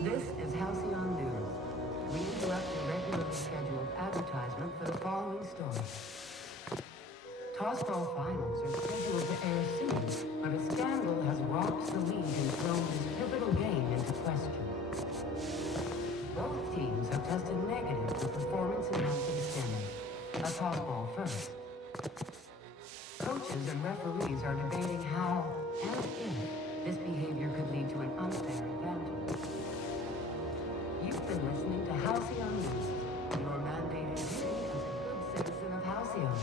This is Halcyon News. We interrupt your regularly scheduled advertisement for the following story. Tossball finals are scheduled to air soon, but a scandal has rocked the league and thrown this pivotal game into question. Both teams have tested negative for performance-enhancing stimulant. A tossball first. Coaches and referees are debating how and if this behavior could lead to an unfair advantage. You've been listening to Halcyon News, your mandated duty as a good citizen of Halcyon.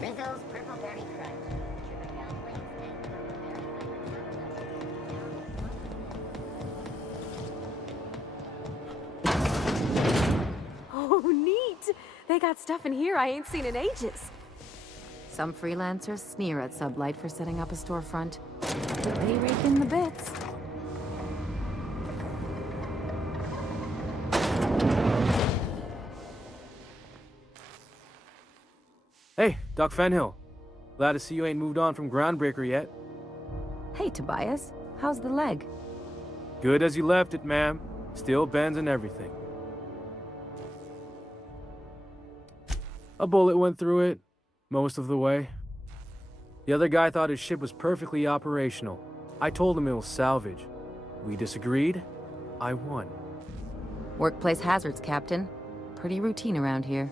Rizzo's Purple Berry Crunch. Sugar dumplings and Oh, neat! They got stuff in here I ain't seen in ages. Some freelancers sneer at Sublight for setting up a storefront, but they rake in the bits. Hey, Doc Fenhill. Glad to see you ain't moved on from Groundbreaker yet. Hey, Tobias. How's the leg? Good as you left it, ma'am. Still bends and everything. A bullet went through it, most of the way. The other guy thought his ship was perfectly operational. I told him it was salvage. We disagreed. I won. Workplace hazards, Captain. Pretty routine around here.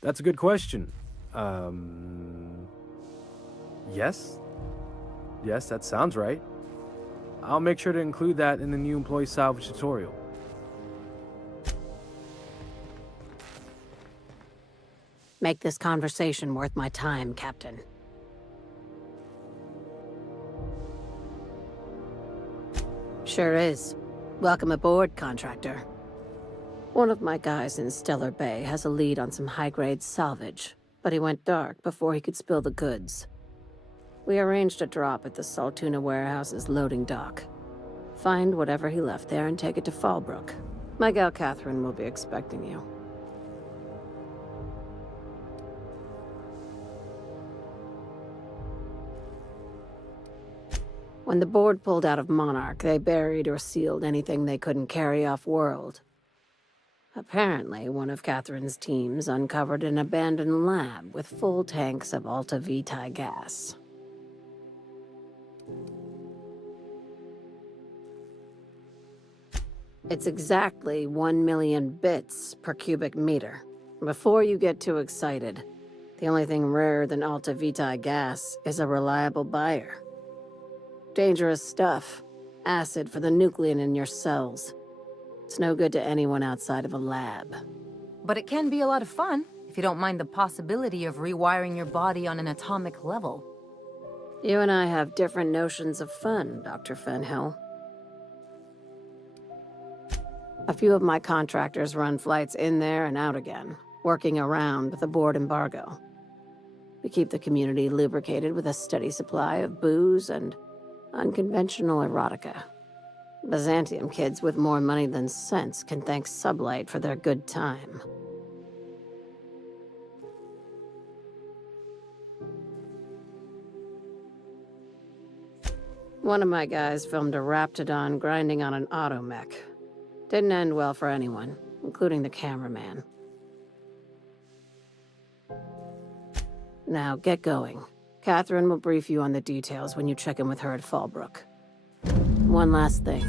That's a good question. Yes? Yes, that sounds right. I'll make sure to include that in the new employee salvage tutorial. Make this conversation worth my time, Captain. Sure is. Welcome aboard, contractor. One of my guys in Stellar Bay has a lead on some high-grade salvage, but he went dark before he could spill the goods. We arranged a drop at the Saltuna warehouse's loading dock. Find whatever he left there and take it to Fallbrook. My gal Catherine will be expecting you. When the board pulled out of Monarch, they buried or sealed anything they couldn't carry off-world. Apparently, one of Catherine's teams uncovered an abandoned lab with full tanks of Alta Vitae gas. It's exactly 1 million bits per cubic meter. Before you get too excited, the only thing rarer than Alta Vitae gas is a reliable buyer. Dangerous stuff. Acid for the nuclein in your cells. It's no good to anyone outside of a lab. But it can be a lot of fun, if you don't mind the possibility of rewiring your body on an atomic level. You and I have different notions of fun, Dr. Fenhill. A few of my contractors run flights in there and out again, working around the board embargo. We keep the community lubricated with a steady supply of booze and unconventional erotica. Byzantium kids with more money than sense can thank Sublight for their good time. One of my guys filmed a Raptidon grinding on an automech. Didn't end well for anyone, including the cameraman. Now, get going. Catherine will brief you on the details when you check in with her at Fallbrook. One last thing.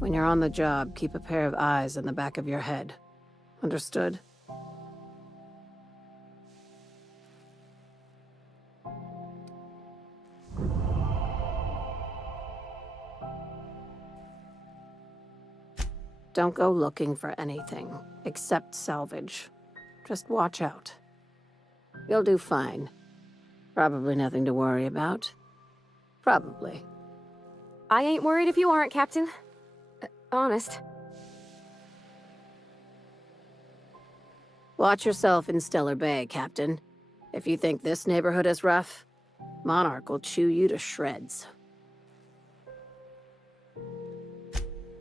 When you're on the job, keep a pair of eyes in the back of your head. Understood? Don't go looking for anything, except salvage. Just watch out. You'll do fine. Probably nothing to worry about. Probably. I ain't worried if you aren't, Captain. Honest. Watch yourself in Stellar Bay, Captain. If you think this neighborhood is rough, Monarch will chew you to shreds.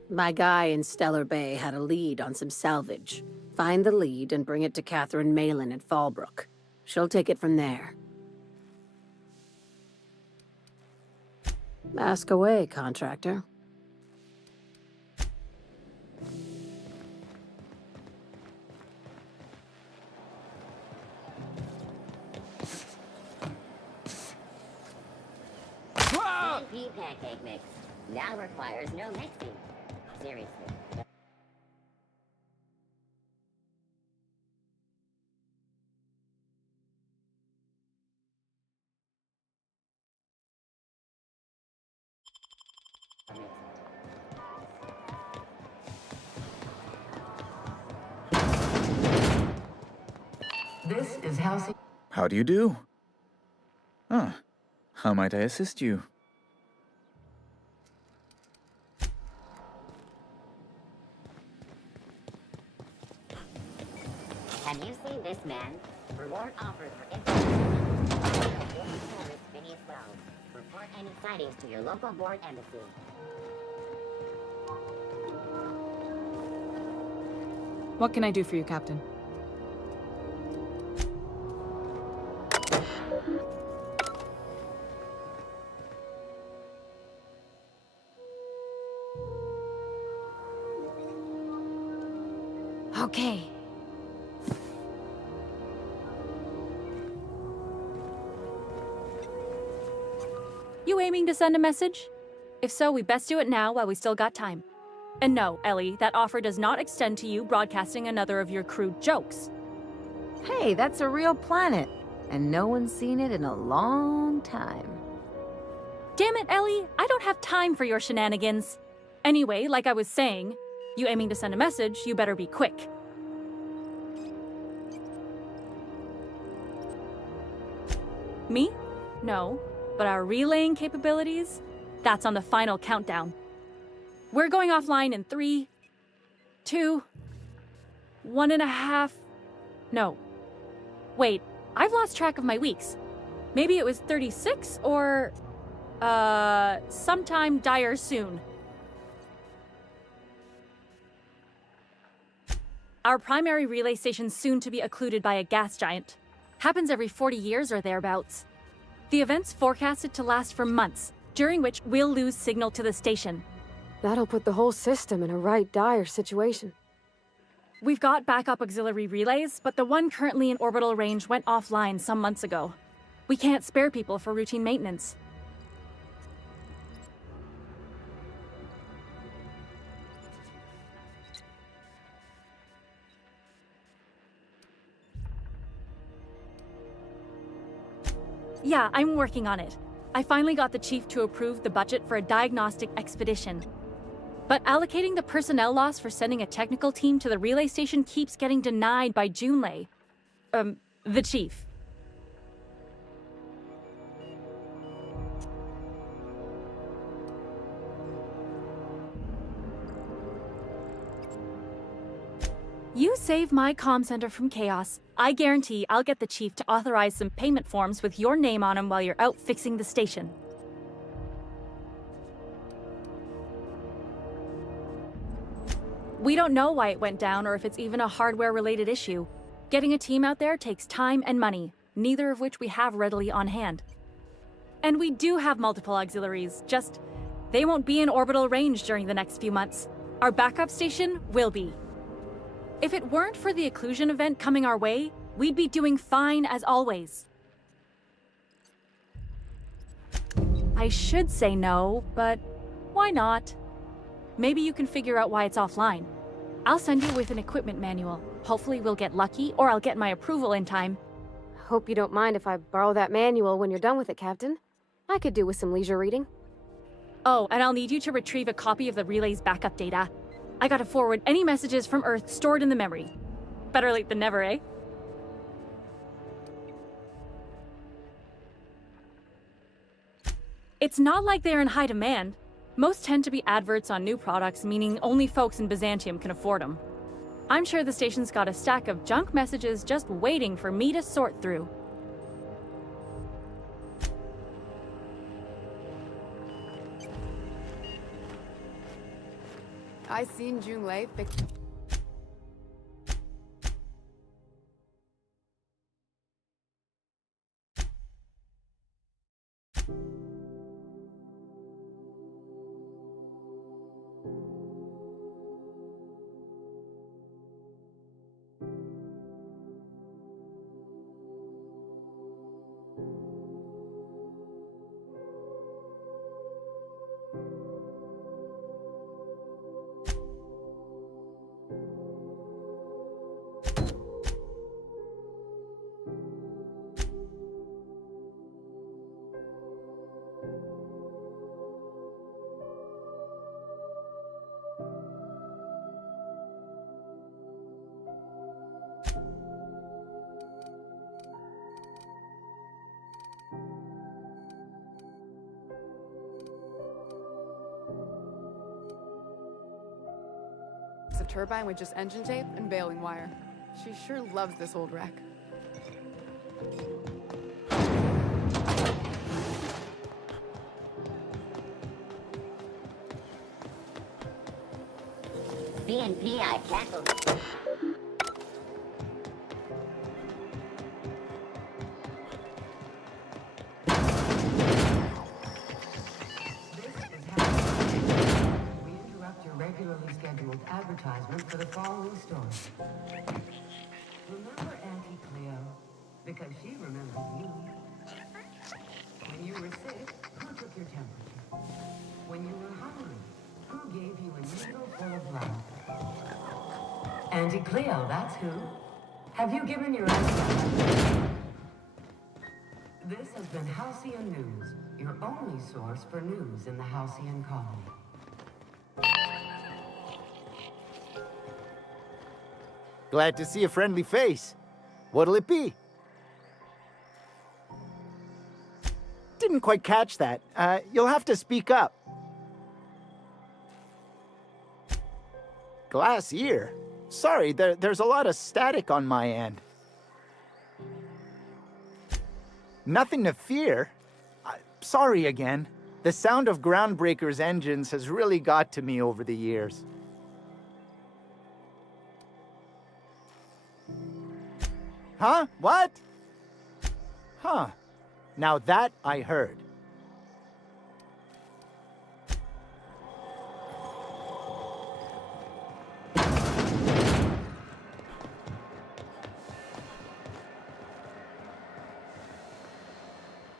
My guy in Stellar Bay had a lead on some salvage. Find the lead and bring it to Catherine Malin at Fallbrook. She'll take it from there. Ask away, contractor. Pea pancake mix now requires no mixing. Seriously. This is Halsey. How do you do? Ah, how might I assist you? Have you seen this man? Reward offered for information. Phineas Wells. Report any sightings to your local board embassy. What can I do for you, Captain? Okay. You aiming to send a message? If so, we best do it now while we still got time. And no, Ellie, that offer does not extend to you broadcasting another of your crude jokes. Hey, that's a real planet, and no one's seen it in a long time. Damn it, Ellie, I don't have time for your shenanigans. Anyway, like I was saying, you aiming to send a message, you better be quick. Me? No. But our relaying capabilities? That's on the final countdown. We're going offline in 3, 2, 1.5... No. Wait, I've lost track of my weeks. Maybe it was 36 or... sometime dire soon. Our primary relay station's soon to be occluded by a gas giant. Happens every 40 years or thereabouts. The event's forecasted to last for months, during which we'll lose signal to the station. That'll put the whole system in a right dire situation. We've got backup auxiliary relays, but the one currently in orbital range went offline some months ago. We can't spare people for routine maintenance. Yeah, I'm working on it. I finally got the chief to approve the budget for a diagnostic expedition. But allocating the personnel loss for sending a technical team to the relay station keeps getting denied by Junlei. The chief. You save my comm center from chaos. I guarantee I'll get the chief to authorize some payment forms with your name on them while you're out fixing the station. We don't know why it went down or if it's even a hardware-related issue. Getting a team out there takes time and money, neither of which we have readily on hand. And we do have multiple auxiliaries, just they won't be in orbital range during the next few months. Our backup station will be. If it weren't for the occlusion event coming our way, we'd be doing fine as always. I should say no, but why not? Maybe you can figure out why it's offline. I'll send you with an equipment manual. Hopefully we'll get lucky, or I'll get my approval in time. Hope you don't mind if I borrow that manual when you're done with it, Captain. I could do with some leisure reading. Oh, and I'll need you to retrieve a copy of the relay's backup data. I gotta forward any messages from Earth stored in the memory. Better late than never, eh? It's not like they're in high demand. Most tend to be adverts on new products, meaning only folks in Byzantium can afford them. I'm sure the station's got a stack of junk messages just waiting for me to sort through. I seen Junlei fix. A turbine with just engine tape and baling wire. She sure loves this old wreck. BNP, I canceled. Regularly scheduled advertisement for the following story. Remember Auntie Cleo? Because she remembers you. When you were sick, who took your temperature? When you were hungry, who gave you a needle full of love? Auntie Cleo, that's who. Have you given your answer? This has been Halcyon News, your only source for news in the Halcyon colony. Glad to see a friendly face. What'll it be? Didn't quite catch that. You'll have to speak up. Glass ear? Sorry, there's a lot of static on my end. Nothing to fear. Sorry again. The sound of Groundbreaker's engines has really got to me over the years. Huh? What? Huh. Now that I heard.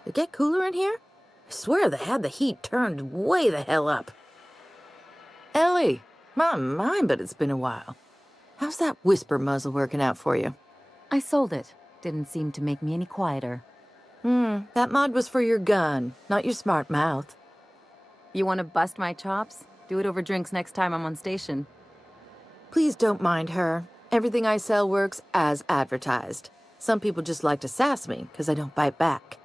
It get cooler in here? I swear they had the heat turned way the hell up. Ellie, my mind, but it's been a while. How's that whisper muzzle working out for you? I sold it. Didn't seem to make me any quieter. That mod was for your gun, not your smart mouth. You want to bust my chops? Do it over drinks next time I'm on station. Please don't mind her. Everything I sell works as advertised. Some people just like to sass me because I don't bite back.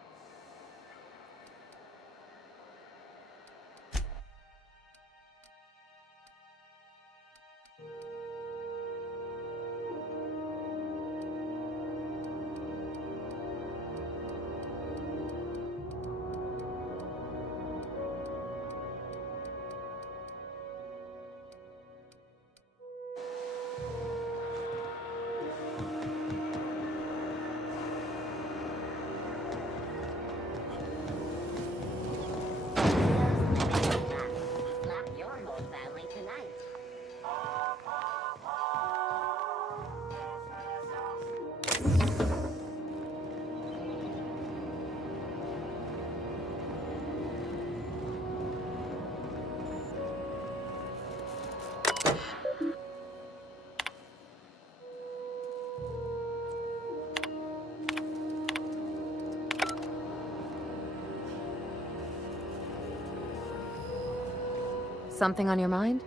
Slap your whole family tonight. Something on your mind?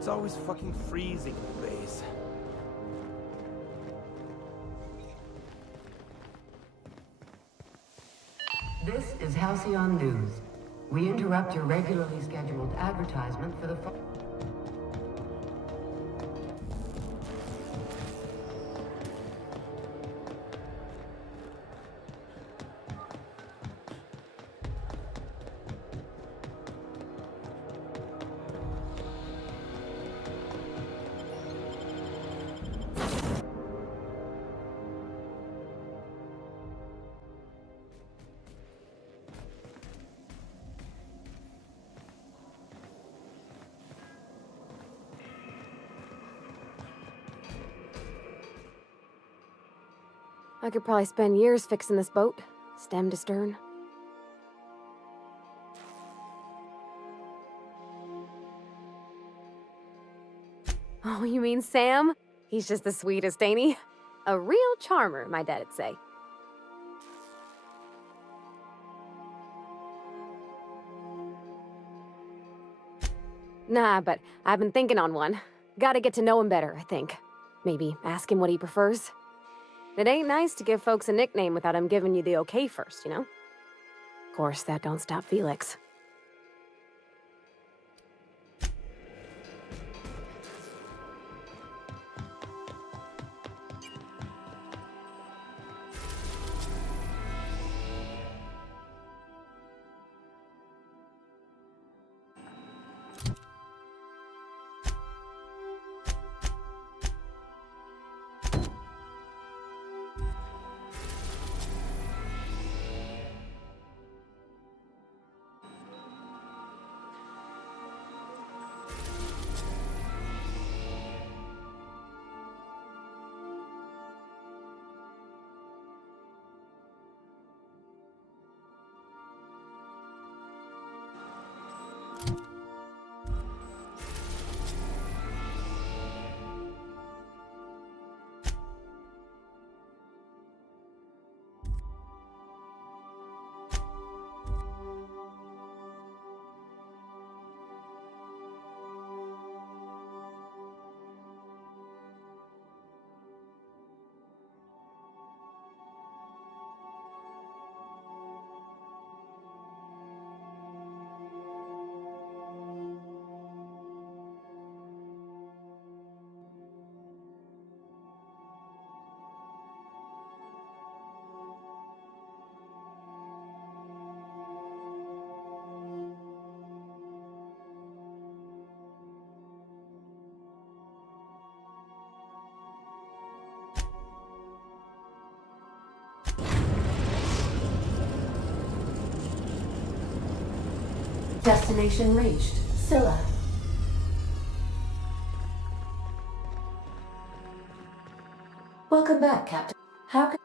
It's always fucking freezing in the base. This is Halcyon News. We interrupt your regularly scheduled advertisement for the I could probably spend years fixing this boat, stem to stern. Oh, you mean Sam? He's just the sweetest, ain't he? A real charmer, my dad'd say. Nah, but I've been thinking on one. Gotta get to know him better, I think. Maybe ask him what he prefers. It ain't nice to give folks a nickname without him giving you the okay first, you know? Of course, that don't stop Felix. Destination reached. Scylla. Welcome back, Captain. How can...